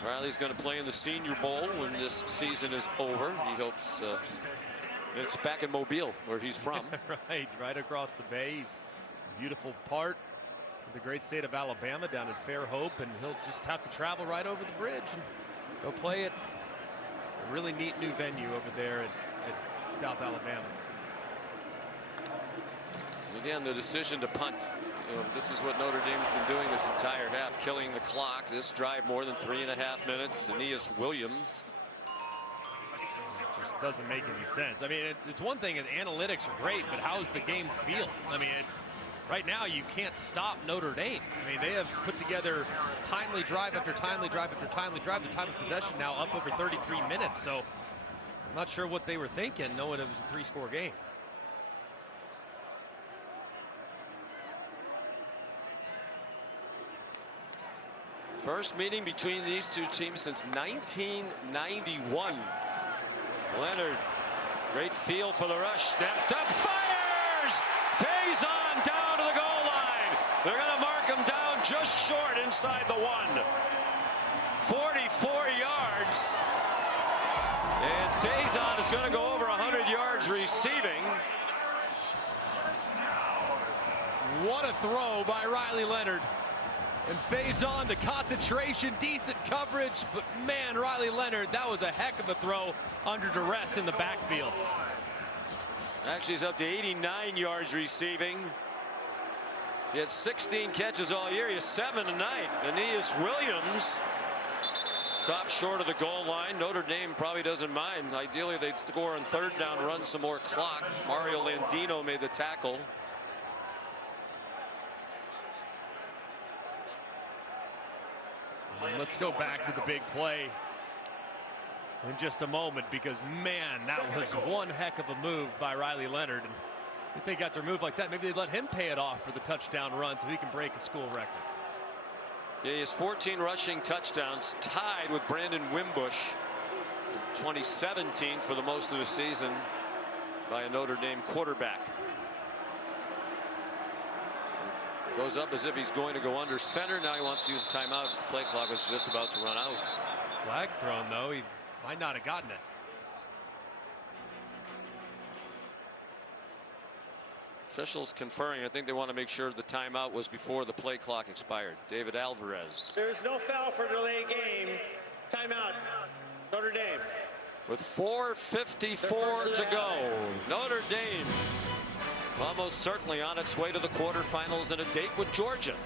Riley's going to play in the Senior Bowl when this season is over. He hopes it's back in Mobile, where he's from. right across the bay. He's a beautiful part of the great state of Alabama down at Fairhope, and he'll just have to travel right over the bridge and go play at a really neat new venue over there at South Alabama. Again, the decision to punt. You know, this is what Notre Dame's been doing this entire half, killing the clock. This drive more than 3.5 minutes. Aeneas Williams. It just doesn't make any sense. I mean, it's one thing, and analytics are great, but how's the game feel? I mean, right now you can't stop Notre Dame. I mean, they have put together timely drive after timely drive after timely drive. The time of possession now up over 33 minutes. So I'm not sure what they were thinking, knowing it was a 3-score game. First meeting between these two teams since 1991. Leonard, great feel for the rush, stepped up, fires! Faison down to the goal line. They're going to mark him down just short inside the 1. 44 yards. And Faison is going to go over 100 yards receiving. What a throw by Riley Leonard. And Faison, the concentration, decent coverage, but man, Riley Leonard, that was a heck of a throw under duress in the backfield. Actually, he's up to 89 yards receiving. He had 16 catches all year. He has 7 tonight. Aeneas Williams stopped short of the goal line. Notre Dame probably doesn't mind. Ideally, they'd score on 3rd down, run some more clock. Mario Landino made the tackle. Let's go back to the big play in just a moment, because man, that was one heck of a move by Riley Leonard. And if they got their move like that, maybe they'd let him pay it off for the touchdown run so he can break a school record. Yeah, he has 14 rushing touchdowns, tied with Brandon Wimbush in 2017 for the most of the season by a Notre Dame quarterback. Goes up as if he's going to go under center. Now he wants to use a timeout as the play clock is just about to run out. Flag thrown, though. He might not have gotten it. Officials conferring. I think they want to make sure the timeout was before the play clock expired. David Alvarez. There is no foul for delay game. Timeout. Notre Dame. With 4:54 to go. Notre Dame almost certainly on its way to the quarterfinals and a date with Georgia.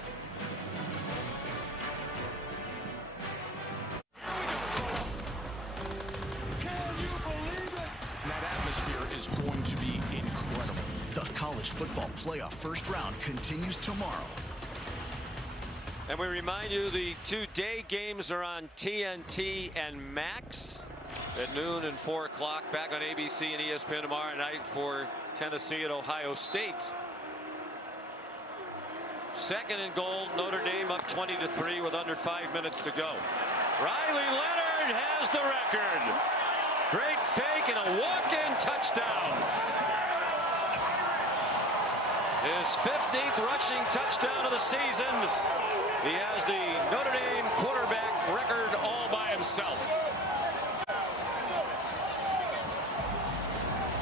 That atmosphere is going to be incredible. The college football playoff first round continues tomorrow. And we remind you the 2 day games are on TNT and Max at noon and 4 o'clock. Back on ABC and ESPN tomorrow night for Tennessee at Ohio State. Second and goal. Notre Dame up 20-3 with under 5 minutes to go. Riley Leonard has the record. Great fake and a walk-in touchdown. His 15th rushing touchdown of the season. He has the Notre Dame quarterback record all by himself.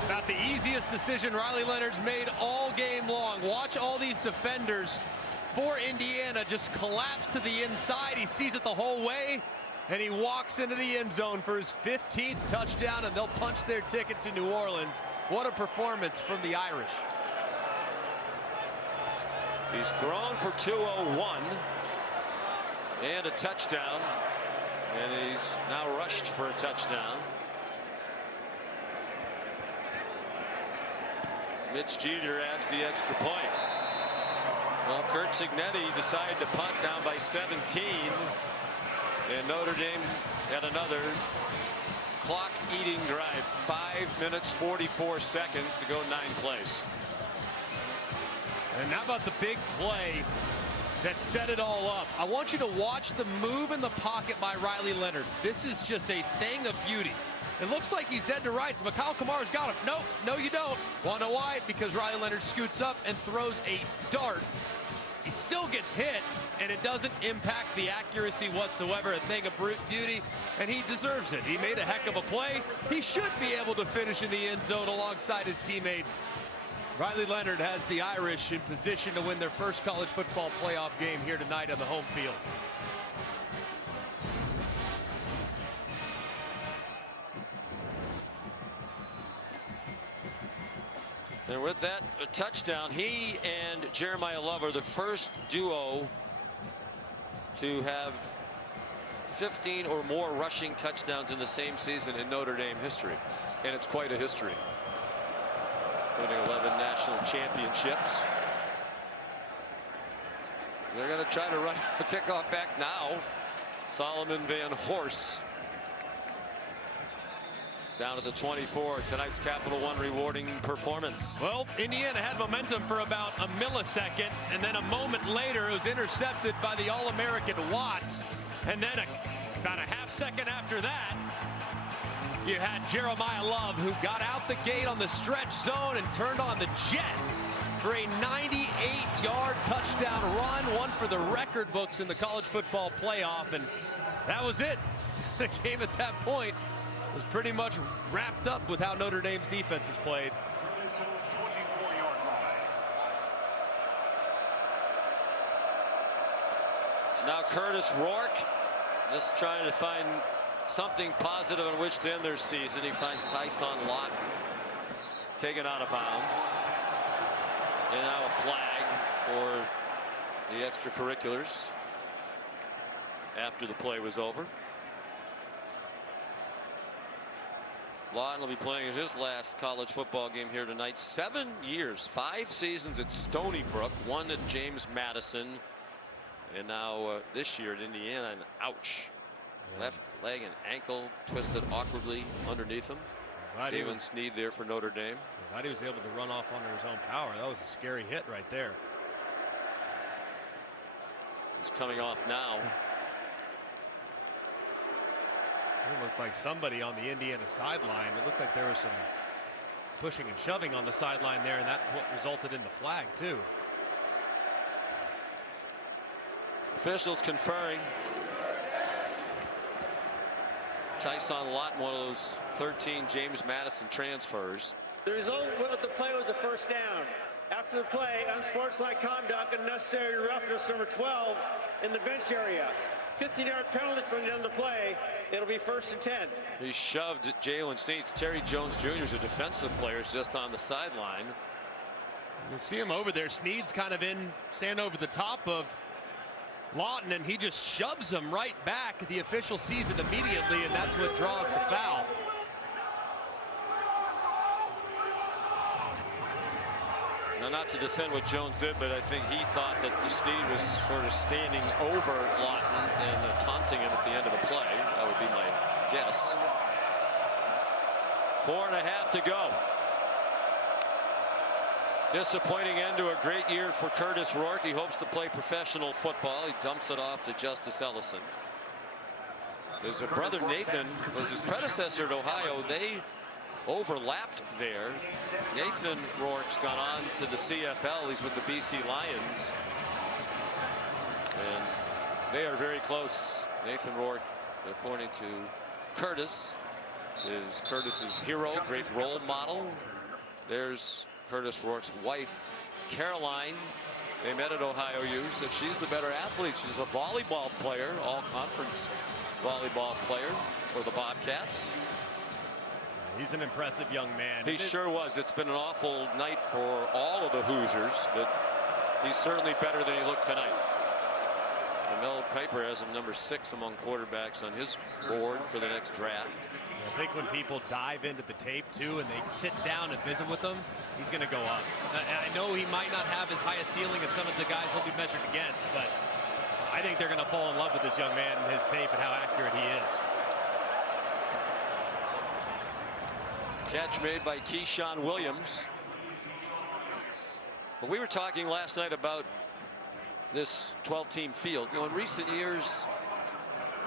About the easiest decision Riley Leonard's made all game long. Watch all these defenders for Indiana just collapse to the inside. He sees it the whole way, and he walks into the end zone for his 15th touchdown, and they'll punch their ticket to New Orleans. What a performance from the Irish. He's thrown for 201 and a touchdown, and he's now rushed for a touchdown. Mitch Jr. adds the extra point. Well, Kurt Cignetti decided to punt down by 17, and Notre Dame had another clock-eating drive. 5 minutes 44 seconds to go 9 plays. And how about the big play that set it all up? I want you to watch the move in the pocket by Riley Leonard. This is just a thing of beauty. It looks like he's dead to rights. Mikal Kamara's got him. Nope, no you don't. Want to know why? Because Riley Leonard scoots up and throws a dart. He still gets hit, and it doesn't impact the accuracy whatsoever. A thing of beauty, and he deserves it. He made a heck of a play. He should be able to finish in the end zone alongside his teammates. Riley Leonard has the Irish in position to win their first college football playoff game here tonight on the home field. And with that touchdown, he and Jeremiah Love are the first duo to have 15 or more rushing touchdowns in the same season in Notre Dame history. And it's quite a history. Including 11 national championships. They're going to try to run a kickoff back now. Solomon Van Horst down to the 24. Tonight's Capital One rewarding performance. Well, Indiana had momentum for about a millisecond, and then a moment later it was intercepted by the All-American Watts. And then about a half second after that, you had Jeremiah Love, who got out the gate on the stretch zone and turned on the Jets for a 98-yard touchdown run, one for the record books in the college football playoff. And that was it. The game at that point was pretty much wrapped up with how Notre Dame's defense has played. So now Curtis Rourke just trying to find something positive on which to end their season. He finds Tyson Lott taken out of bounds. And now a flag for the extracurriculars after the play was over. Lawton will be playing his last college football game here tonight. 7 years, 5 seasons at Stony Brook, 1 at James Madison, and now this year at Indiana. And ouch. Left leg and ankle twisted awkwardly underneath him. Jalen Sneed there for Notre Dame. Glad he was able to run off under his own power. That was a scary hit right there. He's coming off now. It looked like somebody on the Indiana sideline. It looked like there was some pushing and shoving on the sideline there, and that's what resulted in the flag too. Officials conferring. Tyson Lawton, one of those 13 James Madison transfers. The result of the play was a first down. After the play, unsportsmanlike conduct and unnecessary roughness, number 12 in the bench area. 15-yard penalty from the end of the play. It'll be 1st and 10. He shoved Jalen Sneeds. Terry Jones Jr. is a defensive player, just on the sideline. You see him over there. Sneeds kind of standing over the top of Lawton, and he just shoves him right back. The official sees it immediately, and that's what draws the foul. Now, not to defend what Jones did, but I think he thought that Sneed was sort of standing over Lawton and taunting him at the end of the play. That would be my guess. 4.5 to go. Disappointing end to a great year for Curtis Rourke. He hopes to play professional football. He dumps it off to Justice Ellison. His brother Nathan was his predecessor at Ohio. They overlapped there. Nathan Rourke's gone on to the CFL. He's with the BC Lions. And they are very close. Nathan Rourke, according to Curtis, is Curtis's hero, great role model. There's Curtis Rourke's wife, Caroline. They met at Ohio U, said she's the better athlete. She's a volleyball player, all-conference volleyball player for the Bobcats. He's an impressive young man. He sure was. It's been an awful night for all of the Hoosiers, but he's certainly better than he looked tonight. And Mel Kiper has him number 6 among quarterbacks on his board for the next draft. I think when people dive into the tape too and they sit down and visit with him, he's going to go up. I know he might not have as high a ceiling as some of the guys he'll be measured against, but I think they're going to fall in love with this young man and his tape and how accurate he is. Catch made by Keyshawn Williams. But we were talking last night about this 12-team field. You know, in recent years,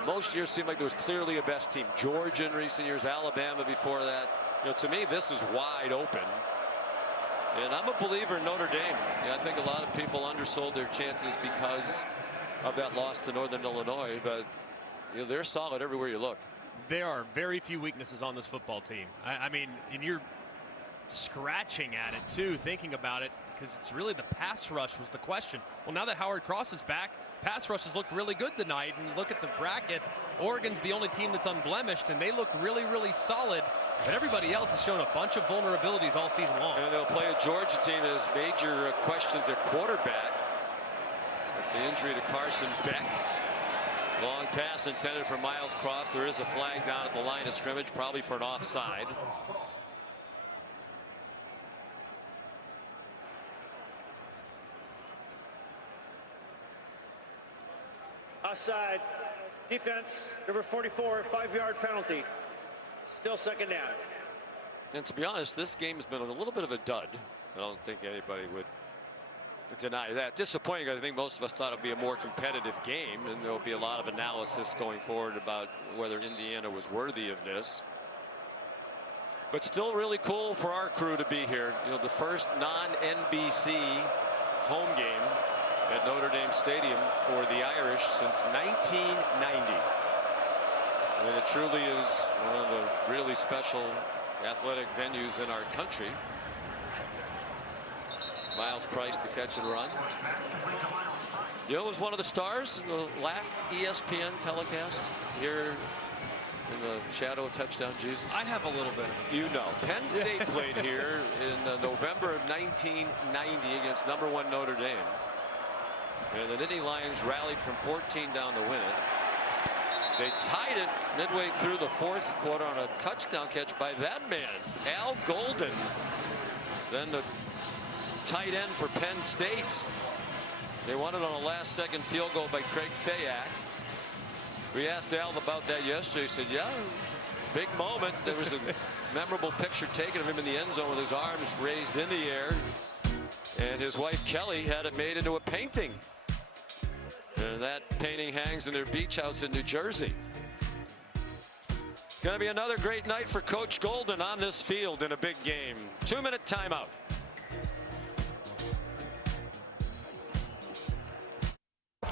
most years seemed like there was clearly a best team. Georgia in recent years, Alabama before that. You know, to me, this is wide open. And I'm a believer in Notre Dame. You know, I think a lot of people undersold their chances because of that loss to Northern Illinois, but you know, they're solid everywhere you look. There are very few weaknesses on this football team. I mean, and you're scratching at it too, thinking about it, because it's really the pass rush was the question. Well, now that Howard Cross is back, pass rushes looked really good tonight. And look at the bracket. Oregon's the only team that's unblemished, and they look really, really solid. But everybody else has shown a bunch of vulnerabilities all season long. And they'll play a Georgia team that has major questions at quarterback. With the injury to Carson Beck. Long pass intended for Miles Cross. There is a flag down at the line of scrimmage, probably for an offside. Offside. Defense, number 44, 5-yard penalty. Still second down. And to be honest, this game has been a little bit of a dud. I don't think anybody would deny that. Disappointing. I think most of us thought it would be a more competitive game, and there will be a lot of analysis going forward about whether Indiana was worthy of this. But still really cool for our crew to be here. You know, the first non-NBC home game at Notre Dame Stadium for the Irish since 1990. And it truly is one of the really special athletic venues in our country. Miles Price, the catch and run. You know, was one of the stars in the last ESPN telecast here in the shadow of Touchdown Jesus. I have a little bit of it. You know, Penn State played here in November of 1990 against #1 Notre Dame. And the Nittany Lions rallied from 14 down to win it. They tied it midway through the 4th quarter on a touchdown catch by that man, Al Golden. Then the tight end for Penn State. They won it on a last-second field goal by Craig Fayak. We asked Al about that yesterday. He said, yeah, big moment. There was a memorable picture taken of him in the end zone with his arms raised in the air. And his wife, Kelly, had it made into a painting. And that painting hangs in their beach house in New Jersey. Going to be another great night for Coach Golden on this field in a big game. 2-minute timeout.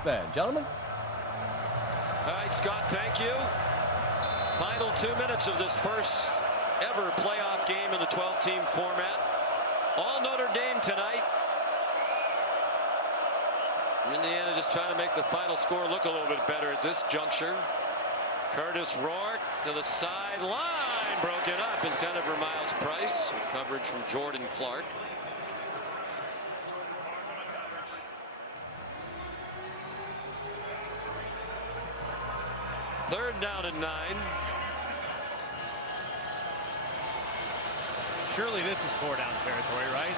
Band. Gentlemen. All right, Scott, thank you. Final 2 minutes of this first ever playoff game in the 12-team format. All Notre Dame tonight. Indiana just trying to make the final score look a little bit better at this juncture. Curtis Rourke to the sideline, broken up, intended for Miles Price. Coverage from Jordan Clark. Third down and 9. Surely this is 4-down territory, right?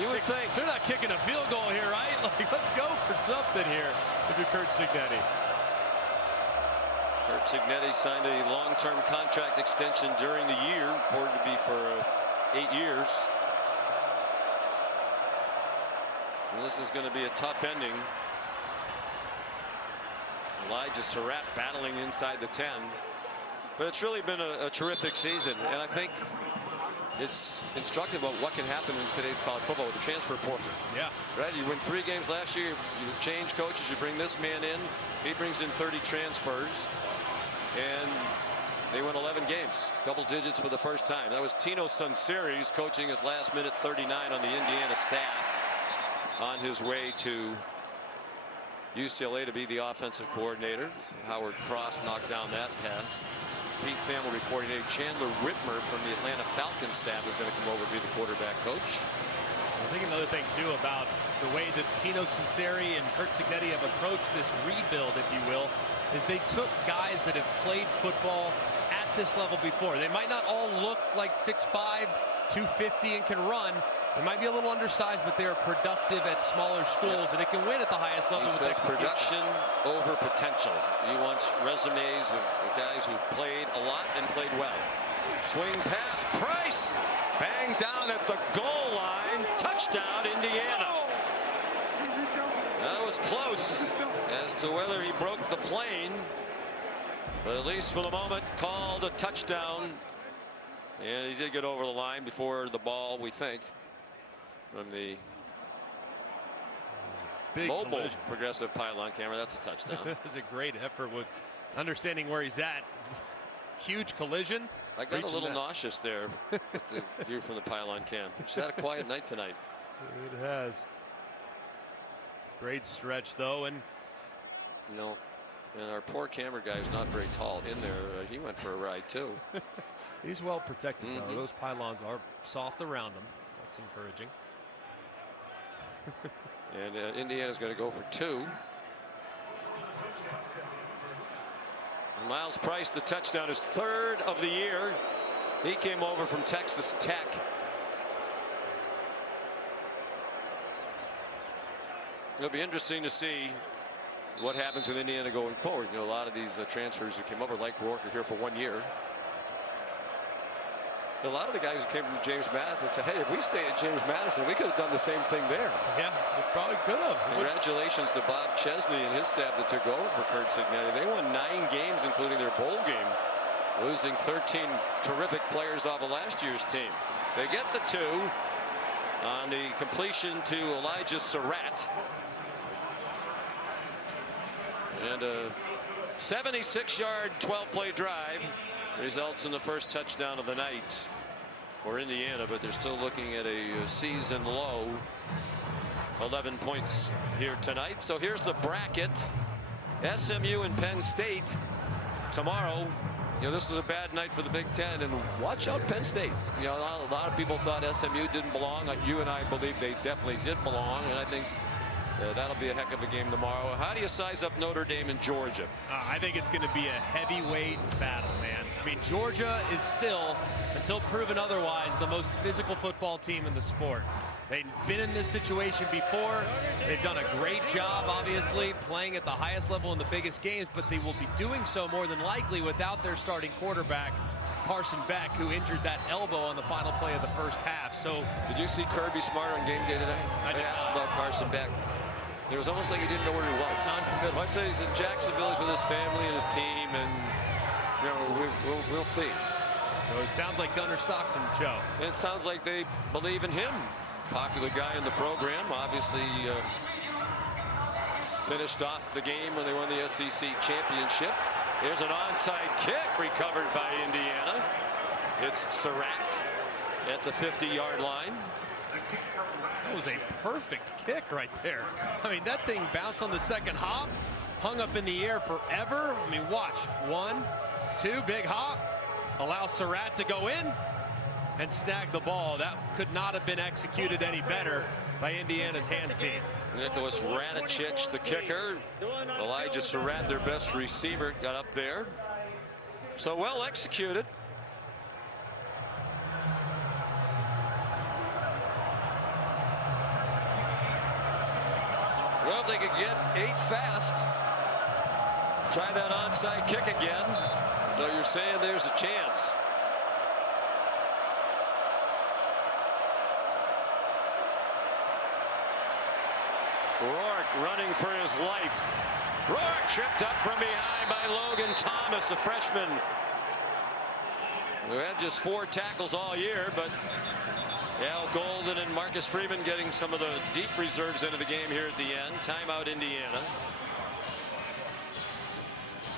You would think. They're not kicking a field goal here, right? Like, let's go for something here if you're Curt Cignetti. Curt Cignetti signed a long-term contract extension during the year, reported to be for 8 years. And this is going to be a tough ending. Elijah Surratt battling inside the 10. But it's really been a terrific season, and I think it's instructive of what can happen in today's college football with the transfer portal. Yeah. Right? You win 3 games last year, you change coaches, you bring this man in, he brings in 30 transfers, and they win 11 games, double digits for the first time. That was Tino Sunseri's coaching his last minute 39 on the Indiana staff on his way to UCLA to be the offensive coordinator. Howard Cross knocked down that pass. Pete Thamel reporting today. Chandler Whitmer from the Atlanta Falcons staff is going to come over to be the quarterback coach. I think another thing too about the way that Tino Sunseri and Curt Cignetti have approached this rebuild, if you will, is they took guys that have played football at this level before. They might not all look like 6'5", 250 and can run. They might be a little undersized, but they are productive at smaller schools, and it can win at the highest level. He says production over potential. He wants resumes of guys who've played a lot and played well. Swing pass, Price, bang down at the goal line, touchdown Indiana. That was close as to whether he broke the plane, but at least for the moment called a touchdown, and he did get over the line before the ball, we think, from the big mobile collision. Progressive pylon camera. That's a touchdown. It was a great effort with understanding where he's at. Huge collision. I got a little nauseous there with the view from the pylon cam. Just had a quiet night tonight. It has. Great stretch though, and you know, and our poor camera guy is not very tall in there. He went for a ride too. He's well protected though. Those pylons are soft around him. That's encouraging. And Indiana's going to go for 2. And Miles Price, the touchdown, is 3rd of the year. He came over from Texas Tech. It'll be interesting to see what happens with Indiana going forward. You know, a lot of these transfers who came over, like Rourke, are here for 1 year. A lot of the guys who came from James Madison said, hey, if we stayed at James Madison, we could have done the same thing there. Yeah, we probably could have. Congratulations to Bob Chesney and his staff that took over for Curt Cignetti. They won 9 games, including their bowl game, losing 13 terrific players off of last year's team. They get the 2 on the completion to Elijah Surratt. And a 76-yard, 12-play drive results in the first touchdown of the night for Indiana, but they're still looking at a season low 11 points here tonight. So here's the bracket. SMU and Penn State tomorrow. You know, this was a bad night for the Big Ten, and watch out Penn State. You know, a lot of people thought SMU didn't belong. You and I believe they definitely did belong, and I think that'll be a heck of a game tomorrow. How do you size up Notre Dame and Georgia? I think it's going to be a heavyweight battle, man. I mean, Georgia is still, until proven otherwise, the most physical football team in the sport. They've been in this situation before. They've done a great job, obviously, playing at the highest level in the biggest games, but they will be doing so more than likely without their starting quarterback, Carson Beck, who injured that elbow on the final play of the first half. So, did you see Kirby Smart on game day today? I asked about Carson Beck. It was almost like he didn't know where he was. I said he's in Jacksonville, he's with his family and his team, and you know, we'll see. So it sounds like Gunnar Stockton, Joe. It sounds like they believe in him. Popular guy in the program, obviously finished off the game when they won the SEC championship. There's an onside kick recovered by Indiana. It's Surratt at the 50-yard line. That was a perfect kick right there. I mean, that thing bounced on the second hop, hung up in the air forever. I mean, watch. 1, 2, big hop. Allow Surratt to go in and snag the ball. That could not have been executed any better by Indiana's hands team. Nicholas Radicic, the kicker. Elijah Surratt, their best receiver, got up there. So well executed. Well, if they could get 8 fast, try that onside kick again. So you're saying there's a chance. Rourke running for his life. Rourke tripped up from behind by Logan Thomas, a freshman who had just 4 tackles all year, but Al Golden and Marcus Freeman getting some of the deep reserves into the game here at the end. Timeout, Indiana.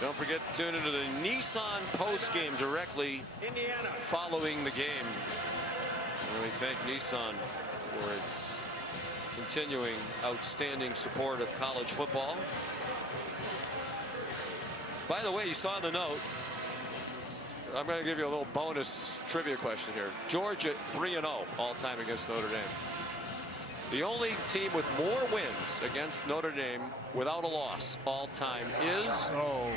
Don't forget to tune into the Nissan postgame directly following the game. And we thank Nissan for its continuing outstanding support of college football. By the way, you saw the note. I'm going to give you a little bonus trivia question here. Georgia 3-0 all time against Notre Dame. The only team with more wins against Notre Dame without a loss all time is. Oh.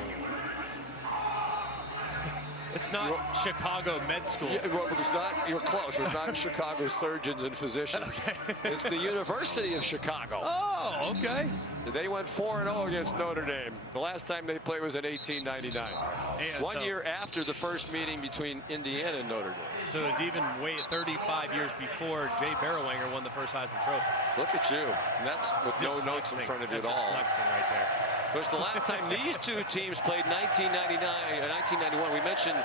It's not Chicago Med School. Yeah, well, it's not. You're close. It's not Chicago Surgeons and Physicians. Okay. It's the University of Chicago. Oh, okay. They went 4-0 against Notre Dame. The last time they played was in 1899. Yeah, 1 year after the first meeting between Indiana and Notre Dame. So it was even 35 years before Jay Barrowanger won the first Heisman Trophy. Look at you. And that's with Just no notes in front of you at just all. Flexing right there. Of course, the last time these two teams played 1991, we mentioned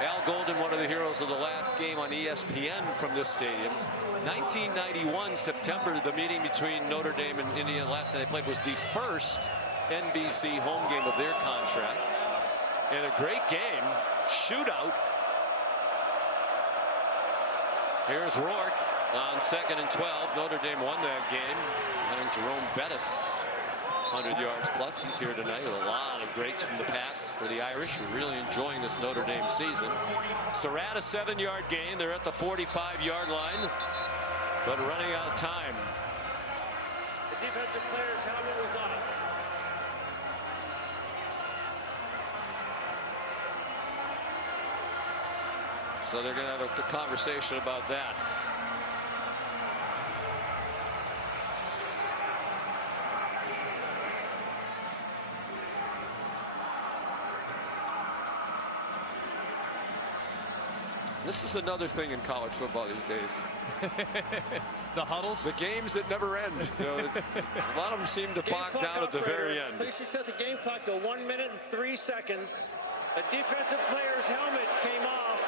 Al Golden, one of the heroes of the last game on ESPN from this stadium. 1991, September, the meeting between Notre Dame and Indiana last time they played was the first NBC home game of their contract. And a great game, shootout. Here's Rourke on 2nd and 12. Notre Dame won that game. And Jerome Bettis, 100 yards plus. He's here tonight with a lot of greats from the past for the Irish, who are really enjoying this Notre Dame season. Surratt, a 7-yard gain. They're at the 45-yard line, but running out of time. The defensive player's helmet was off. So they're going to have a conversation about that. This is another thing in college football these days. The huddles? The games that never end. You know, a lot of them seem to bog down at the very end. Please set the game clock to 1 minute and 3 seconds. The defensive player's helmet came off.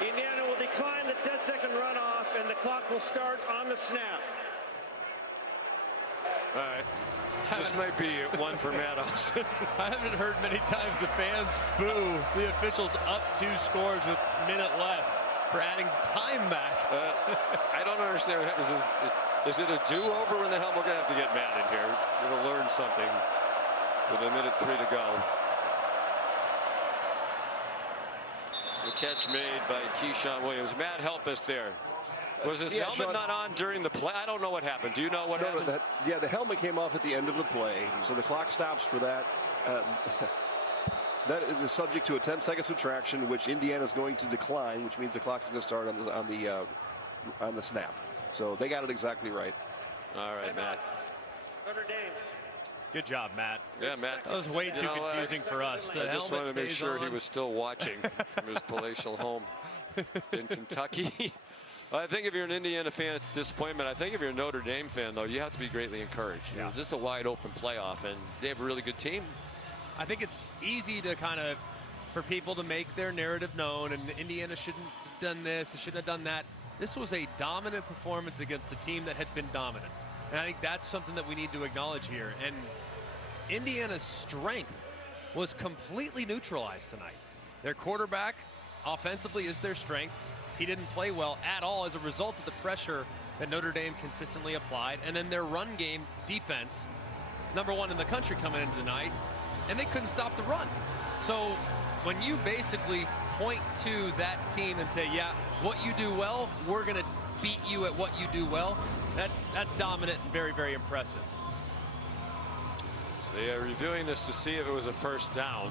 Indiana will decline the 10-second runoff, and the clock will start on the snap. All right. This might be one for Matt Austin. I haven't heard many times the fans boo the officials up 2 scores with a minute left for adding time back. I don't understand what happens. Is it a do-over when the helmet? We're going to have to get Matt in here. We're going to learn something with 1:03 to go. The catch made by Keyshawn Williams. Matt, help us there. Was his helmet Sean, not on during the play? I don't know what happened. Do you know what happened? Yeah, the helmet came off at the end of the play, so the clock stops for that. That is subject to a 10-second subtraction, which Indiana is going to decline, which means the clock is going to start on the snap. So they got it exactly right. All right, Matt. Notre Dame. Good job, Matt. Yeah, Matt. That was way too confusing for us. I just wanted to make sure he was still watching from his palatial home in Kentucky. I think if you're an Indiana fan, it's a disappointment. I think if you're a Notre Dame fan, though, you have to be greatly encouraged. Yeah. You know, this is a wide open playoff, and they have a really good team. I think it's easy to for people to make their narrative known, and Indiana shouldn't have done this, they shouldn't have done that. This was a dominant performance against a team that had been dominant. And I think that's something that we need to acknowledge here. And Indiana's strength was completely neutralized tonight. Their quarterback offensively is their strength. He didn't play well at all as a result of the pressure that Notre Dame consistently applied. And then their run game defense, #1 in the country coming into the night, and they couldn't stop the run. So when you basically point to that team and say, yeah, what you do well, we're going to beat you at what you do well, that's dominant and very, very impressive. They are reviewing this to see if it was a first down.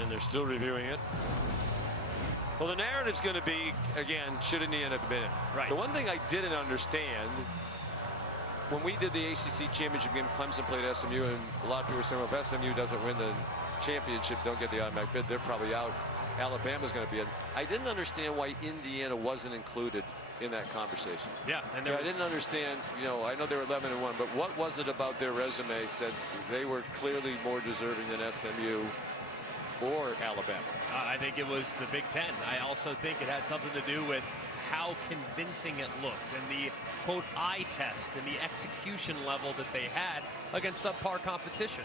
And they're still reviewing it. Well, the narrative's going to be, again, should Indiana have been in? Right. The one thing I didn't understand, when we did the ACC championship game, Clemson played SMU, and a lot of people were saying, well, if SMU doesn't win the championship, don't get the automatic bid, they're probably out. Alabama's going to be in. I didn't understand why Indiana wasn't included in that conversation. Yeah, and I didn't understand, you know, I know they were 11-1, but what was it about their resume said they were clearly more deserving than SMU or Alabama? I think it was the Big Ten. I also think it had something to do with how convincing it looked and the quote eye test and the execution level that they had against subpar competition.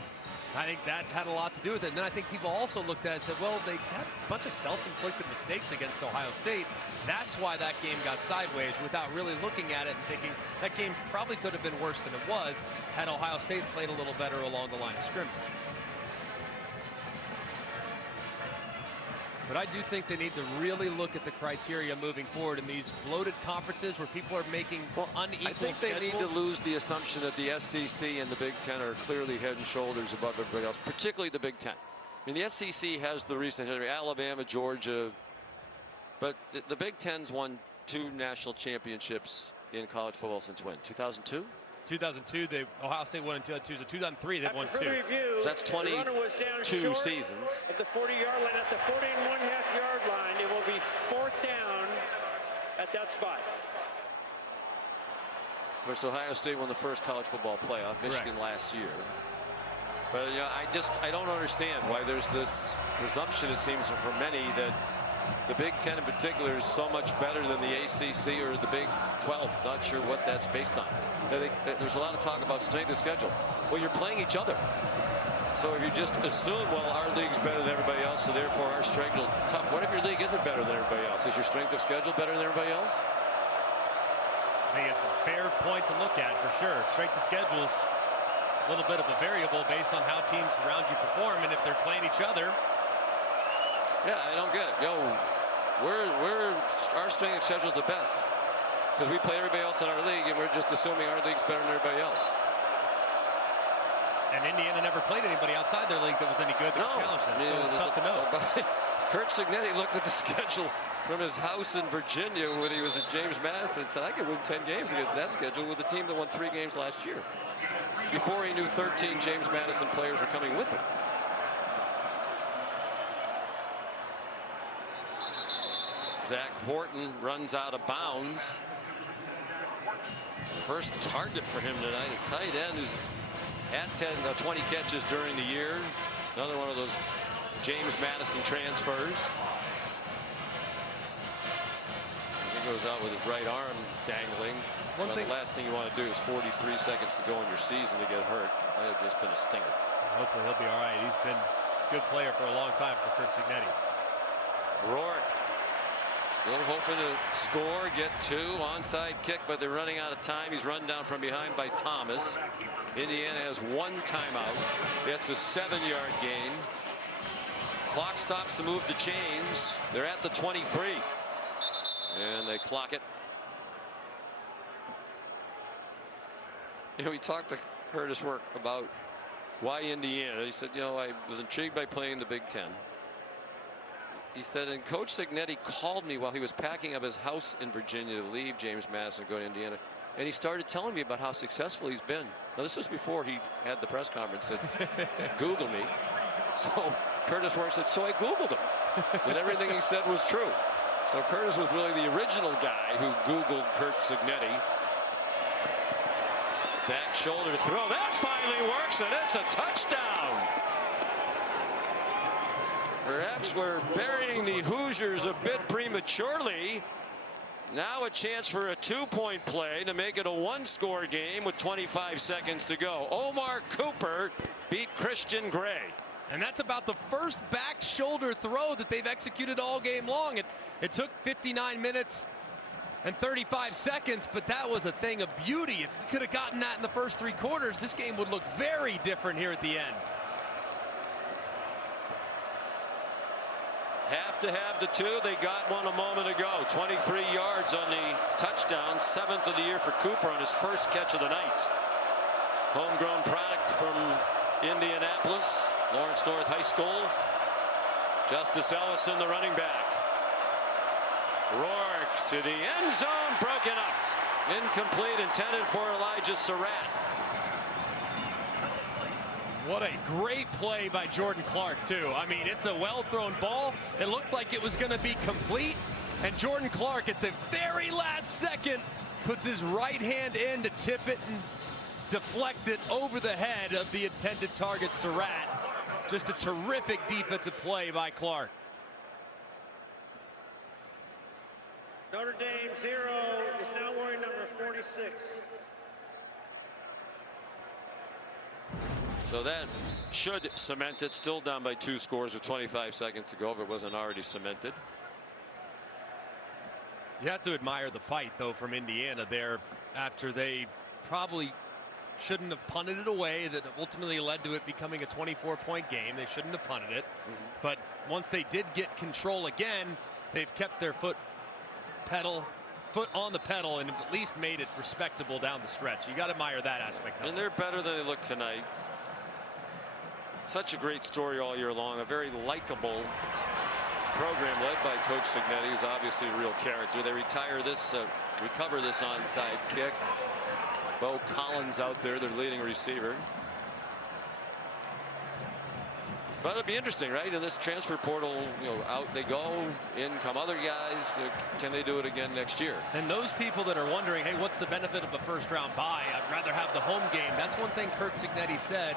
I think that had a lot to do with it. And then I think people also looked at it and said, well, they had a bunch of self-inflicted mistakes against Ohio State. That's why that game got sideways, without really looking at it and thinking that game probably could have been worse than it was had Ohio State played a little better along the line of scrimmage. But I do think they need to really look at the criteria moving forward in these bloated conferences where people are making unequal I think they need to lose the assumption that the SEC and the Big Ten are clearly head and shoulders above everybody else, particularly the Big Ten. I mean, the SEC has the recent history, Alabama, Georgia, but the Big Ten's won 2 national championships in college football since when? 2002? 2002, Ohio State won in 2002. So 2003, they've won 2. Review, so that's 22 seasons. At the 40-yard line, at the 40.5-yard line, it will be 4th down at that spot. Of course, Ohio State won the first college football playoff, Michigan last year. But you know, I don't understand why there's this presumption, it seems, for many that the Big Ten in particular is so much better than the ACC or the Big 12. Not sure what that's based on. There's a lot of talk about strength of schedule. Well, you're playing each other. So if you just assume, well, our league's better than everybody else, so therefore our strength will tough. What if your league isn't better than everybody else? Is your strength of schedule better than everybody else? I think it's a fair point to look at for sure. Strength of schedule's a little bit of a variable based on how teams around you perform, and if they're playing each other. Yeah, I don't get it. Yo, our strength of schedule is the best because we play everybody else in our league, and we're just assuming our league's better than everybody else. And Indiana never played anybody outside their league that was any good that challenged them, so it's tough to know. Curt Cignetti looked at the schedule from his house in Virginia when he was at James Madison and said, I could win 10 games against that schedule with a team that won 3 games last year. Before he knew 13 James Madison players were coming with him. Zach Horton runs out of bounds. First target for him tonight, a tight end who's had 20 catches during the year. Another one of those James Madison transfers. He goes out with his right arm dangling. Well, the last thing you want to do is 43 seconds to go in your season to get hurt. That would have just been a stinger. Hopefully he'll be all right. He's been a good player for a long time for Curt Cignetti. Rourke still hoping to score, get 2, onside kick, but they're running out of time. He's run down from behind by Thomas. Indiana has 1 timeout. It's a 7-yard gain. Clock stops to move the chains. They're at the 23. And they clock it. You know, we talked to Curtis Work about why Indiana. He said, you know, I was intrigued by playing the Big Ten. He said, and Coach Cignetti called me while he was packing up his house in Virginia to leave James Madison and go to Indiana. And he started telling me about how successful he's been. Now, this was before he had the press conference and Google me. So Curtis Work said, so I Googled him. And everything he said was true. So Curtis was really the original guy who Googled Curt Cignetti. Back shoulder to throw. That finally works, and it's a touchdown. Perhaps we're burying the Hoosiers a bit prematurely. Now a chance for a 2-point play to make it a 1-score game with 25 seconds to go. Omar Cooper beat Christian Gray. And that's about the first back shoulder throw that they've executed all game long. It took 59 minutes and 35 seconds, but that was a thing of beauty. If we could have gotten that in the first 3 quarters, this game would look very different here at the end. Have to have the 2. They got one a moment ago. 23 yards on the touchdown. 7th of the year for Cooper on his first catch of the night. Homegrown product from Indianapolis, Lawrence North High School. Justice Ellison, the running back. Rourke to the end zone, broken up. Incomplete, intended for Elijah Surratt. What a great play by Jordan Clark, too. I mean, it's a well-thrown ball. It looked like it was going to be complete. And Jordan Clark, at the very last second, puts his right hand in to tip it and deflect it over the head of the intended target, Surratt. Just a terrific defensive play by Clark. Notre Dame 0 is now wearing number 46. So that should cement it. Still down by 2 scores with 25 seconds to go if it wasn't already cemented. You have to admire the fight, though, from Indiana there after they probably shouldn't have punted it away. That ultimately led to it becoming a 24-point game. They shouldn't have punted it. But once they did get control again, they've kept their foot on the pedal and at least made it respectable down the stretch. You got to admire that aspect of it. And they're better than they look tonight. Such a great story all year long. A very likable program led by Coach Cignetti, who's obviously a real character. They recover this onside kick. Bo Collins out there, their leading receiver. But it'll be interesting, right? In this transfer portal, out they go, in come other guys. Can they do it again next year? And those people that are wondering, hey, what's the benefit of a first-round bye? I'd rather have the home game. That's one thing Kurt Cignetti said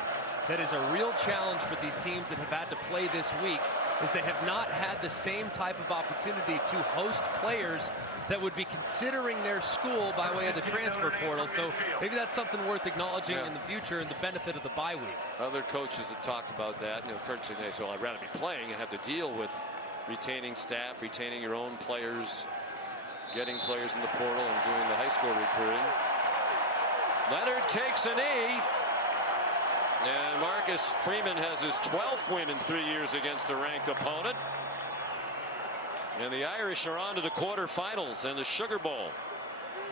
that is a real challenge for these teams that have had to play this week, is they have not had the same type of opportunity to host players that would be considering their school by way of the transfer portal. So maybe that's something worth acknowledging in the future, and the benefit of the bye week. Other coaches have talked about that. Kurt Cignetti said, well, I'd rather be playing and have to deal with retaining staff, retaining your own players, getting players in the portal and doing the high school recruiting. Leonard takes a knee. And Marcus Freeman has his 12th win in 3 years against a ranked opponent. And the Irish are on to the quarterfinals and the Sugar Bowl.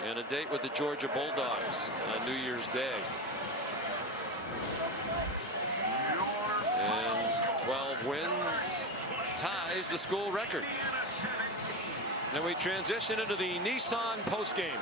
And a date with the Georgia Bulldogs on New Year's Day. And 12 wins ties the school record. Then we transition into the Nissan postgame.